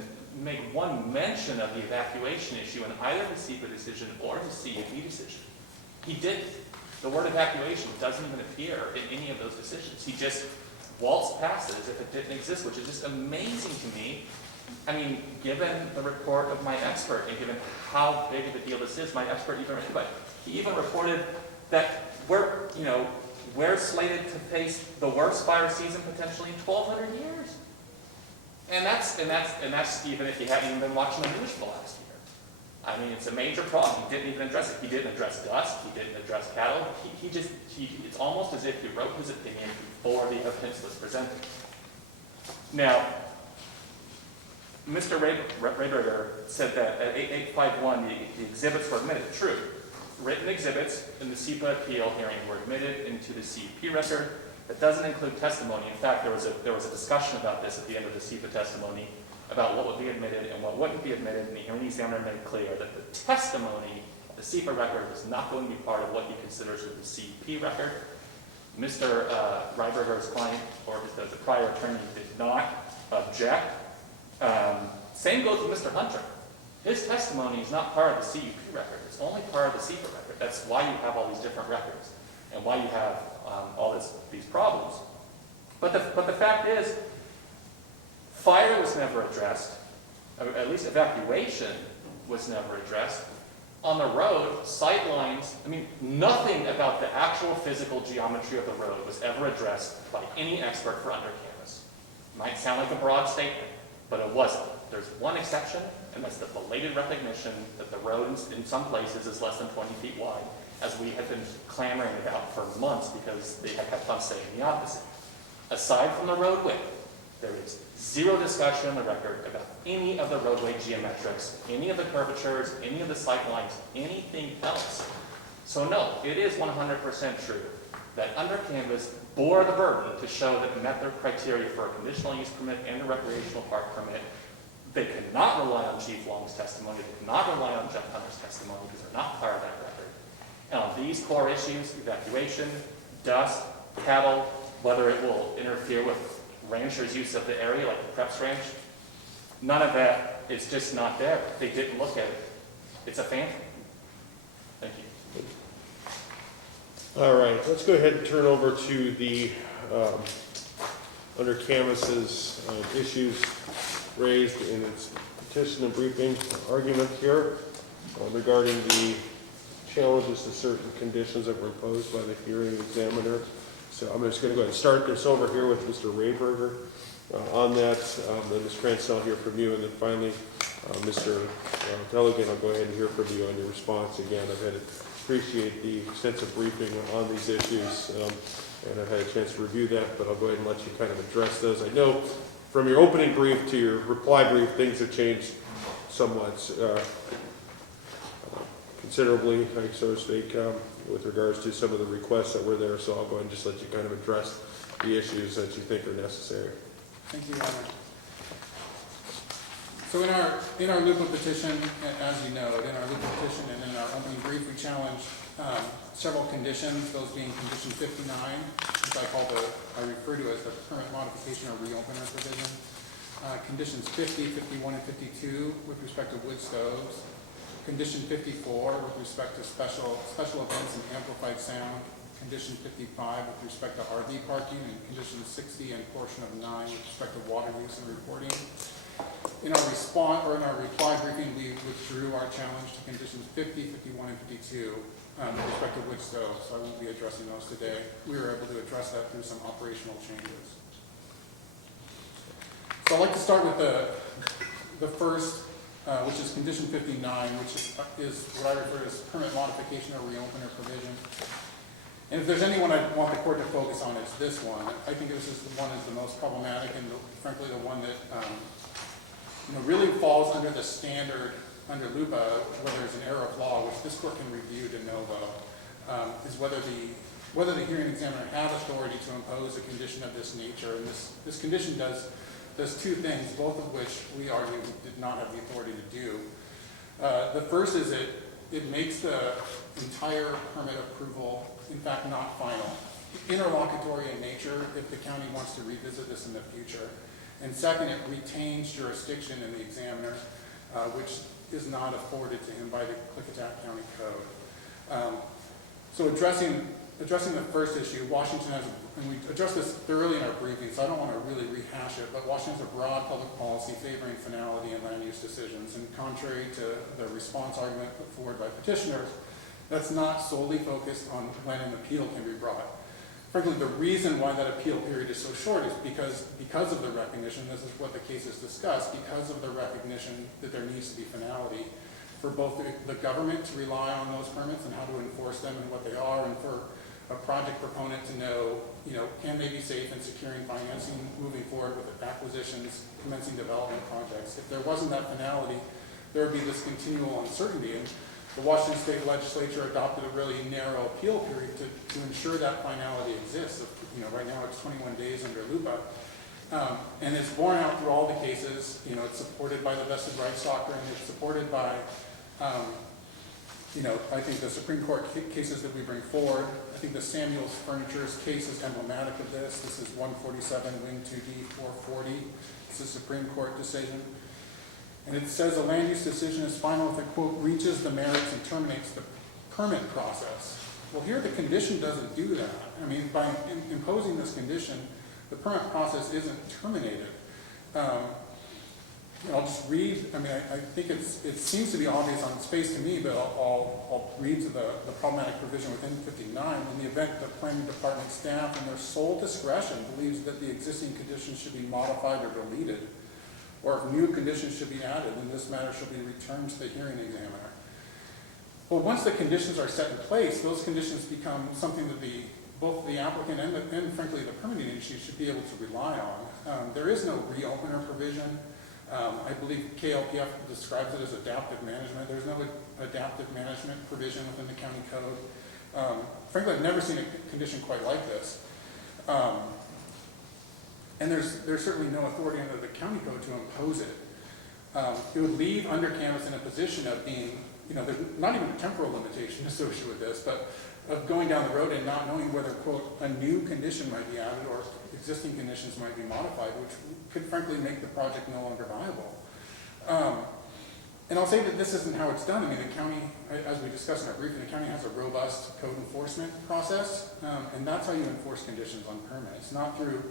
make one mention of the evacuation issue in either the SEPA decision or the CUP decision. He didn't. The word evacuation doesn't even appear in any of those decisions. He just waltzed past it as if it didn't exist, which is just amazing to me. Given the report of my expert and given how big of a deal this is, my expert he even reported that we're slated to face the worst fire season potentially in 1,200 years. And that's even if you haven't even been watching the news for last year. It's a major problem. He didn't even address it. He didn't address dust. He didn't address cattle. It's almost as if he wrote his opinion before the evidence was presented. Now, Mr. Rayberger said that at 8851, the exhibits were admitted. True. Written exhibits in the SEPA appeal hearing were admitted into the CUP record. That doesn't include testimony. In fact, there was a discussion about this at the end of the SEPA testimony about what would be admitted and what wouldn't be admitted, and the hearing examiner made clear that the testimony of the SEPA record was not going to be part of what he considers the CUP record. Mr. Rayberger's client, or the prior attorney, did not object. Same goes with Mr. Hunter. His testimony is not part of the CUP record. It's only part of the SEPA record. That's why you have all these different records and why you have all these problems. But the fact is, fire was never addressed. At least evacuation was never addressed. On the road, sight lines, nothing about the actual physical geometry of the road was ever addressed by any expert for under canvas. Might sound like a broad statement, but it wasn't. There's one exception, and that's the belated recognition that the road in some places is less than 20 feet wide, as we have been clamoring about for months because they have kept on saying the opposite. Aside from the road width, there is zero discussion on the record about any of the roadway geometrics, any of the curvatures, any of the sight lines, anything else. So no, it is 100% true that under canvas bore the burden to show that it met their criteria for a conditional use permit and a recreational park permit. They cannot rely on Chief Long's testimony. They cannot rely on Jeff Hunter's testimony because they're not part of that record. And on these core issues, evacuation, dust, cattle, whether it will interfere with ranchers' use of the area, like the Preps Ranch, none of that, it's just not there. They didn't look at it. It's a phantom. Thank you. All right, let's go ahead and turn over to the under canvases issues raised in its petition and briefing argument here regarding the challenges to certain conditions that were imposed by the hearing examiner. So I'm just going to go ahead and start this over here with Mr. Rayberger on that. Then Ms. Cranston, I'll hear from you, and then finally Mr. Delegate, I'll go ahead and hear from you on your response. Again, I've had to appreciate the extensive briefing on these issues, and I've had a chance to review that, but I'll go ahead and let you kind of address those. I know from your opening brief to your reply brief, things have changed somewhat considerably, so to speak, with regards to some of the requests that were there. So I'll go ahead and just let you kind of address the issues that you think are necessary. Thank you, Your Honor. So in our local petition, as you know, in our local petition and in our opening brief, we challenged several conditions, those being condition 59, which I refer to as the permit modification or reopener provision. Conditions 50, 51, and 52 with respect to wood stoves. Condition 54 with respect to special events and amplified sound. Condition 55 with respect to RV parking, and condition 60 and portion of 9 with respect to water use and reporting. In our reply briefing, we withdrew our challenge to conditions 50, 51, and 52 with respect to wood stoves, so I won't be addressing those today. We were able to address that through some operational changes. So I'd like to start with the first which is condition 59, which is what I refer to as permit modification or reopener provision. And if there's anyone I want the court to focus on, it's this one. I think this is the one is the most problematic and frankly the one that really falls under the standard under LUPA where there's an error of law, which this court can review de novo, is whether the hearing examiner had authority to impose a condition of this nature. And this condition does two things, both of which we argue did not have the authority to do. The first is it makes the entire permit approval, in fact, not final, interlocutory in nature if the county wants to revisit this in the future. And second, it retains jurisdiction in the examiner, which is not afforded to him by the Klickitat County Code. So addressing the first issue, Washington has, and we addressed this thoroughly in our briefing, so I don't want to really rehash it, but Washington has a broad public policy favoring finality in land use decisions, and contrary to the response argument put forward by petitioners, that's not solely focused on when an appeal can be brought. Frankly, the reason why that appeal period is so short is because of the recognition, this is what the case is discussed, because of the recognition that there needs to be finality for both the government to rely on those permits and how to enforce them and what they are, and for a project proponent to know, can they be safe in securing financing, moving forward with acquisitions, commencing development projects. If there wasn't that finality, there would be this continual uncertainty. And the Washington State Legislature adopted a really narrow appeal period to ensure that finality exists. Right now it's 21 days under LUPA. And it's borne out through all the cases. It's supported by the vested rights doctrine. It's supported by, I think the Supreme Court cases that we bring forward. I think the Samuels Furniture's case is emblematic of this. This is 147 Wing 2D 440. It's a Supreme Court decision. And it says a land use decision is final if it, quote, reaches the merits and terminates the permit process. Well, here the condition doesn't do that. I mean, by imposing this condition, the permit process isn't terminated. I'll just read, I think it seems to be obvious on its face to me, but I'll read to the problematic provision within 59. In the event the planning department staff in their sole discretion believes that the existing conditions should be modified or deleted, or if new conditions should be added, then this matter shall be returned to the hearing examiner. Well, once the conditions are set in place, those conditions become something that both the applicant and frankly the permitting agency should be able to rely on. There is no reopener provision. I believe KLPF describes it as adaptive management. There's no adaptive management provision within the county code. Frankly, I've never seen a condition quite like this. And there's certainly no authority under the county code to impose it. It would leave under canvas in a position of being, there's not even a temporal limitation associated with this, but of going down the road and not knowing whether, quote, a new condition might be added or existing conditions might be modified, which could frankly make the project no longer viable. And I'll say that this isn't how it's done. The county, as we discussed in our briefing, the county has a robust code enforcement process, and that's how you enforce conditions on permits, not through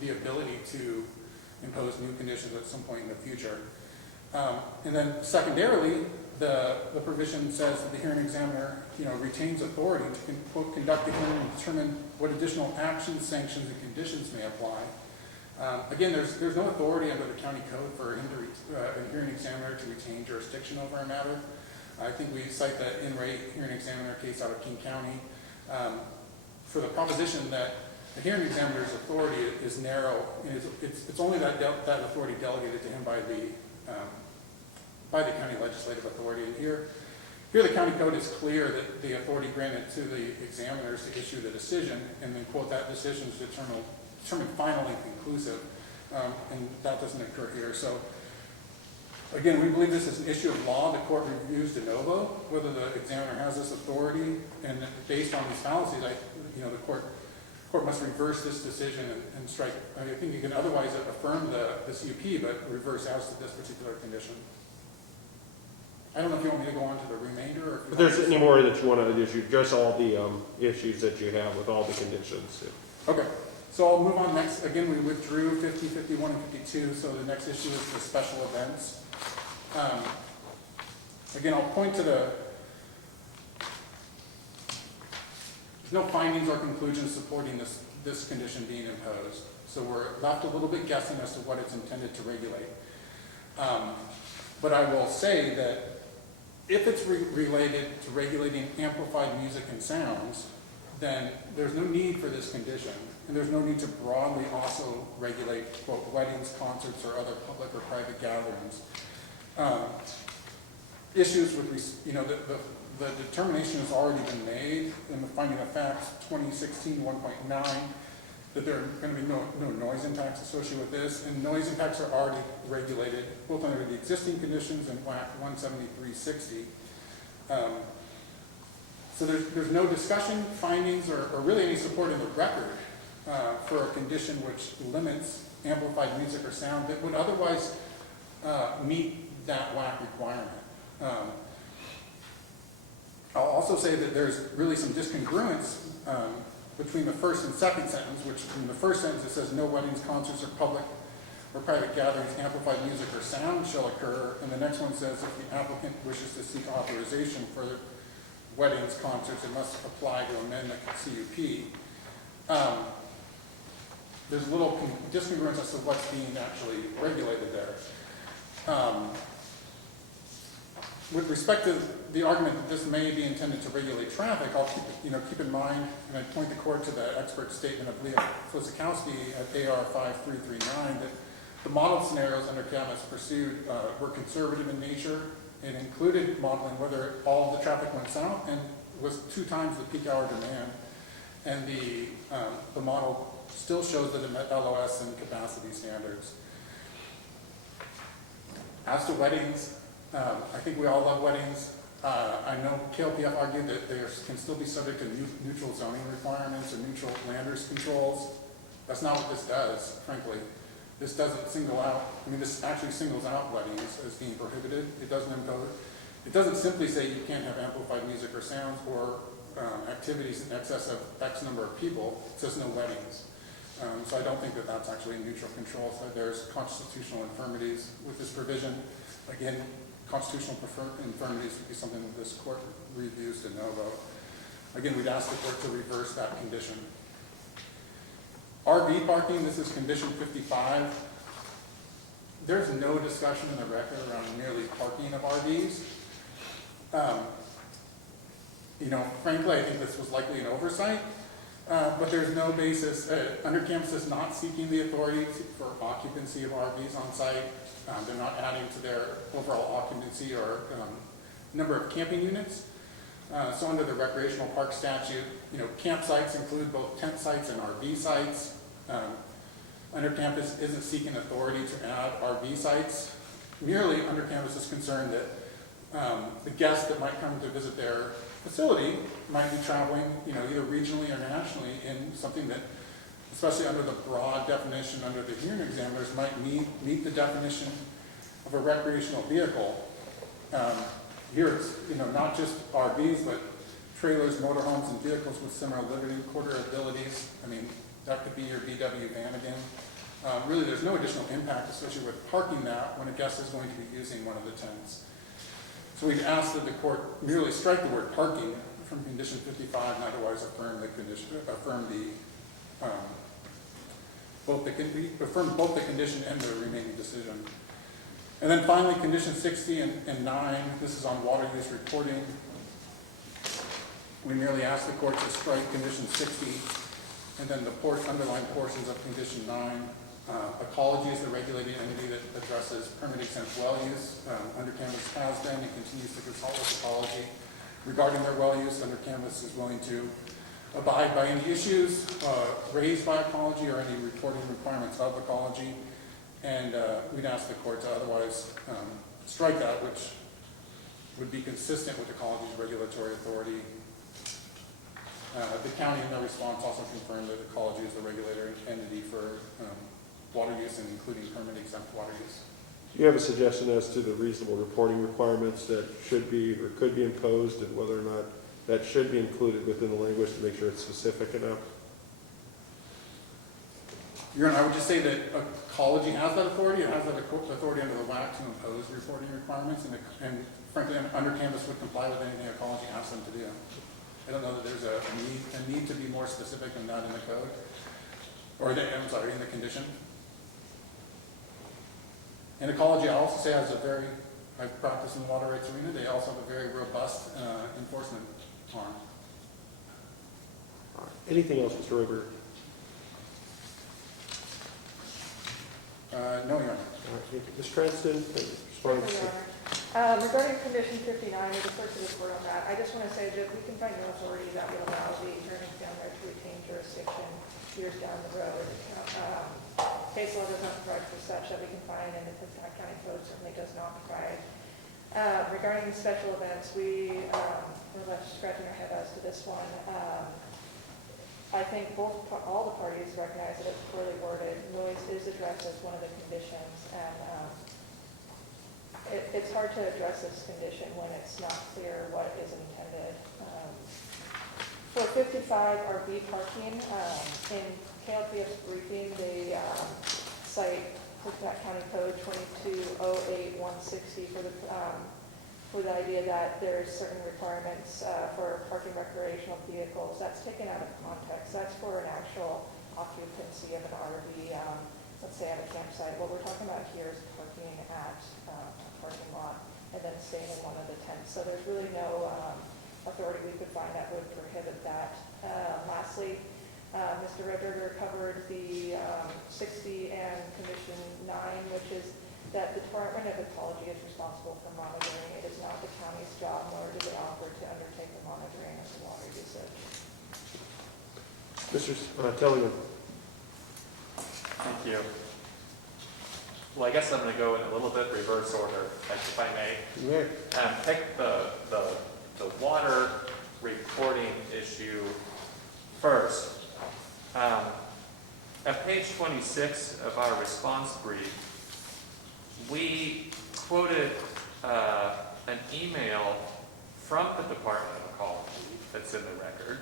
the ability to impose new conditions at some point in the future. And then secondarily, the provision says that the hearing examiner retains authority to quote, conduct the hearing and determine what additional actions, sanctions, and conditions may apply. Again, there's no authority under the county code for a hearing examiner to retain jurisdiction over a matter. I think we cite the in-rate hearing examiner case out of King County for the proposition that the hearing examiner's authority is narrow. It's only that authority delegated to him by the county legislative authority. And here the county code is clear that the authority granted to the examiners to issue the decision, and then quote, that decision is determined final and conclusive, and that doesn't occur here. So again, we believe this is an issue of law. The court reviews de novo whether the examiner has this authority, and based on these fallacies, the court must reverse this decision and strike. I think you can otherwise affirm the CUP, but reverse as to this particular condition. I don't know if you want me to go on to the remainder, or If there's any more that you want to address all the issues that you have with all the conditions. Okay, so I'll move on next. Again, we withdrew 50, 51, and 52, so the next issue is the special events. Again, I'll point to there's no findings or conclusions supporting this condition being imposed. So we're left a little bit guessing as to what it's intended to regulate. But I will say that if it's related to regulating amplified music and sounds, then there's no need for this condition, and there's no need to broadly also regulate, quote, weddings, concerts, or other public or private gatherings. Issues with, the determination has already been made in the finding of facts 2016 1.9 that there are going to be no noise impacts associated with this, and noise impacts are already regulated both under the existing conditions and WAC 17360. So there's no discussion, findings, or really any support in the record for a condition which limits amplified music or sound that would otherwise meet that WAC requirement. I'll also say that there's really some discongruence between the first and second sentence, which in the first sentence it says no weddings, concerts, or public or private gatherings, amplified music or sound shall occur, and the next one says if the applicant wishes to seek authorization for weddings, concerts, it must apply to amend the CUP. There's a little discongruence as to what's being actually regulated there. With respect to the argument that this may be intended to regulate traffic, I'll keep in mind, and I point the court to the expert statement of Leah Flosakowski at AR 5339, that the model scenarios under CAMS pursued were conservative in nature and included modeling whether all of the traffic went south and was 2 times the peak hour demand. And the model still shows that it met LOS and capacity standards. As to weddings, I think we all love weddings. I know KLPF argued that they can still be subject to neutral zoning requirements or neutral land use controls. That's not what this does, frankly. This doesn't single out, this actually singles out weddings as being prohibited. It doesn't simply say you can't have amplified music or sounds or activities in excess of X number of people. It says no weddings. So I don't think that that's actually a neutral control. So there's constitutional infirmities with this provision. Again, constitutional infirmities would be something that this court reviews de novo. Again, we'd ask the court to reverse that condition. RV parking, this is condition 55. There's no discussion in the record around merely parking of RVs. Frankly, I think this was likely an oversight, but there's no basis. Under campus is not seeking the authority for occupancy of RVs on site. They're not adding to their overall occupancy or number of camping units. So under the recreational park statute, campsites include both tent sites and RV sites. Under campus isn't seeking authority to add RV sites. Merely under campus is concerned that the guests that might come to visit their facility might be traveling, either regionally or nationally in something that, especially under the broad definition under the hearing examiners, might meet the definition of a recreational vehicle. Here it's not just RVs, but trailers, motorhomes, and vehicles with similar living quarter abilities. That could be your VW van again. Really, there's no additional impact associated with parking that when a guest is going to be using one of the tents. So we'd ask that the court merely strike the word parking from condition 55 and otherwise affirm both the condition and the remaining decision. And then finally, condition 60 and 9, this is on water use reporting. We merely ask the court to strike condition 60 and then the underlying portions of condition 9. Ecology is the regulated entity that addresses permit exempt well use. Under Canvas has been and continues to consult with Ecology regarding their well use. Under Canvas is willing to abide by any issues raised by Ecology or any reporting requirements of Ecology. And we'd ask the court to otherwise strike that, which would be consistent with Ecology's regulatory authority. The county in their response also confirmed that Ecology is the regulator entity for water use and including permit exempt water use. Do you have a suggestion as to the reasonable reporting requirements that should be or could be imposed and whether or not that should be included within the language to make sure it's specific enough? Your Honor, I would just say that Ecology has that authority. It has that authority under the WAC to impose reporting requirements, and frankly, under Canvas would comply with anything Ecology asks them to do. I don't know that there's a need to be more specific than that in the code, or in the condition. And Ecology, I'll also say, I've practiced in the water rights arena, they also have a very robust enforcement arm. All right. Anything else, Mr. Rober? No, Your Honor. All right, thank you. Ms. Cranston, response? Thank you, Your Honor. Regarding condition 59, we defer to this board on that. I just want to say that we can find no authority that would allow the hearing examiner to retain jurisdiction years down the road. Case law does not provide for such that we can find, and the Klickitat County Code certainly does not provide. Regarding special events, we're left scratching our head as to this one. I think all the parties recognize that it's poorly worded. Noise is addressed as one of the conditions, and it's hard to address this condition when it's not clear what is intended. For 55 RV parking, in KLPF's briefing, they cite Klickitat County Code 2208-160 for the idea that there's certain requirements for parking recreational vehicles. That's taken out of context. That's for an actual occupancy of an RV, let's say at a campsite. What we're talking about here is parking at a parking lot and then staying in one of the tents. So there's really no authority we could find that would prohibit that. Lastly, Mr. Redberger covered the 60 and condition 9, which is that the Department of Ecology is responsible for monitoring. It is not the county's job, nor do they offer to undertake the monitoring of the water usage. Mr. Tellinger. Thank you. Well, I guess I'm going to go in a little bit reverse order, if I may. Yeah. Take the water reporting issue first. At page 26 of our response brief, we quoted an email from the Department of Ecology that's in the record,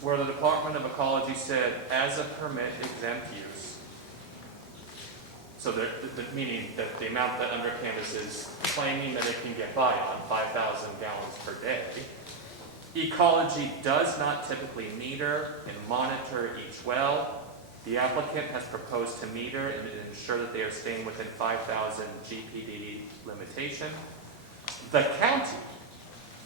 where the Department of Ecology said, as a permit exempt use, so meaning that the amount that Under Canvas is claiming that it can get by on, 5,000 gallons per day, Ecology does not typically meter and monitor each well. The applicant has proposed to meter and ensure that they are staying within 5,000 GPD limitation. The county,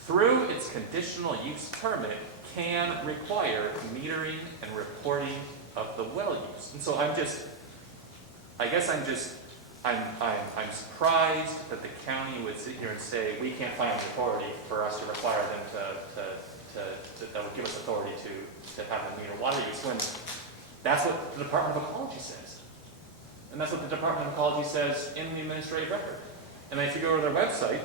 through its conditional use permit, can require metering and reporting of the well use. And so I'm surprised that the county would sit here and say, we can't find authority for us to require them that would give us authority to have them meter water use, when that's what the Department of Ecology says. And that's what the Department of Ecology says in the administrative record. And if you go to their website,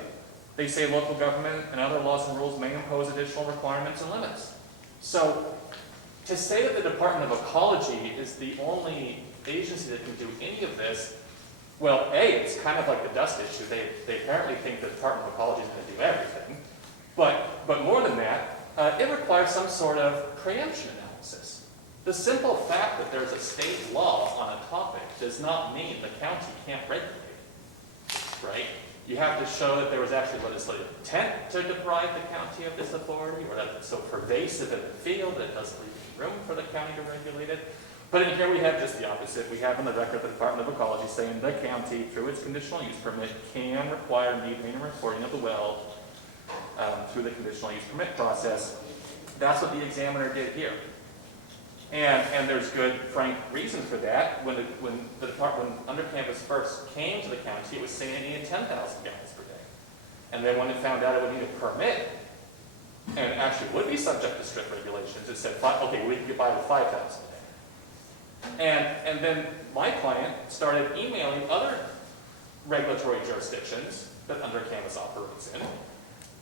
they say local government and other laws and rules may impose additional requirements and limits. So to say that the Department of Ecology is the only agency that can do any of this, well, A, it's kind of like the dust issue. They apparently think the Department of Ecology is going to do everything. But more than that, it requires some sort of preemption analysis. The simple fact that there's a state law on a topic does not mean the county can't regulate it, right? You have to show that there was actually legislative intent to deprive the county of this authority, or that it's so pervasive in the field that it doesn't leave any room for the county to regulate it. But in here we have just the opposite. We have on the record the Department of Ecology saying the county, through its conditional use permit, can require metering and reporting of the well through the conditional use permit process. That's what the examiner did here. And there's good, frank reason for that. When the department, when Under Canvas first came to the county, it was saying it needed 10,000 gallons per day. And then when it found out it would need a permit, and actually would be subject to strict regulations, it said, okay, we can get by with 5,000 a day. And then my client started emailing other regulatory jurisdictions that Under Canvas operates in,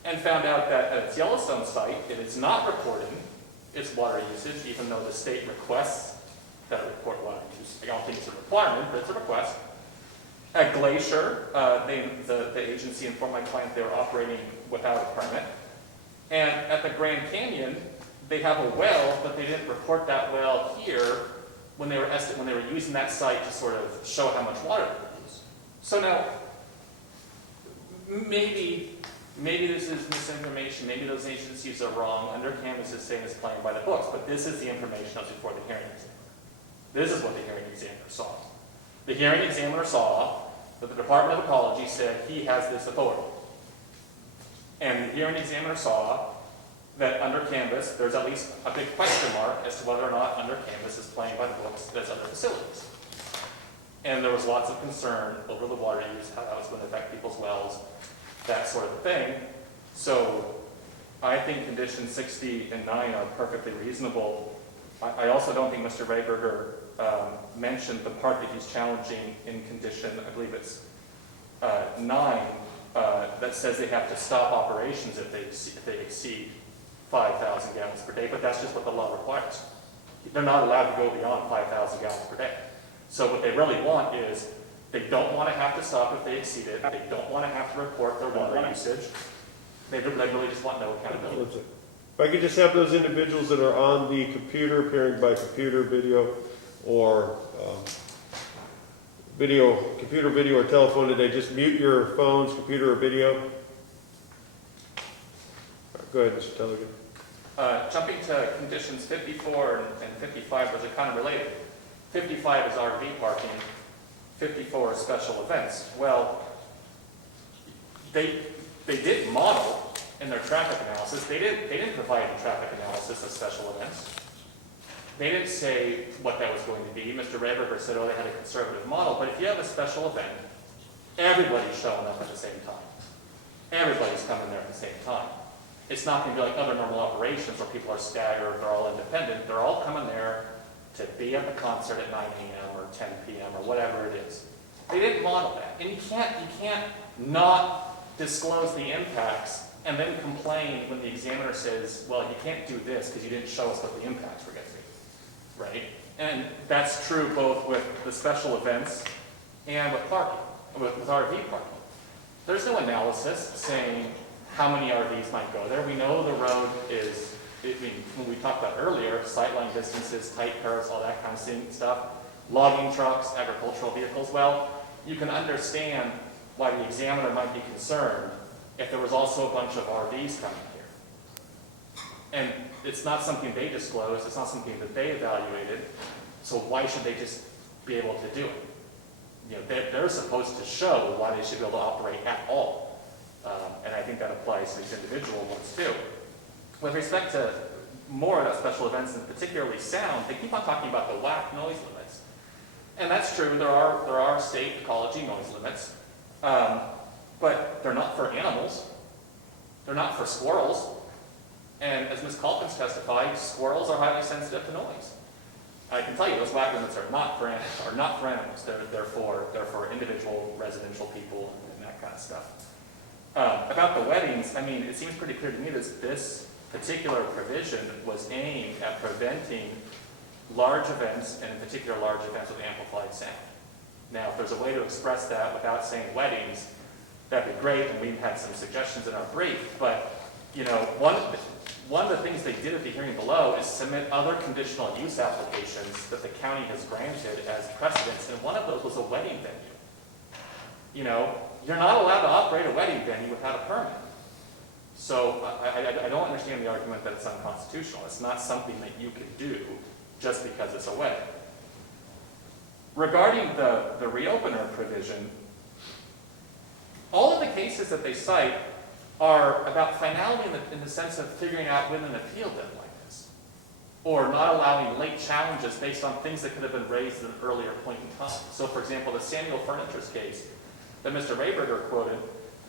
and found out that at its Yellowstone site, it is not reporting its water usage, even though the state requests that it report water use. I don't think it's a requirement, but it's a request. At Glacier, the agency informed my client they were operating without a permit. And at the Grand Canyon, they have a well, but they didn't report that well here when they were using that site to sort of show how much water they use. So now, maybe this is misinformation, maybe those agencies are wrong. Under Canvas is saying it's playing by the books, but this is the information that was before the hearing examiner. This is what the hearing examiner saw. The hearing examiner saw But the Department of Ecology said he has this authority. And the hearing examiner saw that under Canvas, there's at least a big question mark as to whether or not under Canvas is playing by the books as other facilities. And there was lots of concern over the water use, how that was going to affect people's wells, that sort of thing. So I think conditions 60 and 9 are perfectly reasonable. I also don't think Mr. Rayberger mentioned the part that he's challenging in condition, I believe it's 9, that says they have to stop operations if they exceed 5,000 gallons per day, but that's just what the law requires. They're not allowed to go beyond 5,000 gallons per day. So what they really want is, they don't want to have to stop if they exceed it, they don't want to have to report their water usage, they really just want no accountability. If I could just have those individuals that are on the computer, appearing by computer, video, or computer, video, or telephone today, just mute your phones, computer, or video. Go ahead, Mr. Tellegen. Jumping to conditions 54 and 55, which are kind of related. 55 is RV parking, 54 is special events. Well, they did model in their traffic analysis. They didn't provide any traffic analysis of special events. They didn't say what that was going to be. Mr. Rayberger said, oh, they had a conservative model. But if you have a special event, everybody's showing up at the same time. Everybody's coming there at the same time. It's not going to be like other normal operations where people are staggered, they're all independent. They're all coming there to be at the concert at 9 a.m. or 10 p.m. or whatever it is. They didn't model that. And you can't not disclose the impacts and then complain when the examiner says, well, you can't do this because you didn't show us what the impacts were going to be, right? And that's true both with the special events and with parking, with RV parking. There's no analysis saying how many RVs might go there. We know the road is, when we talked about earlier, sightline distances, tight curves, all that kind of stuff, logging trucks, agricultural vehicles. Well, you can understand why the examiner might be concerned if there was also a bunch of RVs coming here. And it's not something they disclosed, it's not something that they evaluated, so why should they just be able to do it? You know, they're supposed to show why they should be able to operate at all. And I think that applies to these individual ones too. With respect to more about special events and particularly sound, they keep on talking about the WAC noise limits. And that's true, there are state ecology noise limits, but they're not for animals, they're not for squirrels. And as Ms. Calkins testified, squirrels are highly sensitive to noise. I can tell you those WAC limits are not for animals, they're for individual residential people and that kind of stuff. About the weddings, I mean, it seems pretty clear to me that this particular provision was aimed at preventing large events, and in particular large events with amplified sound. Now, if there's a way to express that without saying weddings, that'd be great, and we've had some suggestions in our brief, but, you know, one of the things they did at the hearing below is submit other conditional use applications that the county has granted as precedents, and one of those was a wedding venue. You know, you're not allowed to operate a wedding venue without a permit. So I don't understand the argument that it's unconstitutional. It's not something that you can do just because it's a wedding. Regarding the reopener provision, all of the cases that they cite are about finality in the sense of figuring out when an appeal deadline is, or not allowing late challenges based on things that could have been raised at an earlier point in time. So for example, the Samuel Furniture's case that Mr. Rayberger quoted,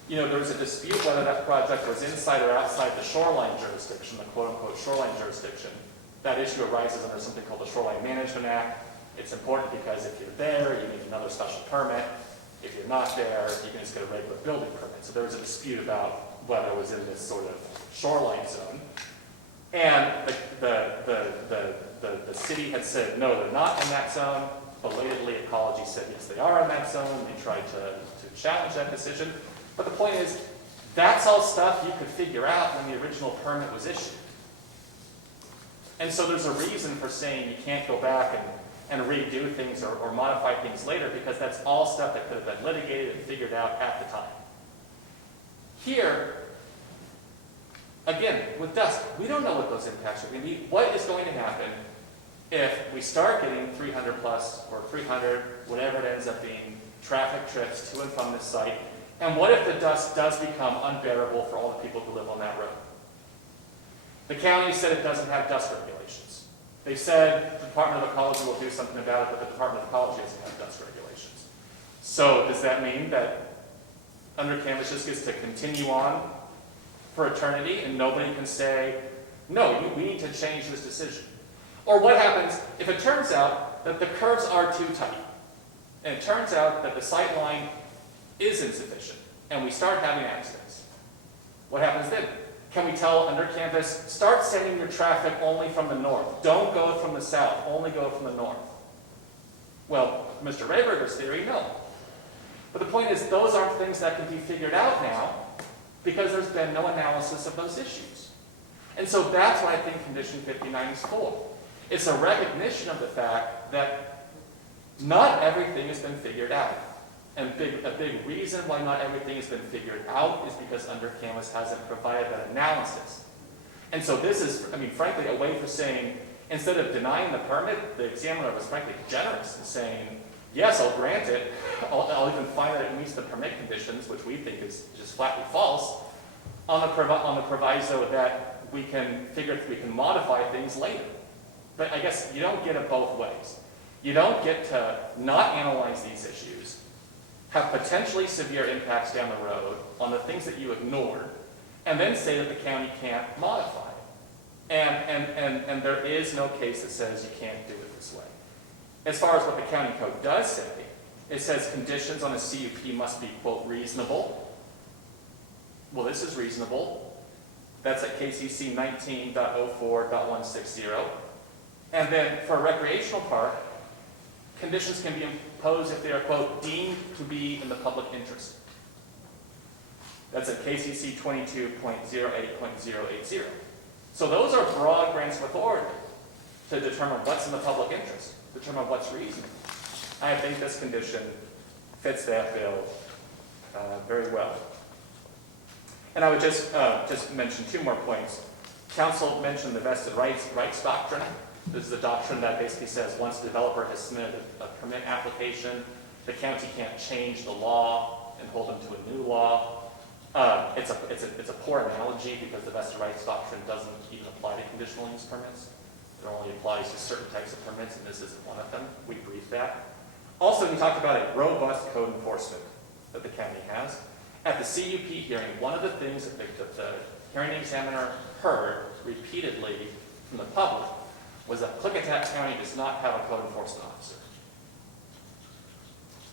you know, there was a dispute whether that project was inside or outside the shoreline jurisdiction, the quote-unquote shoreline jurisdiction. That issue arises under something called the Shoreline Management Act. It's important because if you're there, you need another special permit. If you're not there, you can just get a regular building permit. So there was a dispute about whether it was in this sort of shoreline zone. And the city had said, no, they're not in that zone. Belatedly, Ecology said, yes, they are in that zone. They tried to challenge that decision. But the point is, that's all stuff you could figure out when the original permit was issued. And so there's a reason for saying you can't go back and redo things or modify things later, because that's all stuff that could have been litigated and figured out at the time. Here, again, with dust, we don't know what those impacts are going to be. What is going to happen if we start getting 300 plus or 300, whatever it ends up being, traffic trips to and from this site? And what if the dust does become unbearable for all the people who live on that road? The county said it doesn't have dust regulations. They said the Department of Ecology will do something about it, but the Department of Ecology doesn't have dust regulations. So does that mean that Undercanvas just gets to continue on for eternity and nobody can say, no, we need to change this decision? Or what happens if it turns out that the curves are too tight and it turns out that the sight line is insufficient and we start having accidents? What happens then? Can we tell Undercanvas, start sending your traffic only from the north. Don't go from the south, only go from the north. Well, Mr. Rayberger's theory, no. But the point is, those aren't things that can be figured out now because there's been no analysis of those issues. And so that's what I think Condition 59 is for. It's a recognition of the fact that not everything has been figured out. And a big reason why not everything has been figured out is because Undercanvas hasn't provided that analysis. And so this is, frankly, a way for saying, instead of denying the permit, the examiner was frankly generous in saying, yes, I'll grant it. I'll even find that it meets the permit conditions, which we think is just flatly false, on the proviso that we can modify things later. But I guess you don't get it both ways. You don't get to not analyze these issues, have potentially severe impacts down the road on the things that you ignored, and then say that the county can't modify it. And there is no case that says you can't do it this way. As far as what the county code does say, it says conditions on a CUP must be, quote, reasonable. Well, this is reasonable. That's at KCC 19.04.160. And then for a recreational park, conditions can be imposed if they are, quote, deemed to be in the public interest. That's at KCC 22.08.080. So those are broad grants of authority to determine what's in the public interest, determine what's reasonable. I think this condition fits that bill very well. And I would just mention two more points. Council mentioned the vested rights doctrine. This is a doctrine that basically says once the developer has submitted a permit application, the county can't change the law and hold them to a new law. It's a poor analogy because the vested rights doctrine doesn't even apply to conditional use permits. It only applies to certain types of permits, and this isn't one of them. We briefed that. Also, we talked about a robust code enforcement that the county has. At the CUP hearing, one of the things that the hearing examiner heard repeatedly from the public was that Klickitat County does not have a code enforcement officer.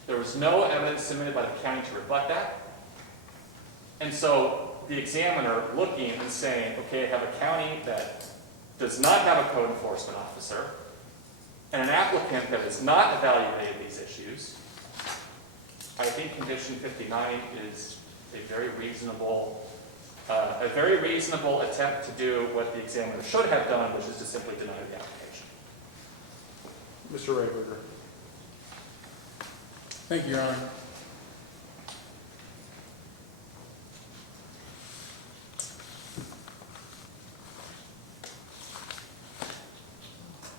There was no evidence submitted by the county to rebut that. And so the examiner looking and saying, okay, I have a county that does not have a code enforcement officer and an applicant that has not evaluated these issues, I think Condition 59 is a very reasonable attempt to do what the examiner should have done, which is to simply deny the application. Mr. Rayberger. Thank you, Your Honor.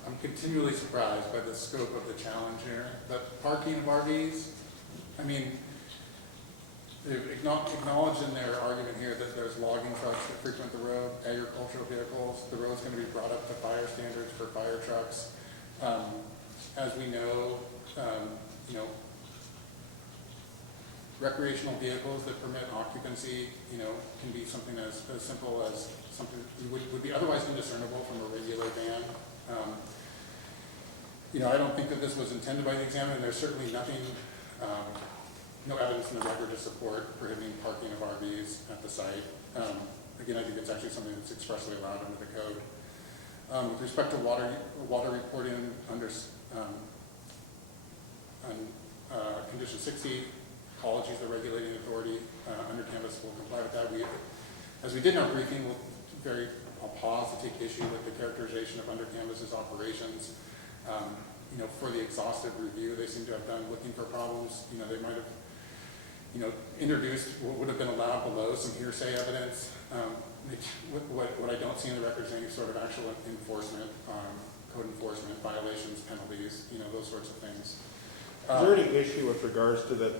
I'm continually surprised by the scope of the challenge here. The parking of RVs, they've acknowledged in their argument here that there's logging trucks that frequent the road, agricultural vehicles. The road's going to be brought up to fire standards for fire trucks. As we know, recreational vehicles that permit occupancy, can be something as simple as something would be otherwise indiscernible from a regular van. I don't think that this was intended by the examiner, and there's certainly nothing, no evidence in the record to support prohibiting parking of RVs at the site. Again, I think it's actually something that's expressly allowed under the code. With respect to water reporting under Condition 60, ecology is the regulating authority. Undercanvas will comply with that. As we did in our briefing, I'll pause to take issue with the characterization of Undercanvas's operations. For the exhaustive review they seem to have done looking for problems, they might have, introduced what would have been allowed below, some hearsay evidence. What I don't see in the record is any sort of actual enforcement, code enforcement, violations, penalties, those sorts of things. Is there any issue with regards to that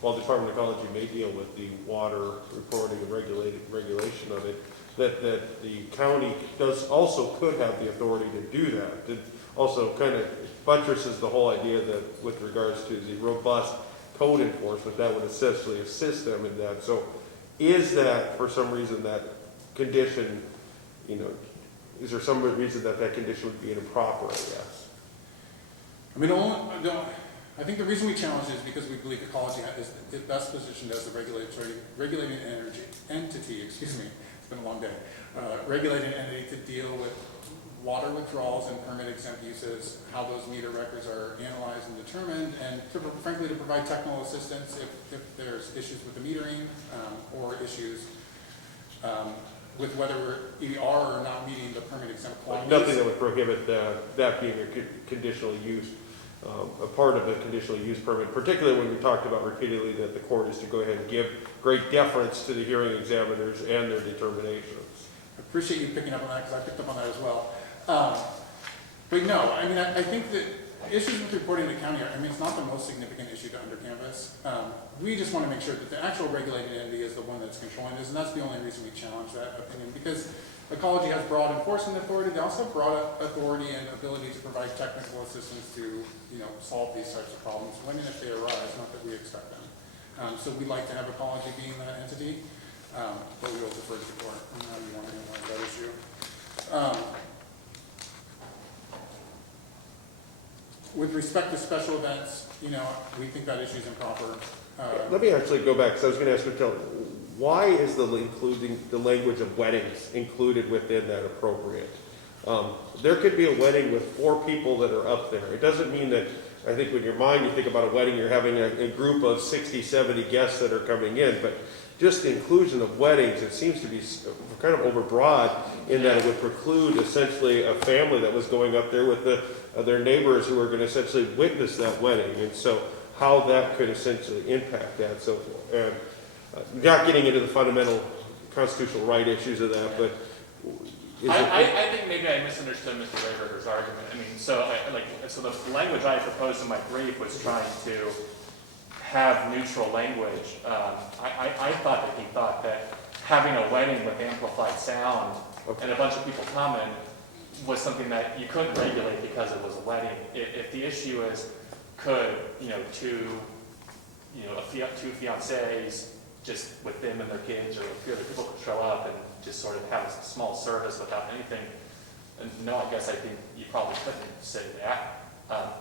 while the Department of Ecology may deal with the water reporting and regulation of it, that the county could have the authority to do that? It also kind of buttresses the whole idea that with regards to the robust code enforcement, that would essentially assist them in that. So is that, for some reason, that condition, is there some reason that condition would be improper, I guess? I mean, I think the reason we challenge it is because we believe ecology is best positioned as the regulating entity, excuse me, it's been a long day, regulating entity to deal with water withdrawals and permit exempt uses, how those meter records are analyzed and determined, and frankly to provide technical assistance if there's issues with the metering or issues with whether we are or not meeting the permit exempt quantities. Nothing that would prohibit that being a conditional use, a part of a conditional use permit, particularly when we talked about repeatedly that the court is to go ahead and give great deference to the hearing examiners and their determinations. I appreciate you picking up on that because I picked up on that as well. But no, I mean, I think that issues with reporting to county it's not the most significant issue to under canvas. We just want to make sure that the actual regulated entity is the one that's controlling this, and that's the only reason we challenge that opinion, because ecology has broad enforcement authority. They also have broad authority and ability to provide technical assistance to, solve these types of problems when and if they arise, not that we expect them. So we'd like to have ecology being that entity, but we will defer to the court on how you want to analyze that issue. With respect to special events, we think that issue is improper. Let me actually go back, because I was going to ask you, why is including the language of weddings included within that appropriate? There could be a wedding with 4 people that are up there. It doesn't mean that, I think when your mind, you think about a wedding, you're having a group of 60, 70 guests that are coming in, but just the inclusion of weddings, it seems to be kind of overbroad in that it would preclude essentially a family that was going up there with their neighbors who are going to essentially witness that wedding. And so how that could essentially impact that. So not getting into the fundamental constitutional right issues of that, but I think maybe I misunderstood Mr. Rayberger's argument. I mean, so the language I proposed in my brief was trying to have neutral language. I thought that he thought that having a wedding with amplified sound and a bunch of people coming was something that you couldn't regulate because it was a wedding. If the issue is, could two fiancés just with them and their kids or a few other people could show up and just sort of have a small service without anything, and no, I guess I think you probably couldn't say that.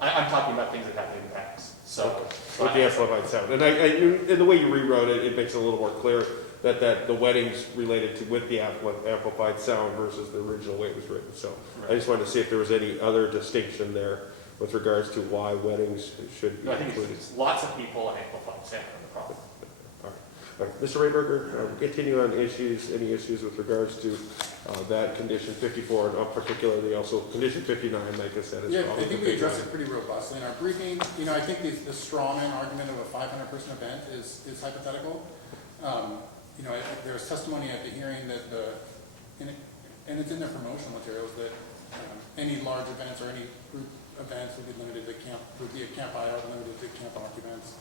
I'm talking about things that have impacts. So with the amplified sound, and the way you rewrote it, it makes it a little more clear that the weddings related to with the amplified sound versus the original way it was written. So right. I just wanted to see if there was any other distinction there with regards to why weddings should be included. It's lots of people and amplified sound are the problem. All right. Mr. Rayberger, continue on any issues with regards to that condition 54, and particularly also condition 59, like I said. Yeah, I think we addressed it pretty robustly in our briefing. I think the strawman argument of a 500-person event is hypothetical. There was testimony at the hearing that and it's in their promotional materials, that any large events or any group events would be limited to a camp buyout, limited to camp occupants.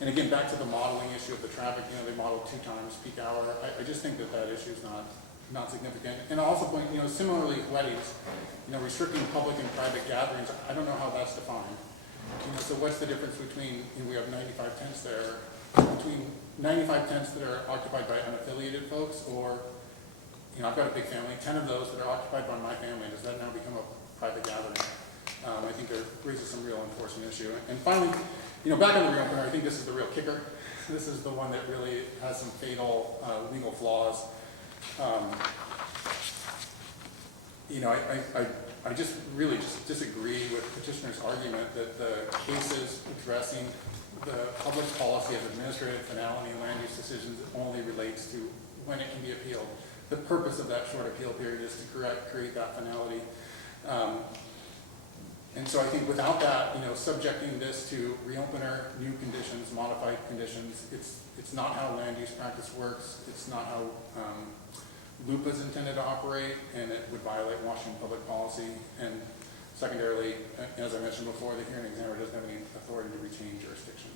And again, back to the modeling issue of the traffic, they modeled 2 times peak hour. I just think that issue is not significant. And I also point, similarly weddings, restricting public and private gatherings, I don't know how that's defined. So what's the difference between, we have 95 tents there, between 95 tents that are occupied by unaffiliated folks, or, I've got a big family, 10 of those that are occupied by my family, does that now become a private gathering? I think there raises some real enforcement issue. And finally, back on the reopener, I think this is the real kicker. This is the one that really has some fatal legal flaws. I just really disagree with petitioner's argument that the cases addressing the public policy of administrative finality and land use decisions only relates to when it can be appealed. The purpose of that short appeal period is to create that finality. And so I think without that, subjecting this to reopener, new conditions, modified conditions, it's not how land use practice works. It's not how LUPA is intended to operate, and it would violate Washington public policy. And Secondarily, as I mentioned before, the hearing examiner doesn't have any authority to retain jurisdiction.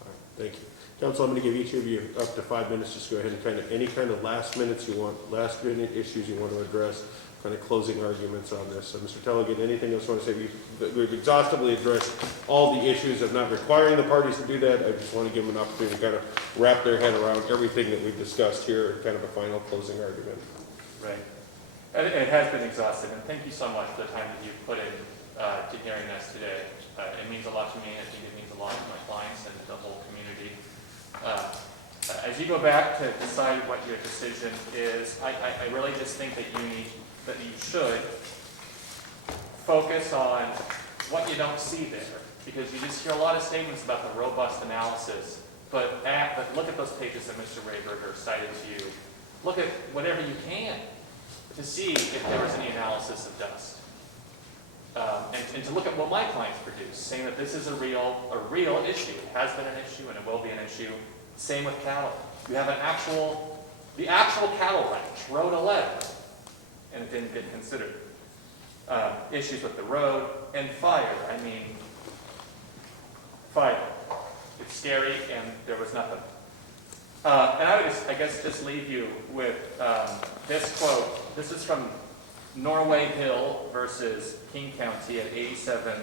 All right, thank you. Council, I'm going to give each of you up to 5 minutes. Just go ahead and any kind of last minutes you want, last minute issues you want to address, kind of closing arguments on this. So, Mr. Tellegen, anything else you want to say? We've exhaustively addressed all the issues of not requiring the parties to do that. I just want to give them an opportunity to kind of wrap their head around everything that we've discussed here, kind of a final closing argument. Right. And it has been exhaustive, and thank you so much for the time that you've put in to hearing us today. It means a lot to me, and I think it means a lot to my clients and the whole community. As you go back to decide what your decision is, I really just think that you should focus on what you don't see there, because you just hear a lot of statements about the robust analysis, but look at those pages that Mr. Rayberger cited to you. Look at whatever you can to see if there was any analysis of dust. And to look at what my clients produced, saying that this is a real issue. It has been an issue and it will be an issue. Same with cattle. You have the actual cattle ranch, Road 11, and it didn't get considered. Issues with the road and fire. I mean, fire. It's scary and there was nothing. And I would just leave you with this quote. This is from Norway Hill versus King County at 87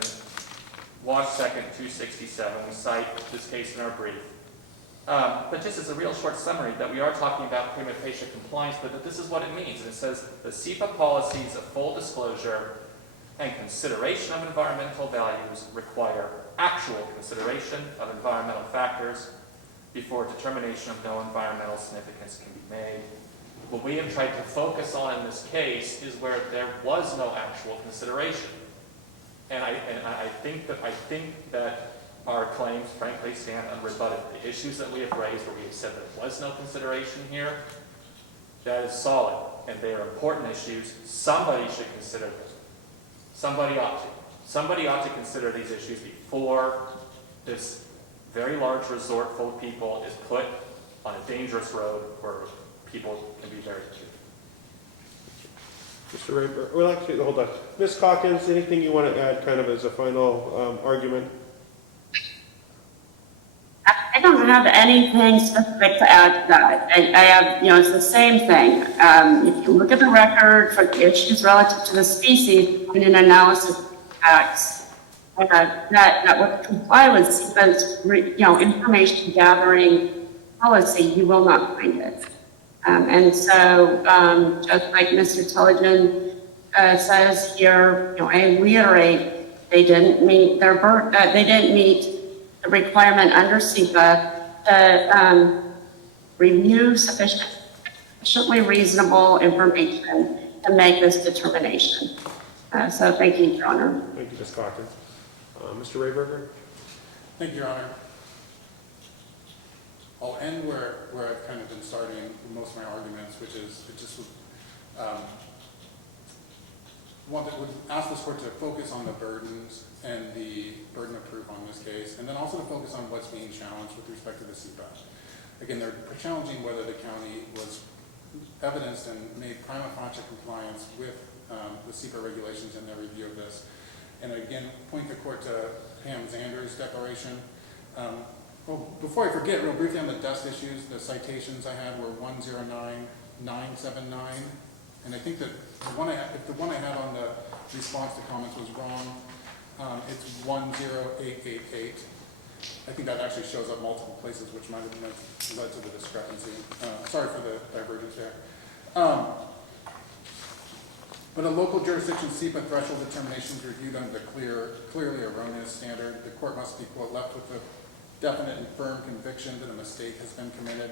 Wash 2nd 267. We cite this case in our brief. But just as a real short summary, that we are talking about prima facie compliance, but that this is what it means. And it says the SEPA policies of full disclosure and consideration of environmental values require actual consideration of environmental factors before determination of no environmental significance can be made. What we have tried to focus on in this case is where there was no actual consideration. And I think that our claims, frankly, stand unrebutted. The issues that we have raised where we have said there was no consideration here, that is solid, and they are important issues. Somebody should consider them. Somebody ought to. Somebody ought to consider these issues before this very large resort full of people is put on a dangerous road where people can be very injured. Mr. Rayburn, well, actually, hold on. Ms. Calkins, anything you want to add kind of as a final argument? I don't have anything specific to add to that. I have, it's the same thing. If you look at the record for the issues relative to the species in an analysis of facts, that would comply with SEPA's, information gathering policy, you will not find it. And so, just like Mr. Tellegen says here, I reiterate, they didn't meet the requirement under SEPA to review sufficiently reasonable information to make this determination. So thank you, Your Honor. Thank you, Ms. Calkins. Mr. Rayburger? Thank you, Your Honor. I'll end where I've kind of been starting most of my arguments, which is it just would ask this court to focus on the burdens and the burden of proof on this case, and then also to focus on what's being challenged with respect to the SEPA. Again, they're challenging whether the county was evidenced and made prima facie compliance with the SEPA regulations in their review of this. And again, point the court to Pam Zander's declaration. Well, before I forget, real briefly on the dust issues, the citations I had were 109979, and I think that if the one I had on the response to comments was wrong, it's 10888. I think that actually shows up multiple places, which might have led to the discrepancy. Sorry for the divergence there. But a local jurisdiction SEPA threshold determination is reviewed under the clearly erroneous standard. The court must be, quote, left with a definite and firm conviction that a mistake has been committed.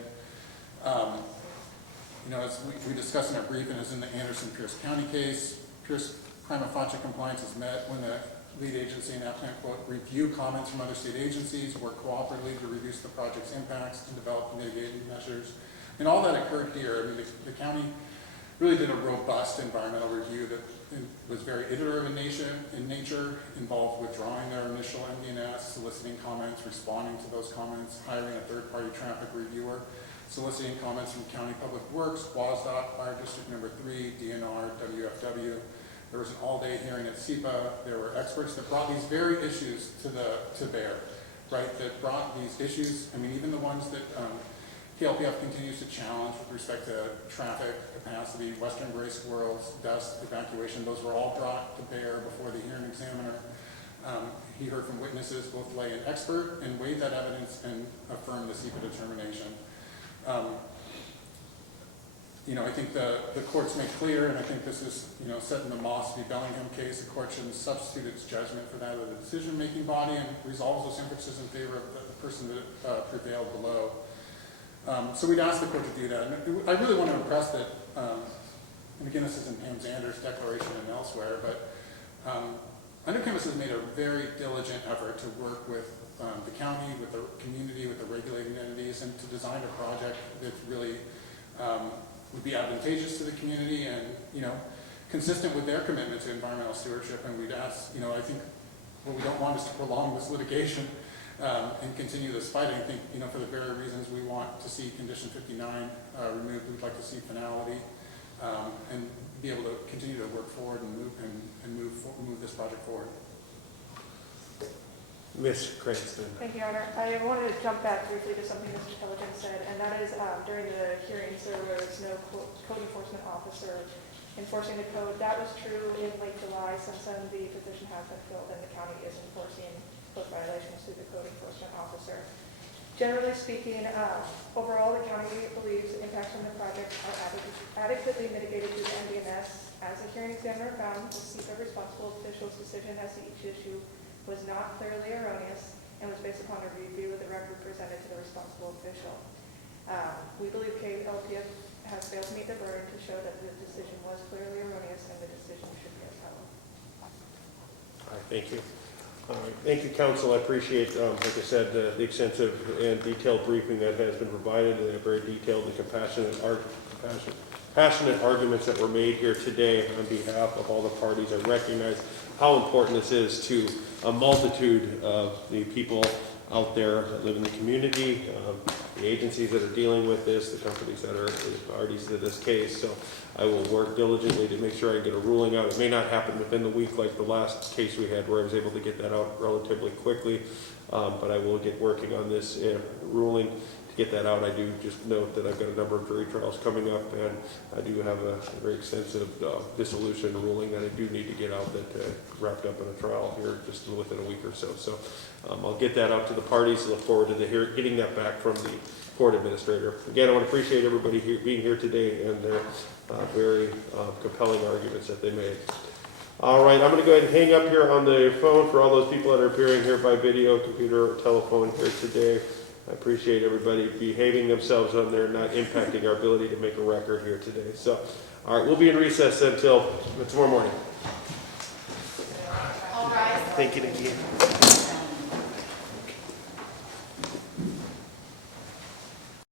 As we discussed in our brief, and as in the Anderson-Pierce County case, Pierce prima facie compliance is met when the lead agency and applicant, quote, review comments from other state agencies, work cooperatively to reduce the project's impacts, and develop mitigating measures. And all that occurred here. I mean, the county really did a robust environmental review that was very iterative in nature, involved withdrawing their initial MD&S, soliciting comments, responding to those comments, hiring a third-party traffic reviewer, soliciting comments from County Public Works, WASDOT, Fire District Number 3, DNR, WFW, There was an all-day hearing at SEPA. There were experts that brought these very issues to bear, right? That brought these issues, I mean, even the ones that KLPF continues to challenge with respect to traffic, capacity, western gray squirrels, dust, evacuation, those were all brought to bear before the hearing examiner. He heard from witnesses, both lay and expert, and weighed that evidence and affirmed the SEPA determination. I think the courts make clear, and I think this is, set in the Moss v. Bellingham case, the court shouldn't substitute its judgment for that of the decision-making body and resolves those inferences in favor of the person that prevailed below. So we'd ask the court to do that. And I really want to impress that, and again, this is in Pam Zander's declaration and elsewhere, but Underchemist has made a very diligent effort to work with the county, with the community, with the regulating entities, and to design a project that really would be advantageous to the community and, consistent with their commitment to environmental stewardship. And we'd ask, I think what we don't want is to prolong this litigation and continue this fight. I think, for the very reasons we want to see Condition 59 removed, we'd like to see finality and be able to continue to work forward and move this project forward. Ms. Cranston. Thank you, Your Honor. I wanted to jump back briefly to something Mr. Pelican said, and that is during the hearings there was no code enforcement officer enforcing the code. That was true in late July. Since then, the position has been filled and the county is enforcing code violations through the code enforcement officer. Generally speaking, overall the county believes the impacts from the project are adequately mitigated through the MD&S. As the hearing examiner found, the SEPA responsible official's decision as to each issue was not clearly erroneous and was based upon a review of the record presented to the responsible official. We believe KLPF has failed to meet the burden to show that the decision was clearly erroneous and the decision should be upheld. All right, thank you. All right, thank you, counsel. I appreciate, like I said, the extensive and detailed briefing that has been provided, and the very detailed and passionate arguments that were made here today on behalf of all the parties. I recognize how important this is to a multitude of the people out there that live in the community, the agencies that are dealing with this, the companies that are the parties to this case. So I will work diligently to make sure I get a ruling out. It may not happen within the week like the last case we had where I was able to get that out relatively quickly, but I will get working on this ruling to get that out. I do just note that I've got a number of jury trials coming up, and I do have a very extensive dissolution ruling that I do need to get out that wrapped up in a trial here just within a week or so. So I'll get that out to the parties. Look forward to getting that back from the court administrator. Again, I want to appreciate everybody being here today and their very compelling arguments that they made. All right, I'm going to go ahead and hang up here on the phone for all those people that are appearing here by video, computer, or telephone here today. I appreciate everybody behaving themselves on there, not impacting our ability to make a record here today. So, all right, we'll be in recess until tomorrow morning. All right. Thank you, Nikki.